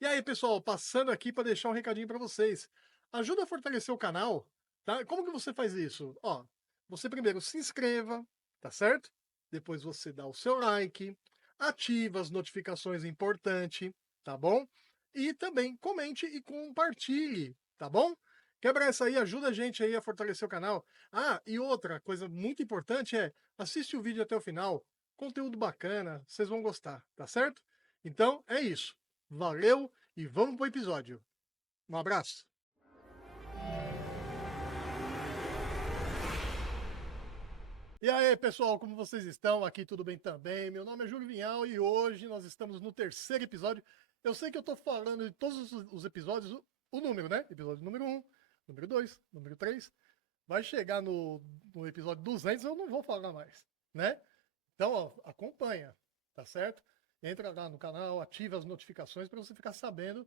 E aí, pessoal, passando aqui para deixar um recadinho para vocês. Ajuda a fortalecer o canal, tá? Como que você faz isso? Ó, você primeiro se inscreva, tá certo? Depois você dá o seu like, ativa as notificações importantes, tá bom? E também comente e compartilhe, tá bom? Quebra essa aí, ajuda a gente aí a fortalecer o canal. Ah, e outra coisa muito importante é assiste o vídeo até o final. Conteúdo bacana, vocês vão gostar, tá certo? Então é isso. Valeu e vamos pro episódio. Um abraço. E aí, pessoal, como vocês estão? Aqui tudo bem também? Meu nome é Júlio Vinhal e hoje nós estamos no terceiro episódio. Eu sei que eu tô falando de todos os episódios, o número, né? Episódio número um, número 2, número 3. Vai chegar no episódio 200, eu não vou falar mais, né? Então, ó, acompanha, tá certo? Entra lá no canal, ativa as notificações para você ficar sabendo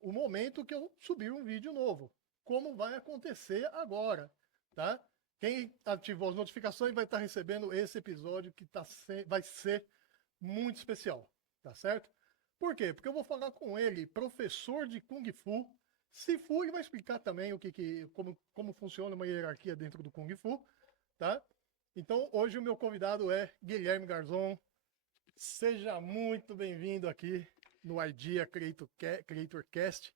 o momento que eu subir um vídeo novo. Como vai acontecer agora, tá? Quem ativou as notificações vai estar recebendo esse episódio que vai ser muito especial, tá certo? Por quê? Porque eu vou falar com ele, professor de Kung Fu. Se Fu, ele vai explicar também como funciona uma hierarquia dentro do Kung Fu, tá? Então, hoje o meu convidado é Guilherme Garzon. Seja muito bem-vindo aqui no Idea Creator Cast.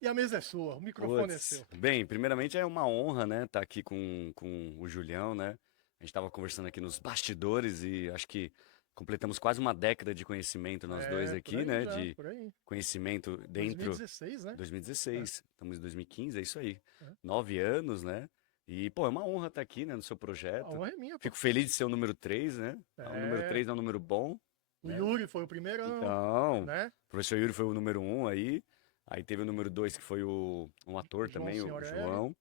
E a mesa é sua, o microfone é Puts, seu. bem, primeiramente é uma honra, né, estar aqui com o Julião, né? A gente estava conversando aqui nos bastidores e acho que completamos quase uma década de conhecimento nós dois É, por aqui, aí né? já, De por aí. conhecimento dentro 2016, né? 2016, estamos em 2015, é isso aí. É. 9 anos, né? E, pô, é uma honra estar aqui, né, no seu A projeto. honra é minha, pô. Fico feliz de ser o número 3, né? O número É, 3 é um número bom, o né? Yuri foi o primeirão, Então, né? o professor Yuri foi o número 1 aí. Aí teve o número 2 que foi um ator João também, o Signorelli. João.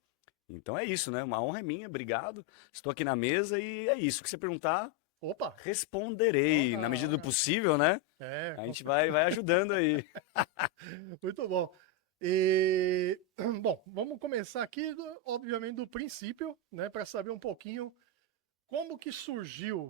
Então é isso, né? Uma honra é minha, obrigado. Estou aqui na mesa e é isso. O que você perguntar, Opa! responderei na Ora, medida do ora. possível, né? É, A com gente certeza. vai ajudando aí. Muito bom. E, bom, vamos começar aqui, obviamente, do princípio, né? Para saber um pouquinho como que surgiu,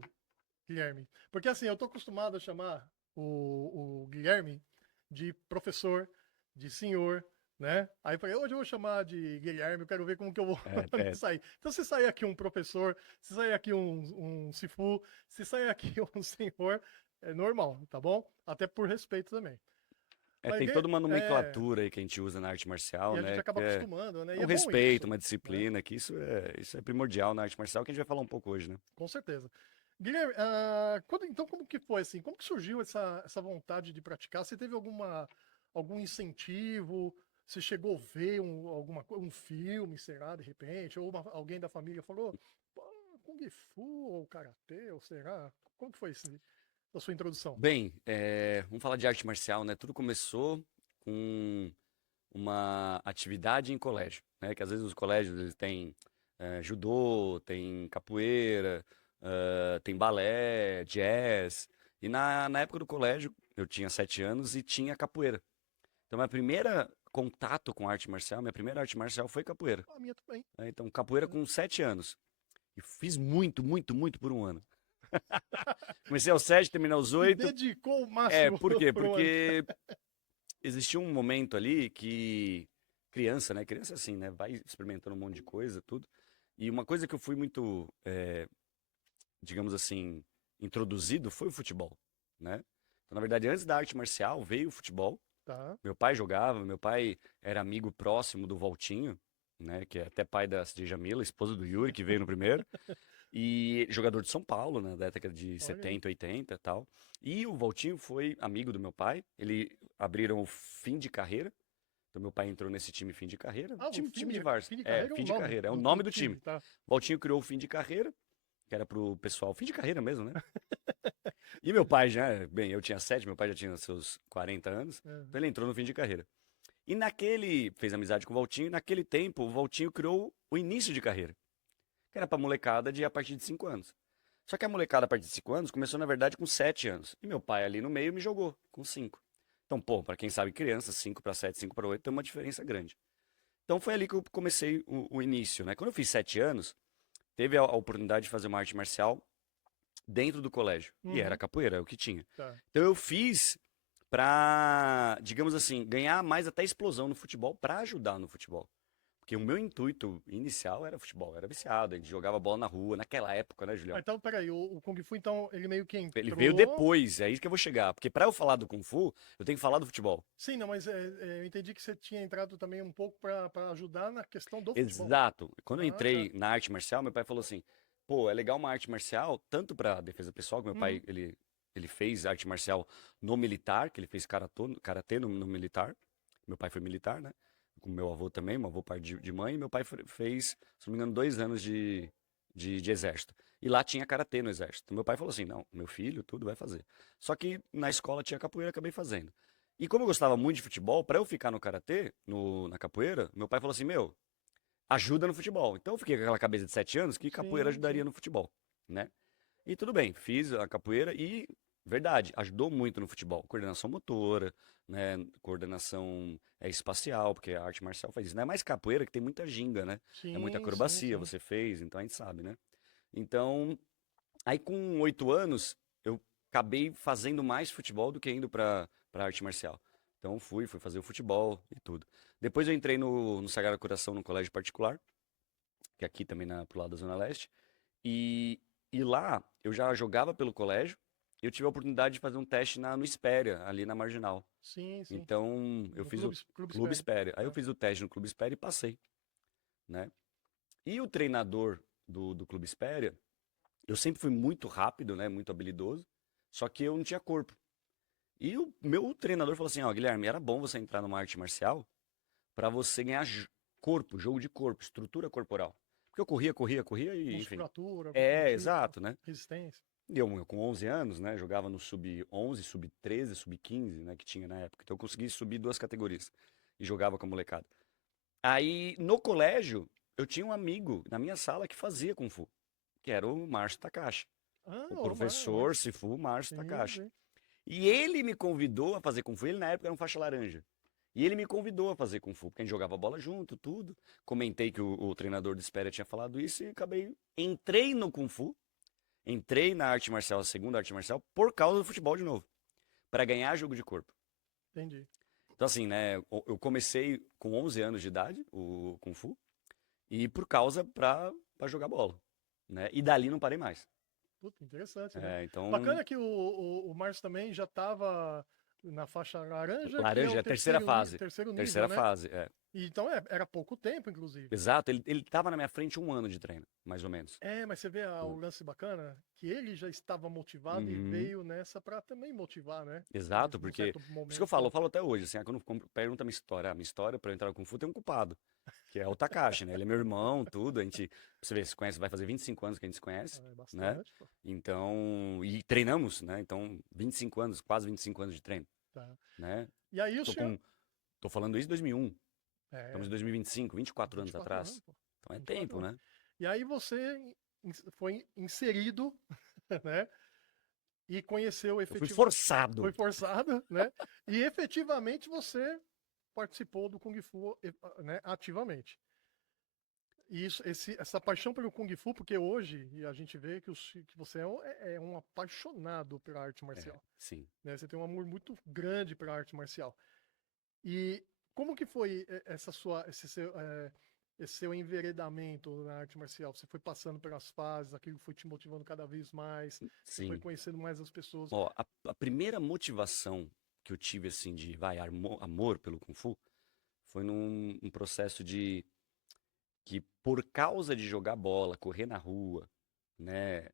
Guilherme. Porque assim, eu tô acostumado a chamar o Guilherme de professor, de senhor, né? Aí eu falei, hoje eu vou chamar de Guilherme, eu quero ver como que eu vou É, me é, sair. Então, se sair aqui um professor, se sair aqui um Sifu, se sair aqui um senhor, é normal, tá bom? Até por respeito também. Mas, tem toda uma é, nomenclatura aí que a gente usa na arte e marcial, a gente né? acaba Que é acostumando, né? E um é bom respeito, isso, uma né? disciplina, que isso é primordial na arte marcial, que a gente vai falar um pouco hoje, né? Com certeza. Guilherme, então como que foi assim? Como que surgiu essa vontade de praticar? Você teve algum incentivo? Você chegou a ver um filme, será, de repente? Ou alguém da família falou, pô, Kung Fu ou Karatê, ou será? Como que foi a sua introdução? Bem, vamos falar de arte marcial, né? Tudo começou com uma atividade em colégio, né? Que às vezes os colégios eles têm judô, tem capoeira, tem balé, jazz. E na época do colégio, eu tinha 7 anos e tinha capoeira. Então, minha primeira contato com arte marcial, minha primeira arte marcial foi capoeira, A minha também. né? Então, capoeira Né? com 7 anos. E fiz muito, muito, muito por um ano. Comecei aos 7, terminei aos Se 8. dedicou o máximo Por quê? por um ano. Porque existia um momento ali que criança, né? Criança assim, né? Vai experimentando um monte de coisa, tudo. E uma coisa que eu fui muito, digamos assim, introduzido foi o futebol, né? Então, na verdade, antes da arte marcial veio o futebol. Tá. Meu pai jogava, meu pai era amigo próximo do Valtinho, né? Que é até pai da C.J. Jamila, esposa do Yuri, que veio no primeiro. E jogador de São Paulo, né, da década de Olha aí. 70, 80 e tal. E o Valtinho foi amigo do meu pai. Eles abriram o fim de carreira. Então meu pai entrou nesse time fim de carreira. Ah, o Time de várzea. fim de É, carreira é o fim de nome carreira. É o do nome do time. time, tá? O Valtinho criou o fim de carreira, que era pro pessoal. Fim de carreira mesmo, né? E meu pai já, bem, eu tinha 7, meu pai já tinha seus 40 anos. É. Então ele entrou no fim de carreira. E fez amizade com o Valtinho. E naquele tempo, o Valtinho criou o início de carreira, que era pra molecada de a partir de 5 anos. Só que a molecada a partir de 5 anos começou, na verdade, com 7 anos. E meu pai ali no meio me jogou com 5. Então, pô, pra quem sabe criança, 5 para 7, 5 para 8 tem uma diferença grande. Então foi ali que eu comecei o início, né? Quando eu fiz 7 anos, teve a oportunidade de fazer uma arte marcial dentro do colégio. E era Uhum. capoeira, é o que tinha. Tá. Então eu fiz pra, digamos assim, ganhar mais até explosão no futebol, pra ajudar no futebol. Porque o meu intuito inicial era futebol, era viciado, a gente jogava bola na rua, naquela época, né, Ah, Julião? então, peraí, o Kung Fu, então, ele meio que Ele veio entrou. depois, é aí que eu vou chegar. Porque pra eu falar do Kung Fu, eu tenho que falar do futebol. Sim, não, mas eu entendi que você tinha entrado também um pouco pra ajudar na questão do futebol. Exato. Quando eu Ah, tá. entrei na arte marcial, meu pai falou assim: pô, é legal uma arte marcial, tanto pra defesa pessoal, que meu pai, Uhum. ele fez arte marcial no militar, que ele fez karatê no militar. Meu pai foi militar, né? Com meu avô também, meu avô pai de mãe, e meu pai fez, se não me engano, 2 anos de exército. E lá tinha karatê no exército. Então meu pai falou assim: não, meu filho, tudo vai fazer. Só que na escola tinha capoeira, acabei fazendo. E como eu gostava muito de futebol, pra eu ficar no karatê, na capoeira, meu pai falou assim: meu, ajuda no futebol. Então eu fiquei com aquela cabeça de 7 anos que capoeira Sim, ajudaria sim. no futebol, né? E tudo bem, fiz a capoeira e, verdade, ajudou muito no futebol. Coordenação motora, né? Coordenação espacial, porque a arte marcial faz isso. Não é mais capoeira que tem muita ginga, né? É muita Sim, sim, acrobacia, sim. você fez, então a gente sabe, né? Então, aí com 8 anos, eu acabei fazendo mais futebol do que indo pra arte marcial. Então fui fazer o futebol e tudo. Depois eu entrei no Sagrado Coração, no colégio particular, que é aqui também pro lado da Zona Leste. E, e lá eu já jogava pelo colégio. E eu tive a oportunidade de fazer um teste no Espéria, ali na Marginal. Sim, sim. Então eu No fiz Clube, o Clube Clube Espera. Espéria. Aí eu Tá. fiz o teste no Clube Espéria e passei, né? E o treinador do Clube Espéria, eu sempre fui muito rápido, né? Muito habilidoso. Só que eu não tinha corpo. E o meu treinador falou assim: ó, Guilherme, era bom você entrar numa arte marcial para você ganhar corpo, jogo de corpo, estrutura corporal. Porque eu corria e, enfim. Musculatura, algo do É, tipo, exato, né? resistência. E eu com 11 anos, né, jogava no sub-11, sub-13, sub-15, né, que tinha na época. Então eu consegui subir 2 categorias e jogava com a molecada. Aí, no colégio, eu tinha um amigo na minha sala que fazia Kung Fu, que era o Márcio Takashi. Ah, O ô, professor Márcio. Sifu Márcio Sim, Takashi. sim. E ele me convidou a fazer Kung Fu. Ele na época era um faixa laranja. E ele me convidou a fazer Kung Fu, porque a gente jogava bola junto, tudo. Comentei que o treinador de espera tinha falado isso e acabei. Entrei no Kung Fu, entrei na arte marcial, a segunda arte marcial, por causa do futebol de novo, para ganhar jogo de corpo. Entendi. Então, assim, né, eu comecei com 11 anos de idade, o Kung Fu, e por causa pra jogar bola, né? E dali não parei mais. Puta, interessante, né? Então, Bacana que o Márcio também já estava na faixa laranja, que é laranja o é a terceira fase. terceiro nível, Terceira né? fase, é. E então era pouco tempo, inclusive. Exato, ele tava na minha frente 1 ano de treino, mais ou menos. É, mas você vê o lance bacana, que ele já estava motivado e Uhum. veio nessa para também motivar, né? Exato, Num porque. certo Por isso que momento. eu falo até hoje, assim, quando pergunta a minha história pra eu entrar no Kung Fu, tem um culpado, que é o Takashi, né? Ele é meu irmão, tudo, a gente, você vê, se conhece, vai fazer 25 anos que a gente se conhece, É né? bastante, pô. Então, e treinamos, né? Então, 25 anos, quase 25 anos de treino, Tá. né? E aí o Tô senhor. com, tô falando isso em 2001, estamos É, em 2025, 24 anos 24 anos, atrás. pô. Então é 24 tempo, anos. né? E aí você foi inserido, né? E conheceu Eu fui efetivamente. Foi forçado. forçado, né? E efetivamente você participou do Kung Fu, né, ativamente. E essa paixão pelo Kung Fu, porque hoje a gente vê que você é um apaixonado pela arte É, marcial. sim. Né? Você tem um amor muito grande pela arte marcial. E como que foi esse seu enveredamento na arte marcial? Você foi passando pelas fases, aquilo foi te motivando cada vez mais, você foi Sim. conhecendo mais as pessoas. Ó, a primeira motivação que eu tive, assim, de, amor pelo Kung Fu, foi num processo de que, por causa de jogar bola, correr na rua, né,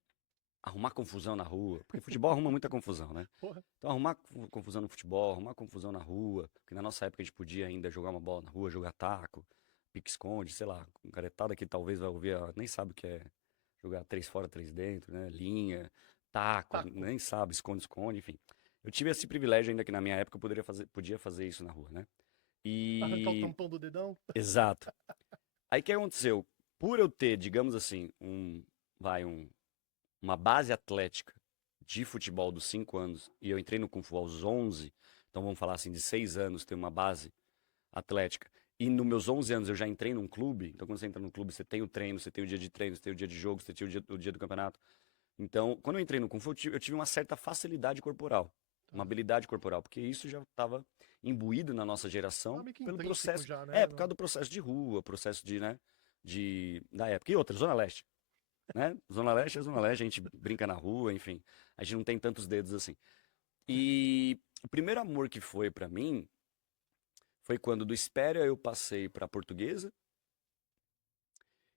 arrumar confusão na rua, porque futebol arruma muita confusão, né? Porra, Então, arrumar confusão no futebol, arrumar confusão na rua, porque na nossa época a gente podia ainda jogar uma bola na rua, jogar taco, pique-esconde, sei lá, um caretada que talvez vai ouvir, nem sabe o que é jogar três fora, três dentro, né? Linha, taco, taco. nem sabe, esconde-esconde, enfim. Eu tive esse privilégio ainda que na minha época eu podia fazer isso na rua, né? Arrancar o E. tampão do dedão? Exato. Aí o que aconteceu? Por eu ter, digamos assim, uma base atlética de futebol dos 5 anos, e eu entrei no Kung Fu aos 11, então vamos falar assim, de 6 anos ter uma base atlética. E nos meus 11 anos eu já entrei num clube, então quando você entra num clube, você tem o treino, você tem o dia de treino, você tem o dia de jogo, você tem o dia do campeonato. Então, quando eu entrei no Kung Fu, eu tive uma certa facilidade corporal, uma Tá. habilidade corporal, porque isso já estava imbuído na nossa Tá geração meio que pelo intrínseco processo, já, né? por causa do processo de rua, processo de, né, da época. E outra, Zona Leste, né? Zona Leste é Zona Leste, a gente brinca na rua, enfim, a gente não tem tantos dedos assim. E o primeiro amor que foi pra mim foi quando do Espéria eu passei pra Portuguesa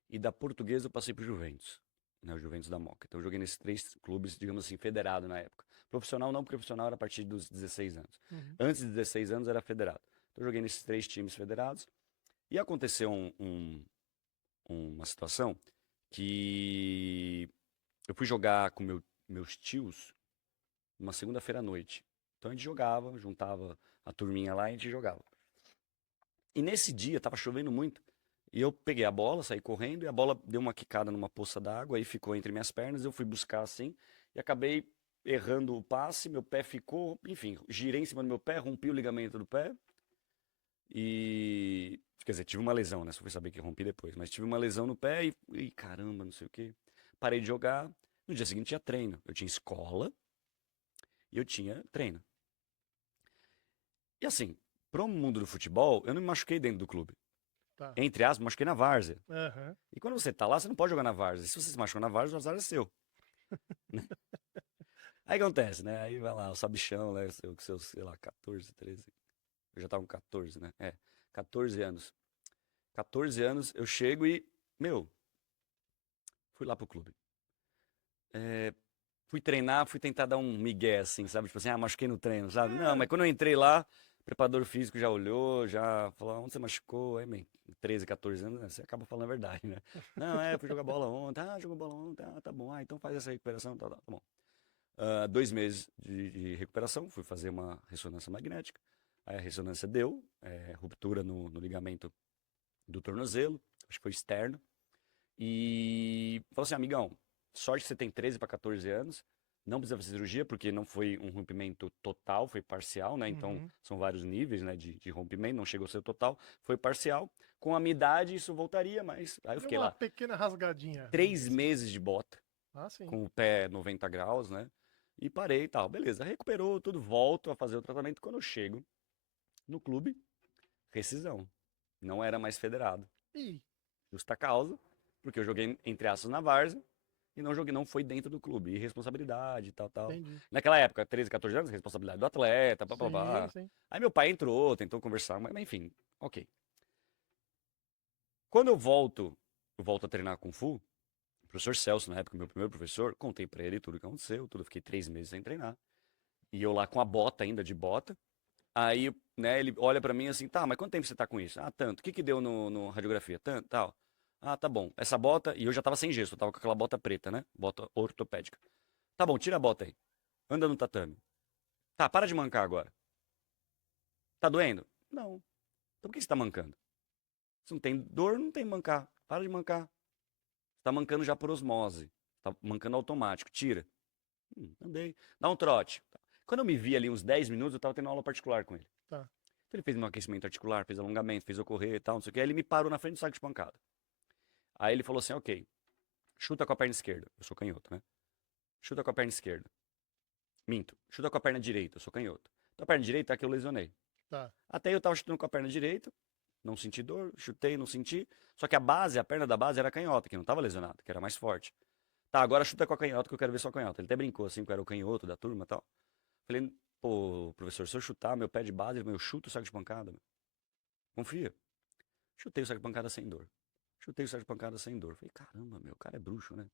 e da Portuguesa eu passei pro Juventus, né, o Juventus da Moca. Então eu joguei nesses 3 clubes, digamos assim, federado na época. Profissional não, porque profissional era a partir dos 16 anos. Uhum. Antes dos 16 anos era federado. Então eu joguei nesses 3 times federados e aconteceu uma situação que eu fui jogar com meus tios uma segunda-feira à noite. Então a gente jogava, juntava a turminha lá e a gente jogava. E nesse dia tava chovendo muito. E eu peguei a bola, saí correndo e a bola deu uma quicada numa poça d'água e ficou entre minhas pernas. Eu fui buscar assim e acabei errando o passe, meu pé ficou, enfim, girei em cima do meu pé, rompi o ligamento do pé e, quer dizer, tive uma lesão, né? Só fui saber que rompi depois, mas tive uma lesão no pé e caramba, não sei o quê. Parei de jogar. No dia seguinte tinha treino. Eu tinha escola e eu tinha treino. E assim, pro mundo do futebol, eu não me machuquei dentro do clube. Tá. Entre aspas, machuquei na várzea. Aham. E quando você tá lá, você não pode jogar na várzea. Se você se machucou na várzea, o azar é seu. Aí acontece, né? Aí vai lá, o sabichão, né? Seus, sei lá, 14, 13. Eu já tava com 14, né? 14 anos. 14 anos, eu chego e, meu, fui lá pro clube. É, fui treinar, fui tentar dar um migué, assim, sabe? Tipo assim, machuquei no treino, sabe? Não, mas quando eu entrei lá, o preparador físico já olhou, já falou, onde você machucou? Aí, bem, 13, 14 anos, né, você acaba falando a verdade, né? Não, fui jogar bola ontem, jogou bola ontem, tá bom, então faz essa recuperação, tá bom. 2 meses de recuperação, fui fazer uma ressonância magnética, aí a ressonância deu, ruptura no ligamento do tornozelo, acho que foi externo, e falou assim, amigão, sorte que você tem 13 para 14 anos, não precisa fazer cirurgia, porque não foi um rompimento total, foi parcial, né? Então, Uhum. são vários níveis, né, de rompimento, não chegou a ser total, foi parcial. Com a minha idade, isso voltaria, mas aí eu Deu fiquei uma lá pequena rasgadinha, vamos dizer 3 assim. meses de bota, Ah, sim. com o pé 90 graus, né? E parei e tal. Beleza, recuperou tudo, volto a fazer o tratamento. Quando eu chego no clube, rescisão. Não era mais federado. Ih, Justa causa, porque eu joguei entre aspas na várzea e não joguei, não foi dentro do clube. Irresponsabilidade, tal, tal. entendi. Naquela época, 13, 14 anos, responsabilidade do atleta, Sim, papapá. sim. Aí meu pai entrou, tentou conversar, mas enfim, ok. Quando eu volto a treinar Kung Fu, o professor Celso, na época, meu primeiro professor, contei pra ele tudo o que aconteceu, tudo, fiquei 3 meses sem treinar. E eu lá com a bota ainda, de bota. Aí, né, ele olha pra mim assim, tá, mas quanto tempo você tá com isso? Ah, tanto. O que que deu no radiografia? Tanto, tal. Ah, tá bom. Essa bota, e eu já tava sem gesso, eu tava com aquela bota preta, né? Bota ortopédica. Tá bom, tira a bota aí. Anda no tatame. Tá, para de mancar agora. Tá doendo? Não. Então por que você tá mancando? Se não tem dor, não tem mancar. Para de mancar. Você tá mancando já por osmose. Tá mancando automático. Tira. Andei. Dá um trote. Quando eu me vi ali uns 10 minutos, eu tava tendo aula particular com ele. Tá. Então ele fez meu aquecimento articular, fez alongamento, fez eu correr e tal, não sei o que. Aí ele me parou na frente do saco de pancada. Aí ele falou assim, ok, chuta com a perna esquerda. Eu sou canhoto, né? Chuta com a perna esquerda. Minto. Chuta com a perna direita. Eu sou canhoto. Então a perna direita é a que eu lesionei. Tá. Até aí eu tava chutando com a perna direita, não senti dor, chutei, não senti. Só que a perna da base era canhota, que não tava lesionada, que era mais forte. Tá, agora chuta com a canhota que eu quero ver sua canhota. Ele até brincou assim, que eu era o canhoto da turma e tal. Falei, pô, professor, se eu chutar meu pé de base, eu chuto o saco de pancada. Meu. Confia. Chutei o saco de pancada sem dor. Chutei o saco de pancada sem dor. Falei, caramba, meu, o cara é bruxo, né?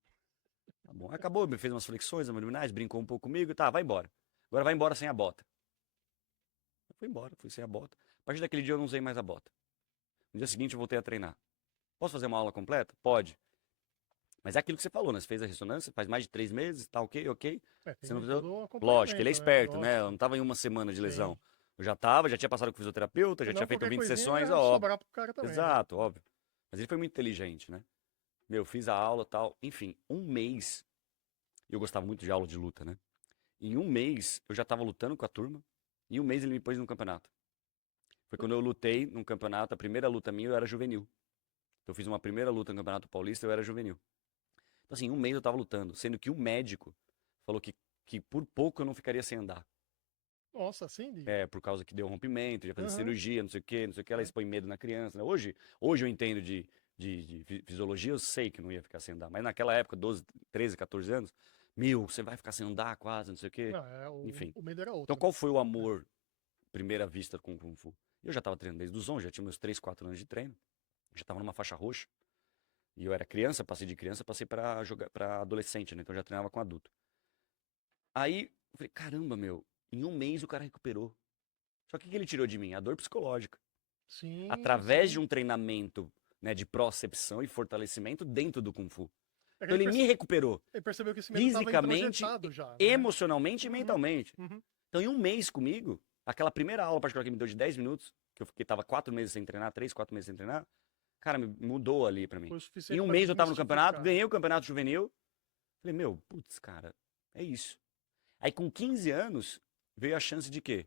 Tá bom. Acabou, me fez umas flexões abdominais, brincou um pouco comigo. Tá, vai embora. Agora vai embora sem a bota. Eu fui embora, fui sem a bota. A partir daquele dia eu não usei mais a bota. No dia seguinte eu voltei a treinar. Posso fazer uma aula completa? Pode. Mas é aquilo que você falou, né? Você fez a ressonância, faz mais de 3 meses, tá ok, ok. Você não Tem precisa. todo o Lógico, ele é acompanhamento, né? esperto, né? Eu Lógico. não tava em uma semana de lesão. Sim. Eu já tava, já tinha passado com o fisioterapeuta, já Senão tinha feito qualquer 20 coisinha sessões, ia óbvio. sobrar pro cara também, né? Exato, óbvio. Mas ele foi muito inteligente, né? Meu, fiz a aula e tal. Enfim, um mês. Eu gostava muito de aula de luta, né? Em um mês, eu já tava lutando com a turma. Em um mês ele me pôs no campeonato. Foi quando eu lutei num campeonato, a primeira luta minha eu era juvenil. Então eu fiz uma primeira luta no Campeonato Paulista, eu era juvenil. Então, assim, em um mês eu tava lutando, sendo que o médico falou que por pouco eu não ficaria sem andar. Nossa, assim, Por causa que deu um rompimento, ia fazer Aham. cirurgia, não sei o quê, não sei o que, ela É. expõe medo na criança, né? Hoje eu entendo de fisiologia, eu sei que não ia ficar sem andar, mas naquela época, 12, 13, 14 anos, você vai ficar sem andar quase, não sei o quê, Não, enfim. o medo era Então, outro, né? qual foi o amor primeira vista com o Kung Fu? Eu já estava treinando desde os 11, já tinha meus 3, 4 anos de treino, já estava numa faixa roxa, e eu era criança, passei de criança, passei para jogar para adolescente, né? Então eu já treinava com adulto. Aí, eu falei, caramba, em um mês o cara recuperou. Só que o que ele tirou de mim? A dor psicológica. Sim, Através de sim. um treinamento, né, de procepção e fortalecimento dentro do Kung Fu. É que Então ele me recuperou ele percebeu que esse medo estava fisicamente, introjetado já, né? emocionalmente e Uhum, mentalmente. uhum. Então em um mês comigo, aquela primeira aula particular que me deu de 10 minutos, que eu fiquei, tava 4 meses sem treinar, 3, 4 meses sem treinar, cara, mudou ali pra mim. Foi o Em suficiente um para mês eu tava no campeonato, desmistificar. ganhei o campeonato juvenil. Falei, putz, cara, é isso. Aí com 15 anos, veio a chance de quê?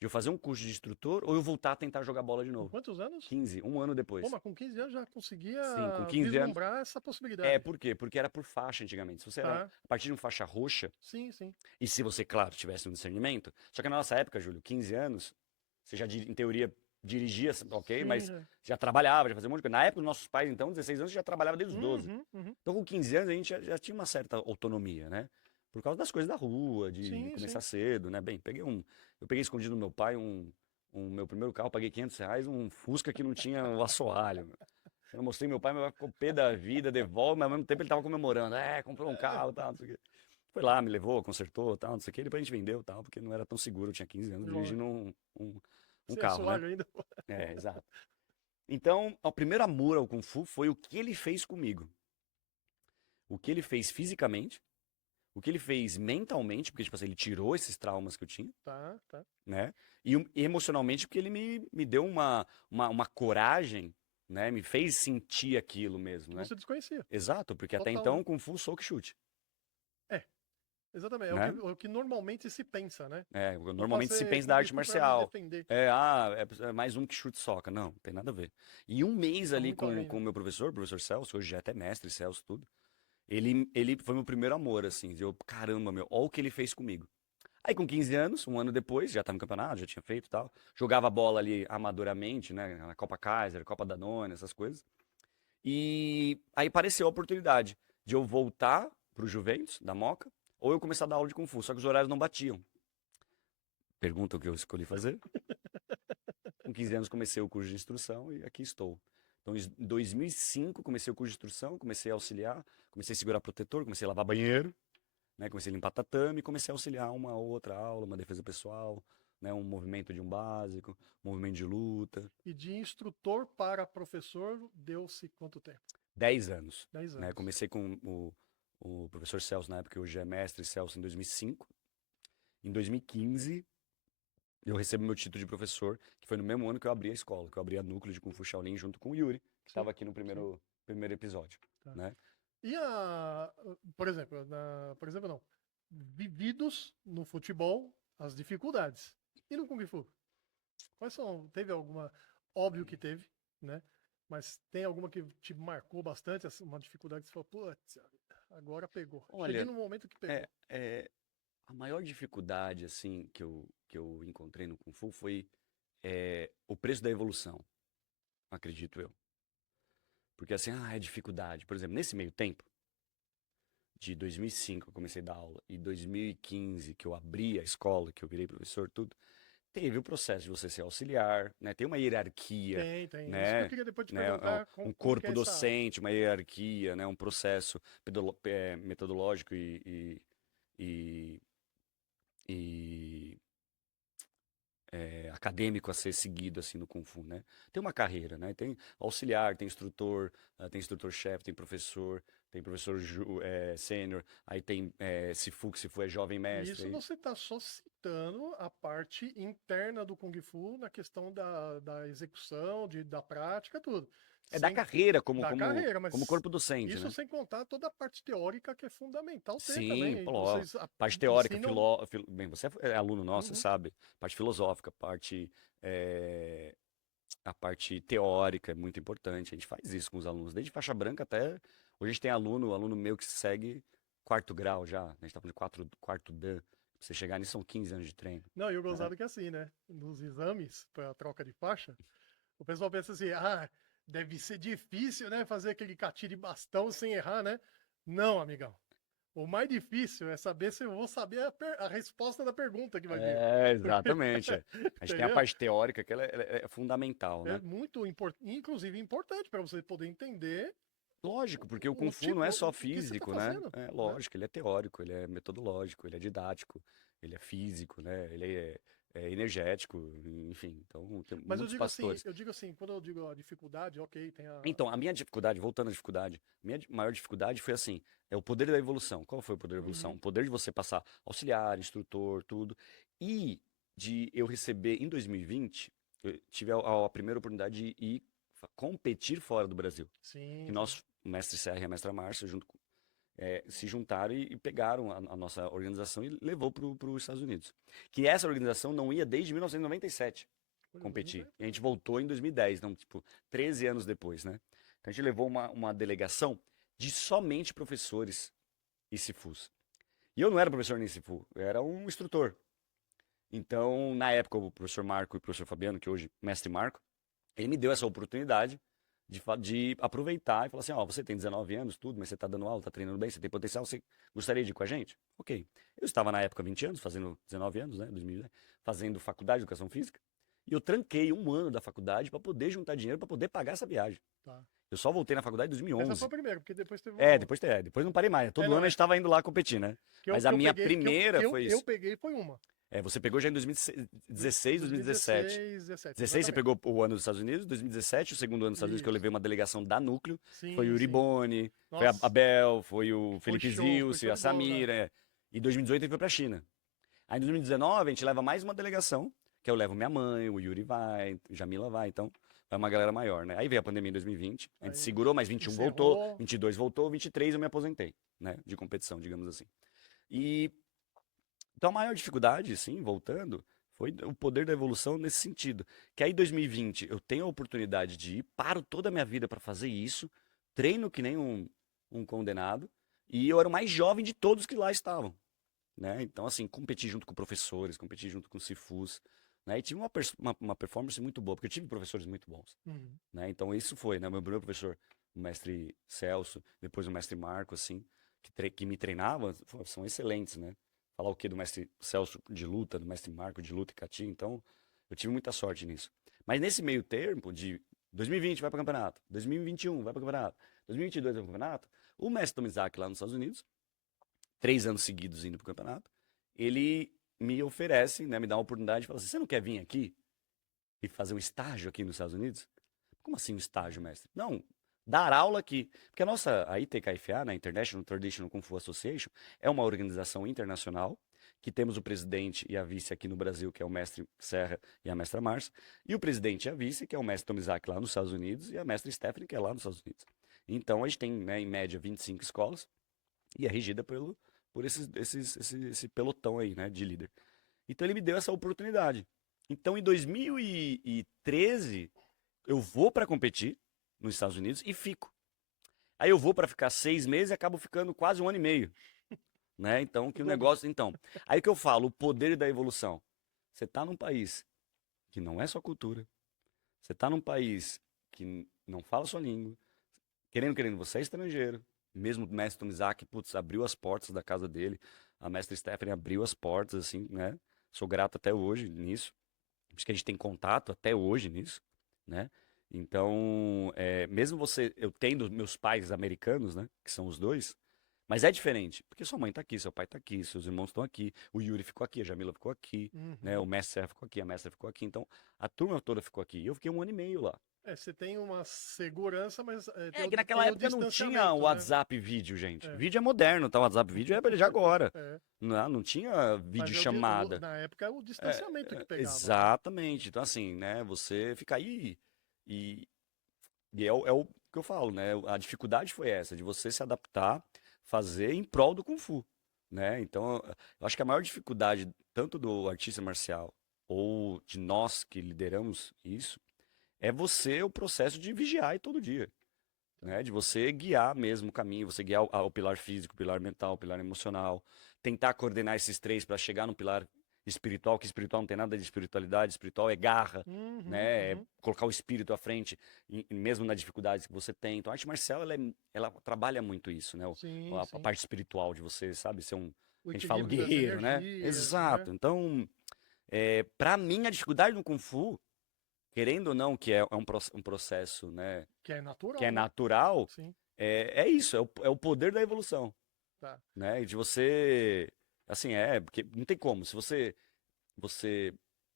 De eu fazer um curso de instrutor ou eu voltar a tentar jogar bola de Com novo. quantos anos? 15, um ano Pô, depois. mas com 15 anos já conseguia Sim, com 15 anos. vislumbrar essa possibilidade. Por quê? Porque era por faixa antigamente. Se você era Tá? a partir de uma faixa roxa, Sim, sim. e se você, claro, tivesse um discernimento, só que na nossa época, Júlio, 15 anos, você já, em teoria, dirigia, ok, Sim, mas é. já trabalhava, já fazia um monte de coisa. Na época dos nossos pais, então, 16 anos, já trabalhava desde os 12. Uhum, uhum. Então, com 15 anos, a gente já tinha uma certa autonomia, né? Por causa das coisas da rua, de Sim, começar sim. cedo, né? Bem, eu peguei escondido do meu pai meu primeiro carro, paguei R$ 500, um Fusca que não tinha o assoalho. Eu mostrei meu pai ficou pé da vida, devolve, mas ao mesmo tempo ele tava comemorando. Comprou um carro e tal, não sei o quê. Foi lá, me levou, consertou tal, não sei o quê. Depois a gente vendeu tal, porque não era tão seguro. Eu tinha 15 anos Lógico. dirigindo um Sem carro, né? assoalho ainda. Exato. Então, o primeiro amor ao Kung Fu foi o que ele fez comigo. O que ele fez fisicamente, o que ele fez mentalmente, porque, tipo assim, ele tirou esses traumas que eu tinha, Tá, tá. né? E emocionalmente, porque ele me deu uma coragem, né? Me fez sentir aquilo mesmo, Que né? você desconhecia. Exato, porque até Total, né? então Kung Fu soco e chute, É, exatamente. É né? o que normalmente se pensa, né? Vou Normalmente se fazer pensa da Kung arte Fu pra me marcial. defender. É mais um que chute e soca. Não, não tem nada a ver. E um mês Tá ali muito além, com né? o meu professor, o professor Celso, hoje já é até mestre Celso, tudo. Ele foi meu primeiro amor, assim. Caramba, olha o que ele fez comigo. Aí com 15 anos, um ano depois, já estava no campeonato, já tinha feito e tal. Jogava bola ali amadoramente, né? Na Copa Kaiser, Copa Danone, essas coisas. E aí apareceu a oportunidade de eu voltar pro Juventus, da Moca, ou eu começar a dar aula de Kung Fu, só que os horários não batiam. Pergunta o que eu escolhi fazer. Com 15 anos comecei o curso de instrução e aqui estou. Então, em 2005 comecei o curso de instrução, comecei a auxiliar, comecei a segurar protetor, comecei a lavar banheiro, né? Comecei a limpar tatame, comecei a auxiliar uma ou outra aula, uma defesa pessoal, né? Um movimento de um básico, um movimento de luta. E de instrutor para professor, deu-se quanto tempo? 10 anos, 10 né? anos. Comecei com o professor Celso, na época, que hoje é mestre Celso, em 2005. Em 2015, eu recebo meu título de professor, que foi no mesmo ano que eu abri a escola, que eu abri a núcleo de Kung Fu Shaolin junto com o Yuri, que Sim, estava aqui no sim. primeiro episódio, Tá. né? E por exemplo, por exemplo, não. Vividos no futebol, as dificuldades. E no Kung Fu? Quais são? Teve alguma? Óbvio que teve, né? Mas tem alguma que te marcou bastante, uma dificuldade que você falou, putz, agora pegou. Cheguei Olha, no momento que pegou. é, é, a maior dificuldade, assim, que eu encontrei no Kung Fu foi o preço da evolução, acredito eu. Porque assim, é dificuldade. Por exemplo, nesse meio tempo, de 2005 eu comecei a dar aula, e 2015 que eu abri a escola, que eu virei professor, tudo, teve o processo de você ser auxiliar, né? Tem uma hierarquia, Tem. Isso que eu né? queria depois te Né? perguntar, Um como que é corpo essa. docente, uma hierarquia, né? Um processo metodológico e, e acadêmico a ser seguido assim no Kung Fu, né? Tem uma carreira, né? Tem auxiliar, tem instrutor-chefe, tem professor sênior, aí tem Sifu, que Sifu é jovem E mestre. isso você está só citando a parte interna do Kung Fu na questão da execução, da prática, tudo. É da Sem carreira como, da como, carreira, como mas corpo docente, isso né? sem contar toda a parte teórica que é fundamental ter Sim, também. pô, Vocês parte teórica, ensinam. bem, você é aluno nosso, você Uhum. sabe, parte filosófica, eh, a parte teórica é muito importante, a gente faz isso com os alunos, desde faixa branca até Hoje a gente tem aluno meu que segue quarto grau já, né? A gente tá falando de quarto Dan. Pra você chegar nisso são 15 anos de treino. Não, e o gozado é que assim, né? Nos exames, para troca de faixa, o pessoal pensa assim, deve ser difícil, né? Fazer aquele catire de bastão sem errar, né? Não, amigão. O mais difícil é saber se eu vou saber a resposta da pergunta que vai vir. Exatamente. A gente tem a Entendeu? parte teórica que ela é fundamental, É né? muito importante, inclusive importante para você poder entender Lógico, porque o Kung o Fu não é tipo, só o que você está físico, né? fazendo, É né? lógico, ele é teórico, ele é metodológico, ele é didático, ele é físico, né? Ele é energético, enfim. Então, tem Mas muitos fatores. eu digo assim, quando eu digo a dificuldade, ok, tem a. Então, a minha dificuldade, voltando à dificuldade, maior dificuldade foi assim, é o poder da evolução. Qual foi o poder da evolução? Uhum, O poder de você passar auxiliar, instrutor, tudo. E de eu receber, em 2020, eu tive a primeira oportunidade de ir competir fora do Brasil. Que sim, sim. nós, o mestre Serra e a mestra Márcia, se juntaram e pegaram a nossa organização e levou para os Estados Unidos. Que essa organização não ia desde 1997 Curioso, competir. né? E a gente voltou em 2010, então, tipo, 13 anos depois, né? Então a gente levou uma delegação de somente professores e Cifus. E eu não era professor nem Cifu, eu era um instrutor. Então, na época, o professor Marco e o professor Fabiano, que hoje mestre Marco, ele me deu essa oportunidade de aproveitar e falar assim, ó, você tem 19 anos, tudo, mas você tá dando aula, tá treinando bem, você tem potencial, você gostaria de ir com a gente? Ok. Eu estava na época 20 anos, fazendo 19 anos, né, 2010, fazendo faculdade de educação física, e eu tranquei um ano da faculdade para poder juntar dinheiro para poder pagar essa viagem. Tá. Eu só voltei na faculdade em Essa foi a 2011. primeira, porque depois teve uma outra. Depois não parei mais. Todo Não, ano a gente estava indo lá competir, né? Mas a que eu minha peguei, primeira foi eu isso. peguei foi uma. Você pegou já em 2016, 2017. 2016, 17, 16 você exatamente. pegou o ano dos Estados Unidos, 2017, o segundo ano dos Estados Unidos que eu Isso. levei uma delegação da Núcleo, que foi o Sim, Yuri sim. Boni, foi a Nossa, Bel, foi o foi Felipe show, foi Zilce, show a de bola. Samira. E 2018 ele foi pra China. Aí em 2019 a gente leva mais uma delegação, que eu levo minha mãe, o Yuri vai, a Jamila vai, então vai uma galera maior, né? Aí veio a pandemia em 2020, a gente Aí segurou, mas 21 voltou, encerrou. 22 voltou, 23 eu me aposentei, né? De competição, digamos assim. E então a maior dificuldade, sim, voltando, foi o poder da evolução nesse sentido. Que aí em 2020 eu tenho a oportunidade de ir, paro toda a minha vida para fazer isso, treino que nem um condenado, e eu era o mais jovem de todos que lá estavam. Né? Então, assim, competi junto com professores, competi junto com Cifus, né? E tive uma performance muito boa, porque eu tive professores muito bons. Uhum. Né? Então, isso foi, né? Meu primeiro professor, o mestre Celso, depois o mestre Marco, assim, que me treinava, são excelentes, né? Falar o que do mestre Celso de luta, do mestre Marco de luta e Catinho, então eu tive muita sorte nisso. Mas nesse meio termo de 2020 vai para o campeonato, 2021 vai para o campeonato, 2022 vai para o campeonato, o mestre Tomizaki lá nos Estados Unidos, 3 anos seguidos indo para o campeonato, ele me oferece, né, me dá uma oportunidade e fala assim, você não quer vir aqui e fazer um estágio aqui nos Estados Unidos? Como assim um estágio, mestre? Não, dar aula aqui. Porque a ITKFA, né, International Traditional Kung Fu Association, é uma organização internacional que temos o presidente e a vice aqui no Brasil, que é o mestre Serra e a mestra Márcia, e o presidente e a vice, que é o mestre Tomizaki lá nos Estados Unidos, e a mestra Stephanie, que é lá nos Estados Unidos. Então, a gente tem, né, em média, 25 escolas, e é regida por esse pelotão aí, né, de líder. Então, ele me deu essa oportunidade. Então, em 2013, eu vou para competir nos Estados Unidos e fico. Aí eu vou para ficar 6 meses e acabo ficando quase um ano e meio, né? Então, que o Dobrou. negócio... Então, aí que eu falo, o poder da evolução. Você tá num país que não é sua cultura, você tá num país que não fala sua língua, querendo, você é estrangeiro. Mesmo o mestre Tomizaki, putz, abriu as portas da casa dele, a mestra Stephanie abriu as portas, assim, né? Sou grato até hoje nisso. Por isso que a gente tem contato até hoje nisso, né? Então, mesmo eu tendo meus pais americanos, né? Que são os dois, mas é diferente, porque sua mãe tá aqui, seu pai tá aqui, seus irmãos estão aqui, o Yuri ficou aqui, a Jamila ficou aqui, né? Uhum. O mestre Serra ficou aqui, a mestra ficou aqui, então a turma toda ficou aqui. E eu fiquei um ano e meio lá. Você tem uma segurança, mas É que naquela tem o época não tinha o distanciamento, né? WhatsApp vídeo, gente. É, Vídeo é moderno, tá? O WhatsApp vídeo é de agora. é. Não tinha vídeo Mas chamada. na época é o distanciamento que pegava, né? Exatamente. Então, assim, né? Você fica aí e, é o que eu falo, né? A dificuldade foi essa, de você se adaptar, fazer em prol do Kung Fu, né? Então, eu acho que a maior dificuldade, tanto do artista marcial ou de nós que lideramos isso, é o processo de vigiar todo dia. né? De você guiar mesmo o caminho, você guiar o pilar físico, o pilar mental, o pilar emocional, tentar coordenar esses três para chegar no pilar espiritual, que espiritual não tem nada de espiritualidade, espiritual é garra, Uhum, né? É uhum. colocar o espírito à frente, mesmo nas dificuldades que você tem. Então, a arte marcial, ela trabalha muito isso, né? Sim, A sim. parte espiritual de você, sabe? Ser um, O a gente fala o equilíbrio das guerreiro, né? energias, né? Exato. Então, para mim, a dificuldade no Kung Fu, querendo ou não, que é um processo, né, Que é que é natural, né? natural, Sim, é isso, é o poder da evolução, tá. né? E de você, assim, porque não tem como, se você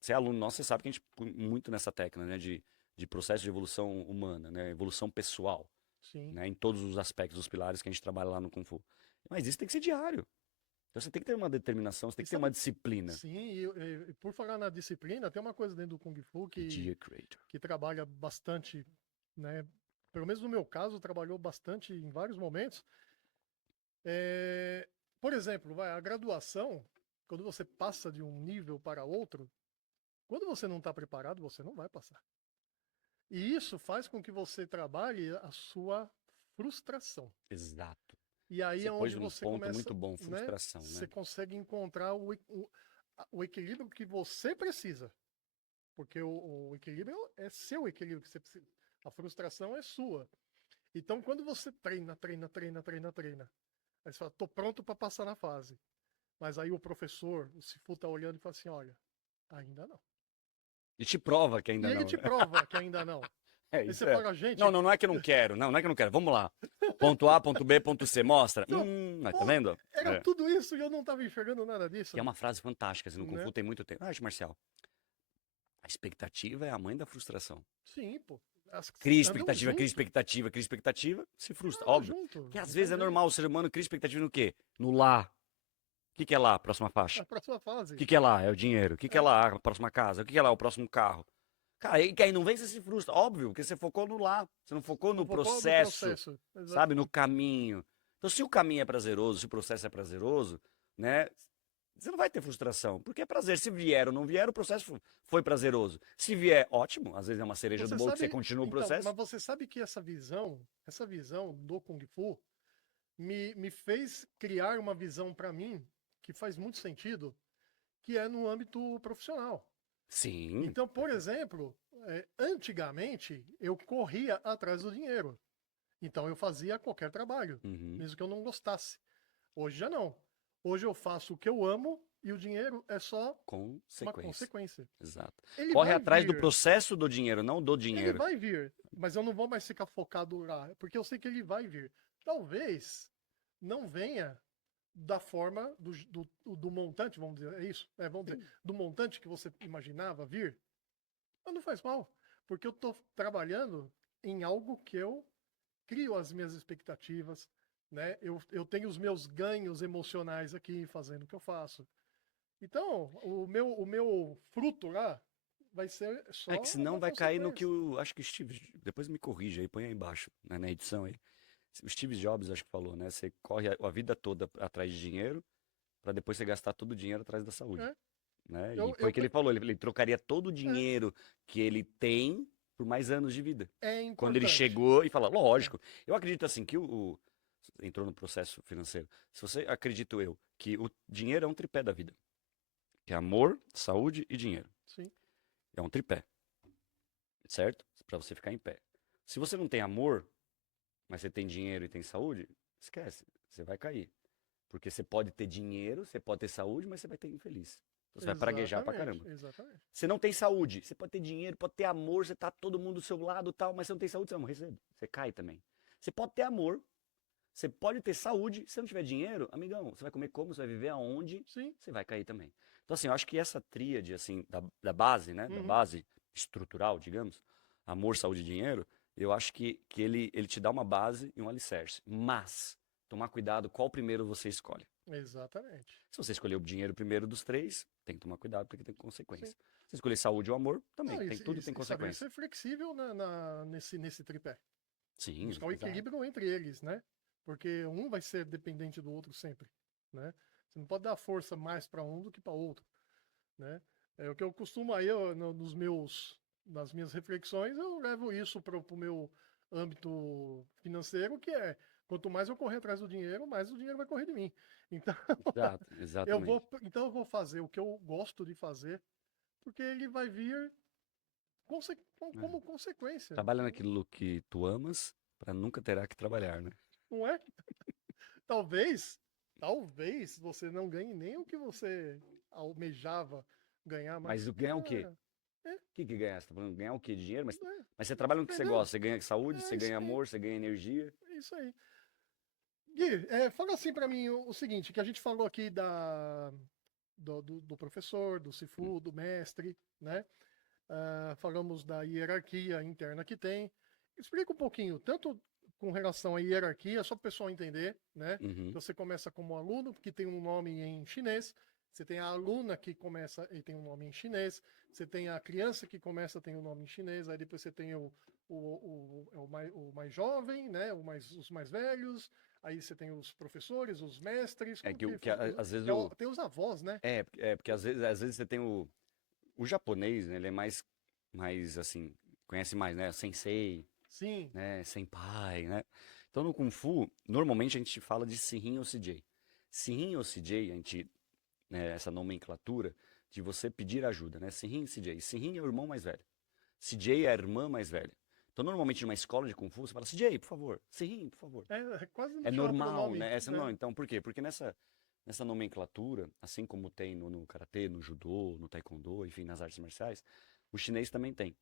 é aluno nosso, você sabe que a gente põe muito nessa tecla, né, de processo de evolução humana, né, evolução pessoal, Sim. né, em todos os aspectos dos pilares que a gente trabalha lá no Kung Fu. Mas isso tem que ser diário. Então você tem que ter uma determinação, você tem E que ter uma sabe, disciplina. sim, e por falar na disciplina, tem uma coisa dentro do Kung Fu Dear Creator. que trabalha bastante, né? Pelo menos no meu caso, trabalhou bastante em vários momentos. É, por exemplo, a graduação, quando você passa de um nível para outro, quando você não está preparado, você não vai passar. E isso faz com que você trabalhe a sua frustração. Exato. E aí Você é onde pôs um você ponto começa, muito bom, né? frustração, Você né? consegue encontrar o equilíbrio que você precisa. Porque o equilíbrio é seu equilíbrio que você precisa. A frustração é sua. Então, quando você treina, aí você fala, tô pronto para passar na fase. Mas aí o professor, o Sifu tá olhando e fala assim, olha, ainda não. E te prova que E ainda ele não, te né? prova que ainda não. É, Aí isso você é. fala, Não, gente, não, não é que eu não quero. Não, não é que eu não quero. Vamos lá. Ponto A, ponto B, ponto C. Mostra. então, Aí, tá pô, vendo? era É. tudo isso e eu não tava enxergando nada Que disso, é uma frase fantástica. Assim, no Kung Fu né? tem muito tempo. Arte marcial. A expectativa é a mãe da frustração. Sim, pô. As Cria andam expectativa, cria junto. expectativa, cria expectativa, se frustra. Andam Óbvio. junto. Que às Não vezes tem é jeito. normal o ser humano cria expectativa no quê? No lá. O que é lá? Próxima faixa. A próxima O fase. que é lá? É o dinheiro. O que é É, lá? A próxima casa. O que é lá? O próximo carro. Cara, aí, que aí não vem, você se frustra. Óbvio, porque você focou no lá. Você não focou não no focou no processo, processo. Exato. sabe? No caminho. Então, se o caminho é prazeroso, se o processo é prazeroso, né? Você não vai ter frustração, porque é prazer. Se vier ou não vier, o processo foi prazeroso. Se vier, ótimo. Às vezes é uma cereja do Você bolo que você sabe, continua o então, processo. mas você sabe que essa visão do Kung Fu me fez criar uma visão para mim que faz muito sentido, que é no âmbito profissional. Sim. Então, por exemplo, antigamente eu corria atrás do dinheiro. Então eu fazia qualquer trabalho, Uhum. mesmo que eu não gostasse. Hoje já não. Hoje eu faço o que eu amo e o dinheiro é só uma Consequência. consequência. Exato. Ele Corre vai atrás do vir, processo do dinheiro, não do ele dinheiro. vai vir, mas eu não vou mais ficar focado lá, porque eu sei que ele vai vir. Talvez não venha da forma do montante, vamos dizer, é isso? Vamos dizer, do montante que você imaginava vir, mas não faz mal, porque eu estou trabalhando em algo que eu crio as minhas expectativas, né? Eu tenho os meus ganhos emocionais aqui fazendo o que eu faço. Então, o meu fruto lá vai ser É que só senão uma vai cair no que consequência. o. Acho que o Steve. Depois me corrija aí, põe aí embaixo, né, na edição aí. O Steve Jobs, acho que falou, né? Você corre a vida toda atrás de dinheiro, para depois você gastar todo o dinheiro atrás da saúde. É, Né? E eu, foi eu, o que ele falou, ele trocaria todo o é, dinheiro que ele tem por mais anos de vida. é Quando ele importante. chegou e fala, É. lógico, eu acredito assim que entrou no processo financeiro. Se você acredito eu que o dinheiro é um tripé da vida, que é amor, saúde e dinheiro. Sim, É um tripé, certo? Para você ficar em pé. Se você não tem amor, mas você tem dinheiro e tem saúde, esquece, você vai cair. Porque você pode ter dinheiro, você pode ter saúde, mas você vai ter infeliz. Então você vai praguejar pra exatamente, caramba. exatamente. Você não tem saúde, você pode ter dinheiro, pode ter amor, você tá todo mundo do seu lado e tal, mas você não tem saúde, você vai morrer cedo. Você cai também. Você pode ter amor, você pode ter saúde, se não tiver dinheiro, amigão, você vai comer como, você vai viver aonde, Sim. você vai cair também. Então assim, eu acho que essa tríade, assim, da base, né, da Uhum. base estrutural, digamos, amor, saúde e dinheiro, eu acho que ele te dá uma base e um alicerce. Mas, tomar cuidado qual primeiro você escolhe. Exatamente. Se você escolher o dinheiro primeiro dos três, tem que tomar cuidado porque tem Sim. consequência. Se escolher saúde ou amor, também, Não, tudo tem e saber consequência. ser flexível nesse tripé. Sim, Buscar o exato. equilíbrio entre eles, né? Porque um vai ser dependente do outro sempre, né? Você não pode dar força mais para um do que para outro, né? É o que eu costumo aí, nas minhas reflexões, eu levo isso para o meu âmbito financeiro, que é quanto mais eu correr atrás do dinheiro, mais o dinheiro vai correr de mim. Então, Exato, exatamente. então eu vou fazer o que eu gosto de fazer, porque ele vai vir É. como consequência. Trabalha naquilo que tu amas para nunca terá que trabalhar, né? Não é? Talvez, talvez você não ganhe nem o que você almejava ganhar, Mas mas ganhar o quê? O que ganhar? Você tá falando ganhar o quê? Dinheiro? Mas você trabalha no que você entendeu? gosta. Você ganha saúde, você É isso ganha aí, amor, você ganha energia. é isso aí. Gui, fala assim pra mim o seguinte, que a gente falou aqui do professor, do Hum. Sifu, do mestre, né? Falamos da hierarquia interna que tem. Explica um pouquinho, tanto com relação à hierarquia, só para o pessoal entender, né? Uhum. Você começa como aluno, que tem um nome em chinês. Você tem a aluna que começa e tem um nome em chinês. Você tem a criança que começa tem um nome em chinês. Aí depois você tem o mais jovem, né? Os mais velhos. Aí você tem os professores, os mestres. É Como que, às vezes tem os avós, né? porque às vezes você tem o japonês, né? Ele é mais assim, conhece mais, né? Sensei, Sim, né? Senpai, né? Então no Kung Fu, normalmente a gente fala de Sirin ou CJ. Sirin ou CJ, a gente, né, essa nomenclatura de você pedir ajuda, né? Sirin e CJ. Sirin é o irmão mais velho. CJ é a irmã mais velha. Então normalmente numa escola de Kung Fu você fala CJ, por favor. Sirin, por favor. quase não É chama pelo normal, nome, né? Essa não, né? então por quê? Porque nessa nomenclatura, assim como tem no karatê, no judô, no taekwondo, enfim, nas artes marciais, o chinês também tem.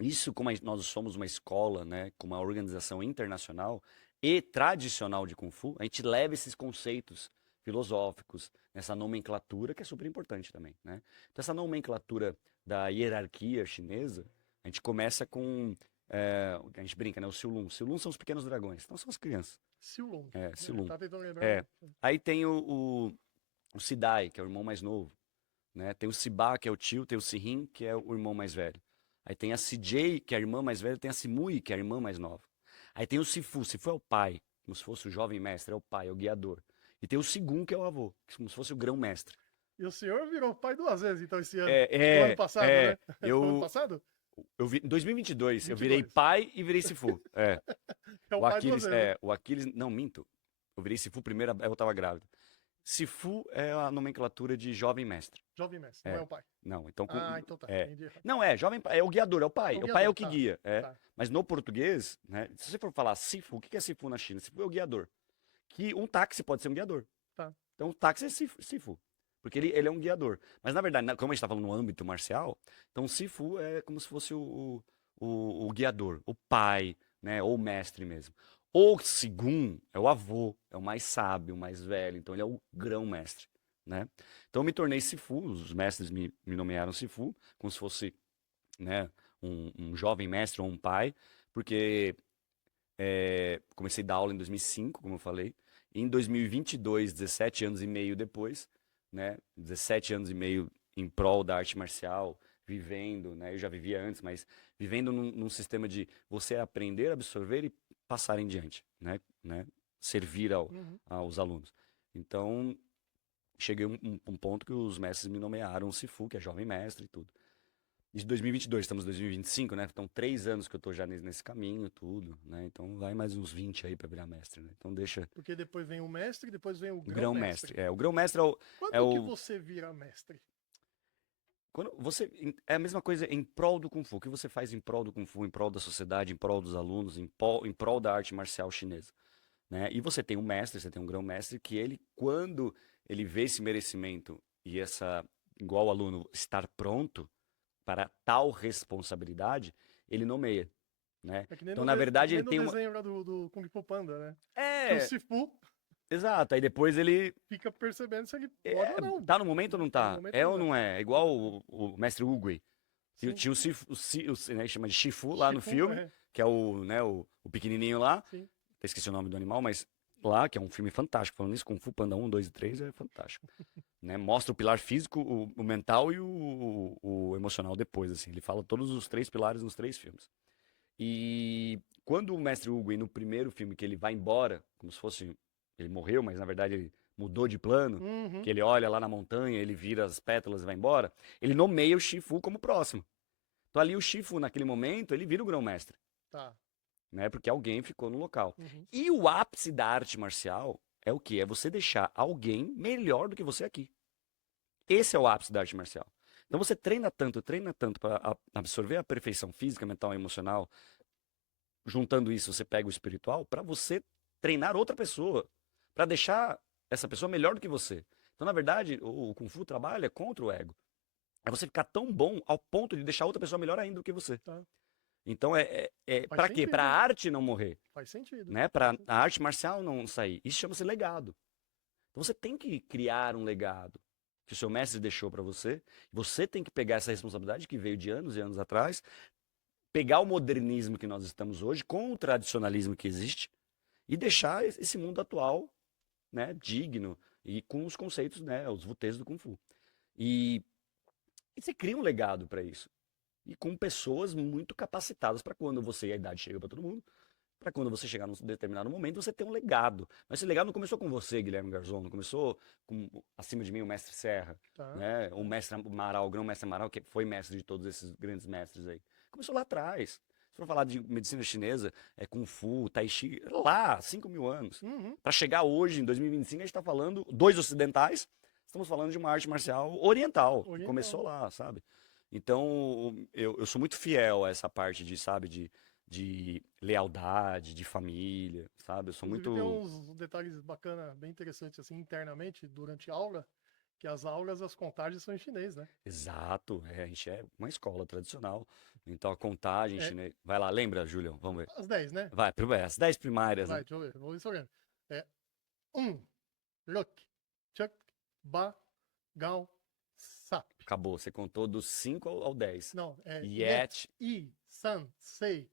Isso, como nós somos uma escola, né, com uma organização internacional e tradicional de Kung Fu, a gente leva esses conceitos filosóficos nessa nomenclatura que é super importante também, né? Então essa nomenclatura da hierarquia chinesa, a gente começa com a gente brinca, né? O Silun. Silun são os pequenos dragões, então são as crianças. Silon. É, Né? Silun. Tá tentando lembrar. É. Aí tem o Sidai, que é o irmão mais novo, né? Tem o Sibá, que é o tio, tem o Sirin, que é o irmão mais velho. Aí tem a CJ, que é a irmã mais velha, tem a Simui, que é a irmã mais nova. Aí tem o Sifu, Sifu é o pai, como se fosse o jovem mestre, é o pai, é o guiador. E tem o Sigun, que é o avô, como se fosse o grão-mestre. E o senhor virou pai 2 vezes, então, esse ano. No ano É, passado, é, né? é. No ano Eu, passado? em 2022, eu virei 22. pai e virei Sifu. É. É o O pai 2 vezes, né? Aquiles, não, minto. Eu virei Sifu primeiro, eu tava grávida. Sifu é a nomenclatura de jovem mestre. Jovem mestre, não é É. o pai. Não, então. Ah, então tá. É. Entendi errado. Não, jovem, é o guiador, é o pai. O O pai é guiador, o que tá. guia. Tá. Mas no português, né? Se você for falar Sifu, o que é Sifu na China? Sifu é o guiador. Que um táxi pode ser um guiador. Tá. Então o táxi é Sifu. Porque ele é um guiador. Mas na verdade, como a gente está falando no âmbito marcial, então o Sifu é como se fosse o guiador, o pai, né? Ou o mestre mesmo. O Sigun é o avô, é o mais sábio, o mais velho. Então ele é o grão-mestre, né? Então eu me tornei Sifu, os mestres me nomearam Sifu, como se fosse, né, um jovem mestre ou um pai, porque comecei a dar aula em 2005, como eu falei, e em 2022, 17 anos e meio depois, né, 17 anos e meio em prol da arte marcial, vivendo, né, eu já vivia antes, mas vivendo num sistema de você aprender, absorver e passar em diante, né, servir Uhum. aos alunos. Então, cheguei a um ponto que os mestres me nomearam Sifu, que é jovem mestre e tudo. Isso em 2022, estamos em 2025, né? Então, 3 anos que eu tô já nesse caminho, tudo, né? Então, vai mais uns 20 aí pra virar mestre, né? Então, deixa. Porque depois vem o mestre, depois vem o Grão-mestre. grão-mestre. O grão-mestre é Quando que o. você vira mestre? Quando você. É a mesma coisa em prol do Kung Fu. O que você faz em prol do Kung Fu, em prol da sociedade, em prol dos alunos, em prol da arte marcial chinesa, né? E você tem um mestre, você tem um grão-mestre, que ele, quando ele vê esse merecimento e igual o aluno, estar pronto para tal responsabilidade, ele nomeia, né? É que nem Então, na é verdade, que nem ele no tem uma. desenho lá do Kung Fu Panda, né? Que o É, Sifu exato. Aí depois ele. fica percebendo se ele pode ou não. Tá no momento ou não Tá no tá? momento É ou ou não não é? É igual o mestre Uguay. Sim. Tinha o Sifu, né, chama de Shifu lá no Shifu, filme, que é o pequenininho lá. sim. Até esqueci o nome do animal, mas lá, que é um filme fantástico. Falando isso, Kung Fu Panda 1, 2 e 3 é fantástico. Né? Mostra o pilar físico, o mental e o emocional depois, assim. Ele fala todos os 3 pilares nos 3 filmes. E quando o mestre Uguay, no primeiro filme, que ele vai embora, como se fosse... Ele morreu, mas na verdade ele mudou de plano, Uhum. que ele olha lá na montanha, ele vira as pétalas e vai embora, ele nomeia o Shifu como próximo. Então ali o Shifu, naquele momento, ele vira o grão-mestre. Tá. né? Porque alguém ficou no local. Uhum. E o ápice da arte marcial é o quê? É você deixar alguém melhor do que você aqui. Esse é o ápice da arte marcial. Então você treina tanto para absorver a perfeição física, mental e emocional. Juntando isso, você pega o espiritual para você treinar outra pessoa, para deixar essa pessoa melhor do que você. Então, na verdade, o Kung Fu trabalha contra o ego. É você ficar tão bom ao ponto de deixar outra pessoa melhor ainda do que você. Tá. Então, Faz para quê? Para a sentido. arte não morrer, Faz sentido. né? Para a arte marcial não sair. Isso chama-se legado. Então, você tem que criar um legado que o seu mestre deixou para você. Você tem que pegar essa responsabilidade que veio de anos e anos atrás, pegar o modernismo que nós estamos hoje com o tradicionalismo que existe e deixar esse mundo atual, né, digno e com os conceitos, né, os vutês do Kung Fu. E você cria um legado para isso. E com pessoas muito capacitadas para quando você, a idade chega para todo mundo, para quando você chegar num determinado momento, você ter um legado. Mas esse legado não começou com você, Guilherme Garzon, não começou com, acima de mim, o mestre Serra, Tá. né? O mestre Amaral, o grão-mestre Amaral, que foi mestre de todos esses grandes mestres aí. Começou lá atrás. Se for falar de medicina chinesa, Kung Fu, Tai Chi, lá, 5 mil anos. Uhum. Para chegar hoje, em 2025, a gente está falando, dois ocidentais, estamos falando de uma arte marcial oriental, que começou lá, sabe? Então, eu sou muito fiel a essa parte de, sabe, de lealdade, de família, sabe? Eu sou Inclusive, tem muito... uns detalhes bacanas, bem interessantes, assim, internamente, durante a aula, que as aulas, as contagens são em chinês, né? Exato, a gente é uma escola tradicional, então a contagem É, chinesa... Vai lá, lembra, Julião? Vamos ver. as 10, né? Vai, as 10 primárias, Vai, né? deixa eu ver, vou ver se eu lembro. É Luk, Chuk, Ba, Gao, Sap. Acabou, você contou do 5 ao 10. Não, é Yet, I, San, Sei,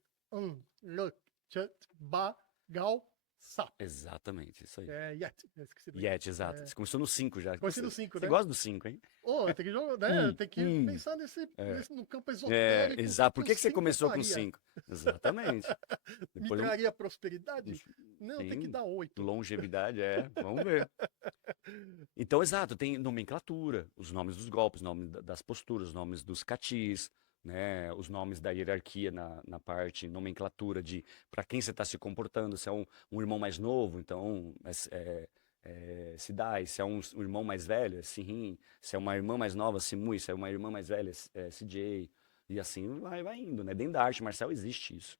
Luk, Chuk, Ba, Gao, Sap. exatamente, isso aí. É Yet, eu esqueci do Yet, exato. É, Você começou no 5 já. conheci do 5, Você né? gosta do 5, hein? Ô, tem que jogar, né? Tem que pensar no campo esotérico. Exato. Por o que você 5 começou com faria. 5? Exatamente. Me Depois traria prosperidade? Não, tem que sim, dar 8. longevidade, vamos ver. Então, exato, tem nomenclatura, os nomes dos golpes, os nomes das posturas, os nomes dos catis, né, os nomes da hierarquia na parte nomenclatura de para quem você está se comportando, se é um irmão mais novo, então Sidai, se é um irmão mais velho, é Sirin, se é uma irmã mais nova, Simui, se é uma irmã mais velha, é CJ, e assim vai indo, né? Dentro da arte marcial existe isso,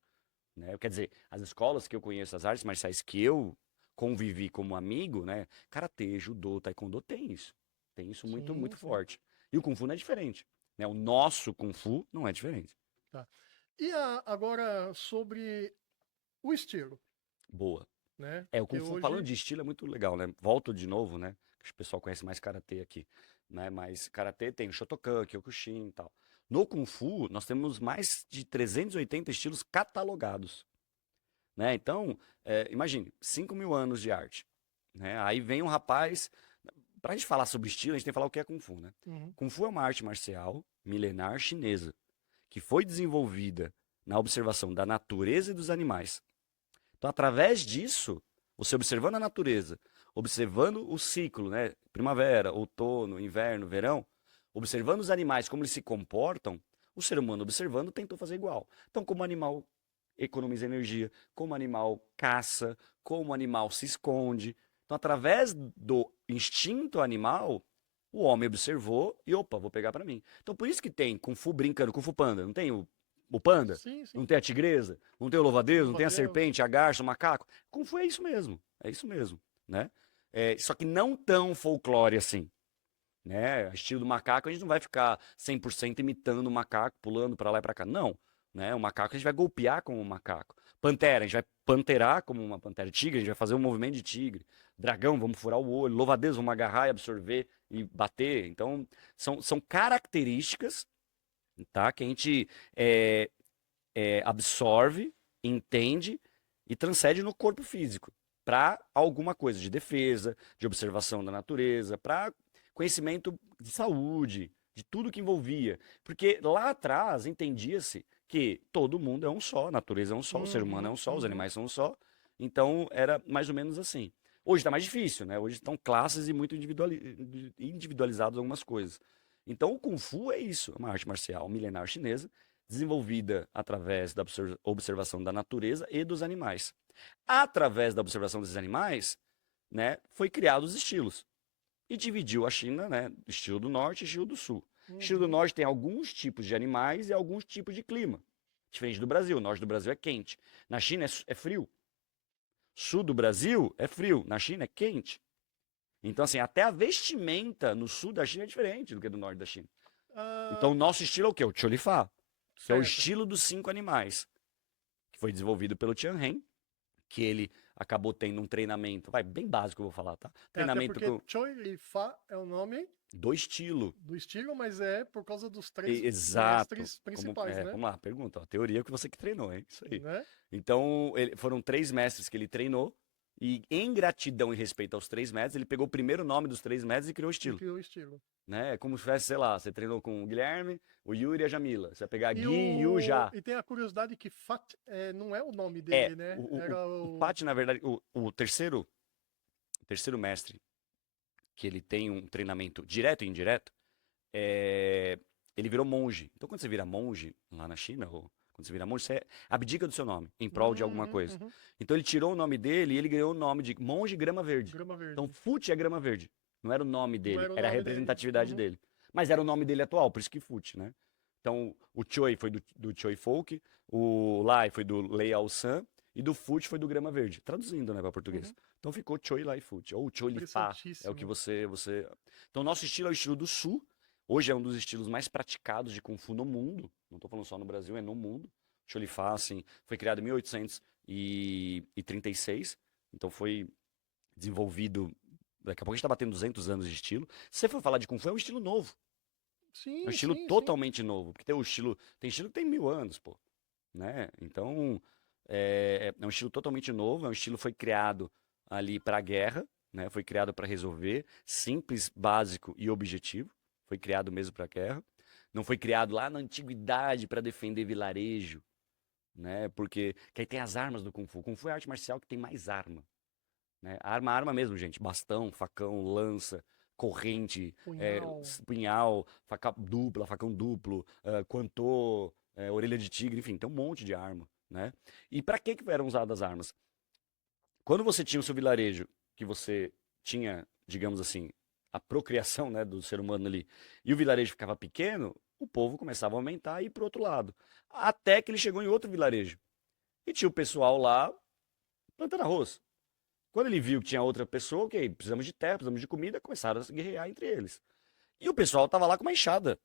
né? Quer dizer, as escolas que eu conheço, as artes marciais que eu convivi como amigo, né? Karatê, judô, taekwondo tem isso muito, Sim, muito sim. forte. E o Kung Fu não é diferente, né? O nosso Kung Fu não é diferente. Tá. E agora sobre o estilo, Boa. né? O Kung Fu, falando de estilo, é muito legal, né? Volto de novo, né? Acho que o pessoal conhece mais Karatê aqui, né? Mas Karatê tem o Shotokan, Kyokushin e tal. No Kung Fu, nós temos mais de 380 estilos catalogados, né? Então, imagine, 5 mil anos de arte, né? Aí vem um rapaz... Pra gente falar sobre estilo, a gente tem que falar o que é Kung Fu, né? Uhum. Kung Fu é uma arte marcial milenar chinesa, que foi desenvolvida na observação da natureza e dos animais. Então, através disso, você observando a natureza, observando o ciclo, né? Primavera, outono, inverno, verão, observando os animais, como eles se comportam, o ser humano observando tentou fazer igual. Então, como o animal economiza energia, como o animal caça, como o animal se esconde. Então, através do instinto animal, o homem observou e, opa, vou pegar para mim. Então, por isso que tem Kung Fu brincando, Kung Fu Panda, não tem o panda? Sim, sim. Não tem a tigresa? Não tem o louva-a-Deus? Não tem a Louva-a-Deus. serpente, a garça, o macaco? Kung Fu é isso mesmo, né? Só que não tão folclore assim, né? Estilo do macaco, a gente não vai ficar 100% imitando o macaco, pulando para lá e para cá, não, né? O macaco a gente vai golpear como um macaco. Pantera, a gente vai panterar como uma pantera. Tigre, a gente vai fazer um movimento de tigre. Dragão, vamos furar o olho. Louva-a-Deus, vamos agarrar e absorver e bater. Então, são características, tá? Que a gente absorve, entende e transcende no corpo físico para alguma coisa de defesa, de observação da natureza, para conhecimento de saúde, de tudo que envolvia. Porque lá atrás entendia-se que todo mundo é um só, a natureza é um só, o ser humano é um só, os animais são um só. Então era mais ou menos assim. Hoje está mais difícil, né? Hoje estão classes e muito individualizadas algumas coisas. Então o Kung Fu é isso, é uma arte marcial milenar chinesa, desenvolvida através da observação da natureza e dos animais. Através da observação desses animais, né, foi criado os estilos. E dividiu a China, né, estilo do norte e estilo do sul. Estilo do norte tem alguns tipos de animais e alguns tipos de clima. Diferente do Brasil. O norte do Brasil é quente. Na China é frio. Sul do Brasil é frio. Na China é quente. Então, assim, até a vestimenta no sul da China é diferente do que do norte da China. Então, o nosso estilo é o quê? O Cholifá, que é o certo. estilo dos 5 animais, que foi desenvolvido pelo Tian Ren, que ele acabou tendo um treinamento, bem básico eu vou falar, tá? Até Treinamento porque Choi Li Fa é o nome do estilo. do estilo, mas é por causa dos 3 Exato. mestres principais, né? Vamos lá, pergunta. Ó, teoria que você que treinou, hein? Isso aí. Né? Então, foram 3 mestres que ele treinou, e em gratidão e respeito aos 3 mestres, ele pegou o primeiro nome dos 3 mestres e criou o estilo. Criou o estilo. Né? É como se fosse, sei lá, você treinou com o Guilherme, o Yuri e a Jamila. Você vai pegar E, Gui e o Já. e tem a curiosidade que Fat não é o nome dele, né? Era O Pat, na verdade, o terceiro mestre, que ele tem um treinamento direto e indireto, ele virou monge. Então, quando você vira monge lá na China, ou quando você vira monge, você abdica do seu nome, em prol de alguma coisa. Então, ele tirou o nome dele e ele ganhou o nome de monge grama verde. Grama verde. Então, Fut é grama verde. Não era o nome dele, era o era a nome representatividade dele. dele. Mas era o nome dele atual, por isso que Fut, né? Então, o Choi foi do Choi Folk, o Lai foi do Lei Ao San, e do Fut foi do grama verde. Traduzindo, né, para português. Então, ficou Choi Lai Fut, ou Choi Li Fa, é o que você... Então, nosso estilo é o estilo do Sul. Hoje é um dos estilos mais praticados de Kung Fu no mundo. Não estou falando só no Brasil, é no mundo. Choi Li Fa, assim, foi criado em 1836. Então, foi desenvolvido... Daqui a pouco a gente está batendo 200 anos de estilo. Se você for falar de Kung Fu, é um estilo novo. Sim, É um estilo totalmente novo. Porque tem estilo que tem 1000 anos, pô. Né? Então, é um estilo totalmente novo. É um estilo que foi criado ali para a guerra, né? Foi criado para resolver. Simples, básico e objetivo. Foi criado mesmo para a guerra. Não foi criado lá na antiguidade para defender vilarejo. Né? Porque que aí tem as armas do Kung Fu. Kung Fu é a arte marcial que tem mais arma. Né? Arma mesmo, gente. Bastão, facão, lança, corrente, punhal, facão duplo, quantô, orelha de tigre, enfim, tem um monte de arma. Né? E para que eram usadas as armas? Quando você tinha o seu vilarejo, que você tinha, digamos assim, a procriação, né, do ser humano ali, e o vilarejo ficava pequeno, o povo começava a aumentar e ir para o outro lado. Até que ele chegou em outro vilarejo. E tinha o pessoal lá plantando arroz. Quando ele viu que tinha outra pessoa, ok, precisamos de terra, precisamos de comida, começaram a se guerrear entre eles. E o pessoal tava lá com uma enxada.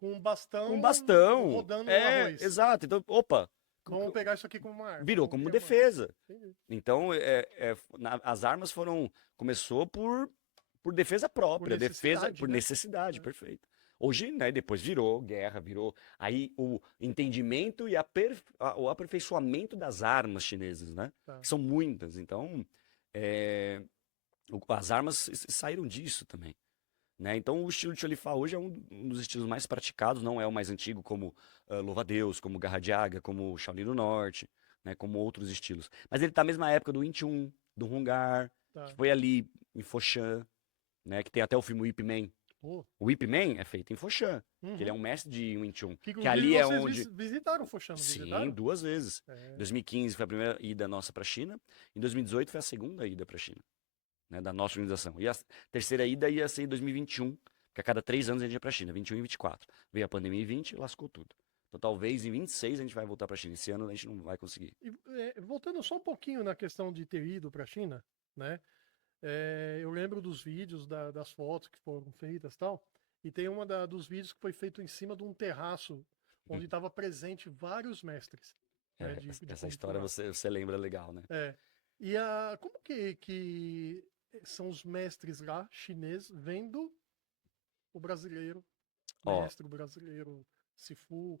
Com um bastão. Com um bastão. Rodando no arroz. Exato. Então, opa. Vamos pegar isso aqui como uma arma. Virou como defesa. Então, as armas começou por defesa própria. Por necessidade, perfeito. Hoje, né, depois virou guerra, virou aí o entendimento e o aperfeiçoamento das armas chinesas, né? Tá. Que são muitas. Então, as armas saíram disso também. Né? Então, o estilo de Cholifá hoje é um dos estilos mais praticados, não é o mais antigo, como Louva-a-Deus, como Garra de Águia, como Shaolin do Norte, né? Como outros estilos. Mas ele está na mesma época do Wing Chun, do Hung Gar, que foi ali em Foshan, né? Que tem até o filme Ip Man. O Ip Man é feito em Foshan, que ele é um mestre de Wing Chun. Que ali é onde... visitaram Foshan, Sim, 2 vezes. Em 2015 foi a primeira ida nossa para a China, em 2018 foi a segunda ida para a China. Né, da nossa organização. E a terceira ida ia ser em 2021, porque a cada 3 anos a gente ia para a China, 21 e 24. Veio a pandemia em 20 e lascou tudo. Então talvez em 26 a gente vai voltar para a China. Esse ano a gente não vai conseguir. E, voltando só um pouquinho na questão de ter ido para a China, né? Eu lembro dos vídeos, das fotos que foram feitas e tal, e tem dos vídeos que foi feito em cima de um terraço, onde estava presente vários mestres. Né, essa história você lembra legal, né? E como que são os mestres lá, chineses, vendo o brasileiro, mestre brasileiro, Sifu,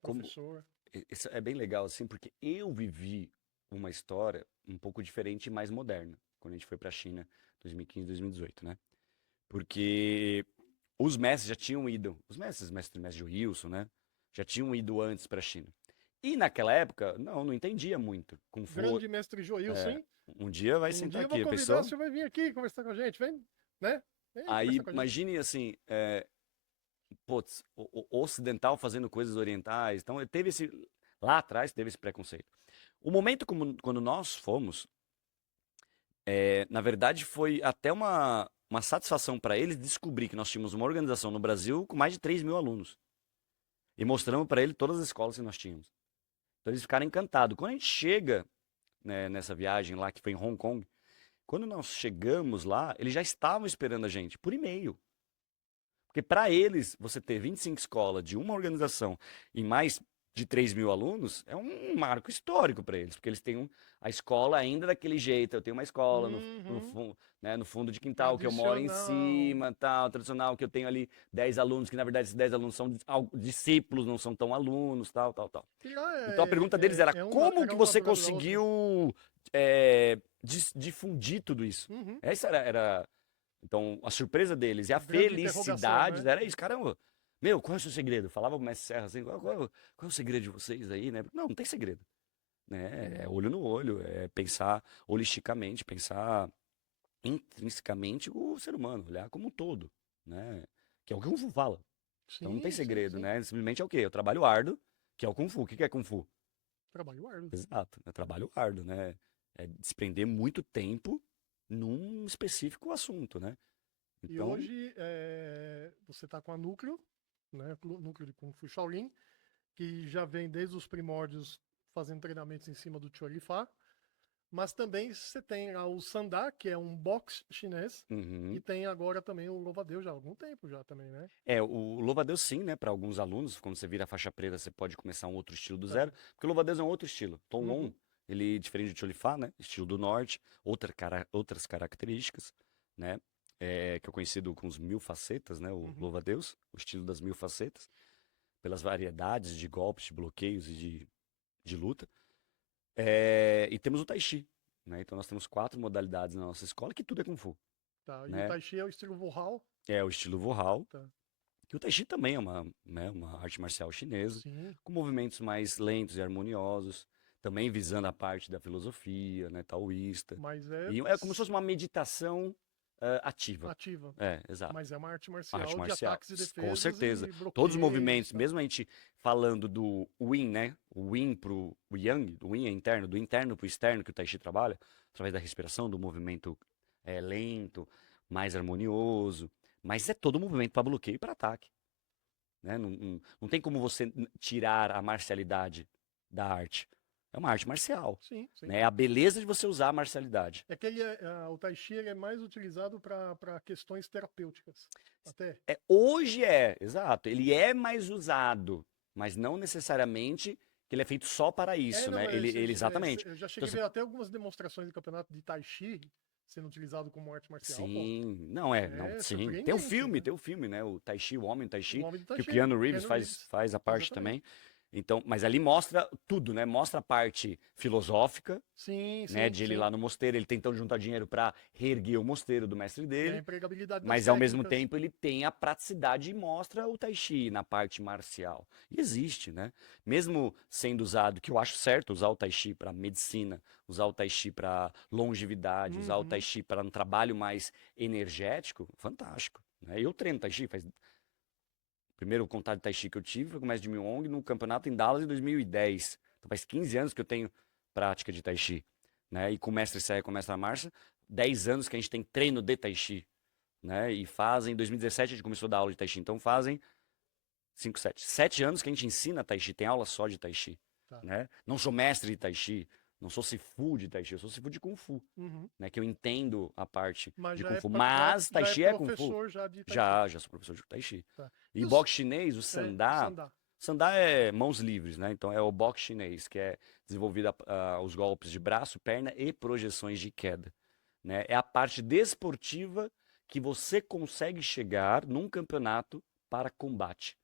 professor? Isso é bem legal, assim, porque eu vivi uma história um pouco diferente e mais moderna, quando a gente foi para a China, 2015, 2018, né? Porque os mestres já tinham ido, mestre Joilson, né? Já tinham ido antes para a China. E naquela época, não entendia muito. Grande mestre Joilson, hein? Um dia vai sentar aqui. Um dia eu vou convidar, você vai vir aqui conversar com a gente, vem, né? Aí, imagine assim, putz, o ocidental fazendo coisas orientais. Então, lá atrás teve esse preconceito. O momento quando nós fomos, na verdade, foi até uma satisfação para eles descobrir que nós tínhamos uma organização no Brasil com mais de 3 mil alunos. E mostramos para eles todas as escolas que nós tínhamos. Então, eles ficaram encantados. Quando a gente chega, né, nessa viagem lá, que foi em Hong Kong, quando nós chegamos lá, eles já estavam esperando a gente por e-mail. Porque para eles, você ter 25 escolas de uma organização e mais de 3 mil alunos, é um marco histórico para eles. Porque eles têm a escola ainda daquele jeito. Eu tenho uma escola no fundo de quintal, que eu moro em cima, tal, tradicional, que eu tenho ali 10 alunos, que na verdade esses 10 alunos são discípulos, não são tão alunos, tal. Então a pergunta deles era, como que você conseguiu difundir tudo isso? Essa era então, a surpresa deles e a felicidade, né? era isso, caramba. Meu, qual é o seu segredo? Falava o mestre Serra assim, qual é o segredo de vocês aí, né? Não tem segredo. Né? É olho no olho, é pensar holisticamente, pensar intrinsecamente o ser humano, olhar como um todo, né? Que é o que o Kung Fu fala. Então não tem segredo, né? Simplesmente é o quê? O trabalho árduo, que é o Kung Fu. O que é Kung Fu? Trabalho árduo. Exato, é trabalho árduo, né? É desprender muito tempo num específico assunto, né? E Então, hoje você está com a Núcleo, né? Núcleo de Kung Fu Shaolin, que já vem desde os primórdios fazendo treinamentos em cima do Chorifá. Mas também você tem lá o Sandá, que é um boxe chinês, e tem agora também o Louva-a-Deus já há algum tempo já também, né? O Louva-a-Deus sim, né? Para alguns alunos, quando você vira faixa preta, você pode começar um outro estilo do zero, porque o Louva-a-Deus é um outro estilo. Tom Long, ele diferente do Cholifá, né? Estilo do norte, outras características, né? Que é conhecido com os 1000 facetas, né? O Louva-a-Deus, o estilo das 1000 facetas, pelas variedades de golpes, de bloqueios e de luta. E temos o Tai Chi, né? Então nós temos 4 modalidades na nossa escola, que tudo é Kung Fu. Tá, e Né? o Tai Chi é o estilo Wu-Hao. É o estilo Wu-Hao. Tá. Que o Tai Chi também é uma arte marcial chinesa, Sim. com movimentos mais lentos e harmoniosos, também visando a parte da filosofia, né, taoísta. Mas E é como se fosse uma meditação ativa. ativa. Exato. Mas é uma arte marcial, Arte de marcial, ataques e defesas com certeza. e bloqueios, Todos os movimentos, tá? mesmo a gente falando do Yin, né? O Yin pro o Yang, do Yin é interno, do interno pro externo que o Tai Chi trabalha, através da respiração, do movimento lento, mais harmonioso. Mas é todo movimento para bloqueio e para ataque. Né? Não tem como você tirar a marcialidade da arte. É uma arte marcial. Sim. Né? É a beleza de você usar a marcialidade. É que o Tai Chi ele é mais utilizado para questões terapêuticas. Até. Hoje exato. Ele é mais usado, mas não necessariamente que ele é feito só para isso. Não, né? Exatamente. Eu já cheguei a ver até algumas demonstrações de campeonato de Tai Chi sendo utilizado como arte marcial. Sim, pô. não sim. Tem um filme, né? O Tai Chi, o Homem do Tai Chi, que o Keanu Reeves faz a parte também. Então, mas ali mostra tudo, né? Mostra a parte filosófica, né? De ele lá no mosteiro, ele tentando juntar dinheiro para reerguer o mosteiro do mestre dele. A empregabilidade mas ao mesmo tempo ele tem a praticidade e mostra o Tai Chi na parte marcial. E existe, né? Mesmo sendo usado, que eu acho certo usar o Tai Chi para medicina, usar o Tai Chi para longevidade, usar o Tai Chi para um trabalho mais energético, fantástico. Né? Eu treino Tai Chi o primeiro contato de Tai Chi que eu tive foi com o mestre Jimmy Wong no campeonato em Dallas em 2010. Então faz 15 anos que eu tenho prática de Tai Chi. Né? E com o mestre Serra e com a mestra Márcia, 10 anos que a gente tem treino de Tai Chi. Né? E em 2017 a gente começou a dar aula de Tai Chi. Então fazem 7 anos que a gente ensina Tai Chi, tem aula só de Tai Chi. Tá. Né? Não sou mestre de Tai Chi, não sou Sifu de Tai Chi, eu sou Sifu de Kung Fu. Né? Que eu entendo a parte de Kung Fu. Mas Tai Chi é Kung Fu. Já sou professor de Tai Chi. Tá. E boxe chinês, o Sandá. Sandá é mãos livres, né? Então é o boxe chinês, que é desenvolvido os golpes de braço, perna e projeções de queda. Né? É a parte desportiva que você consegue chegar num campeonato para combate.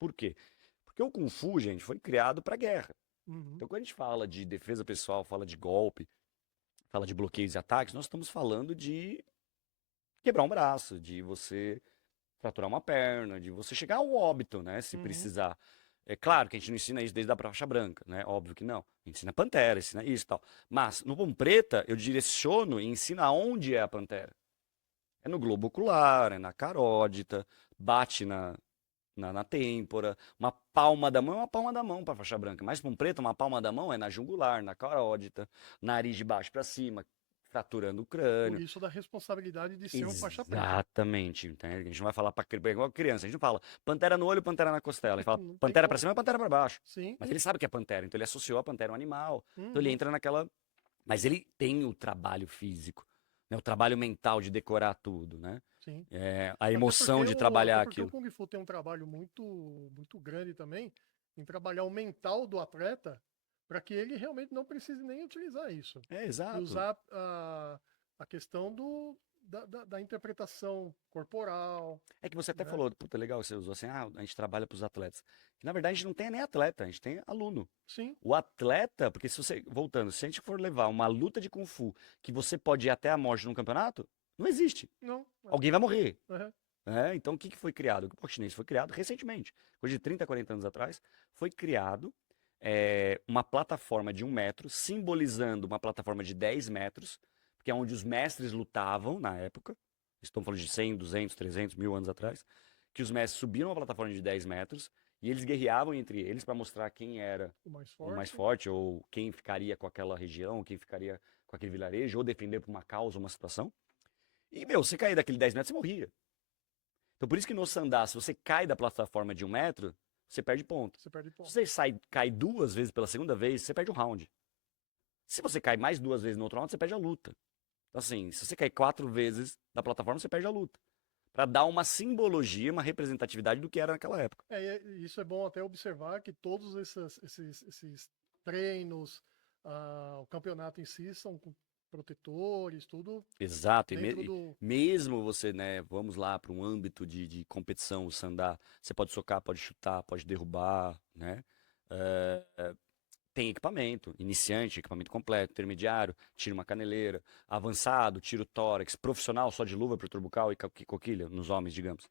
Por quê? Porque o Kung Fu, gente, foi criado para guerra. Então quando a gente fala de defesa pessoal, fala de golpe, fala de bloqueios e ataques, nós estamos falando de quebrar um braço, de você fraturar uma perna, de você chegar ao óbito, né, se precisar. É claro que a gente não ensina isso desde a faixa branca, né? Óbvio que não. A gente ensina pantera, ensina isso e tal. Mas no Pão Preta, eu direciono e ensino aonde é a pantera. É no globo ocular, é na carótida, bate na têmpora, uma palma da mão é uma palma da mão para faixa branca. Mais para um preto, uma palma da mão é na jugular, na carótida, nariz de baixo para cima, fraturando o Por crânio. isso da responsabilidade de ser um faixa preta. Exatamente, entende? A gente não vai falar para igual criança, a gente não fala pantera no olho, pantera na costela. Ele fala Não tem pantera para como. cima e pantera para baixo. Sim. Mas ele sabe que é pantera, então ele associou a pantera a um animal. Então ele Uhum. entra naquela. Mas ele tem o trabalho físico, né? O trabalho mental de decorar tudo, né? Sim. A emoção de trabalhar Até porque o aquilo. Kung Fu tem um trabalho muito grande também em trabalhar o mental do atleta para que ele realmente não precise nem utilizar isso. É, E exato. usar a questão da interpretação corporal, É que você até né? falou, puta, legal, você usou assim, a gente trabalha para os atletas. Que, na verdade, a gente não tem nem atleta, a gente tem aluno. Sim, O atleta, porque se você, voltando, se a gente for levar uma luta de Kung Fu que você pode ir até a morte num campeonato, não existe. não. Alguém vai morrer. Uhum. Então, o que foi criado? O boxe chinês foi criado recentemente, coisa de 30, 40 anos atrás, foi criado uma plataforma de 1 metro, simbolizando uma plataforma de 10 metros, que é onde os mestres lutavam na época. Estamos falando de 100, 200, 300, 1000 anos atrás, que os mestres subiam uma plataforma de 10 metros e eles guerreavam entre eles para mostrar quem era O mais o mais forte. forte, ou quem ficaria com aquela região, quem ficaria com aquele vilarejo, ou defender por uma causa, uma situação. E, meu, você cair daquele 10 metros, você morria. Então, por isso que no sandá, se você cai da plataforma de 1 metro, você perde ponto. Você perde Se ponto. você cai 2 vezes pela segunda vez, você perde o round. Se você cai mais 2 vezes no outro round, você perde a luta. Então, assim, se você cair 4 vezes da plataforma, você perde a luta. Para dar uma simbologia, uma representatividade do que era naquela época. Isso é bom até observar que todos esses treinos, o campeonato em si são com protetores, tudo Exato, dentro do. mesmo você, né, vamos lá para um âmbito de competição, o sandá, você pode socar, pode chutar, pode derrubar, né? Tem equipamento, iniciante, equipamento completo, intermediário, tira uma caneleira, avançado, tiro tórax, profissional só de luva para o turbucal e coquilha, nos homens, digamos.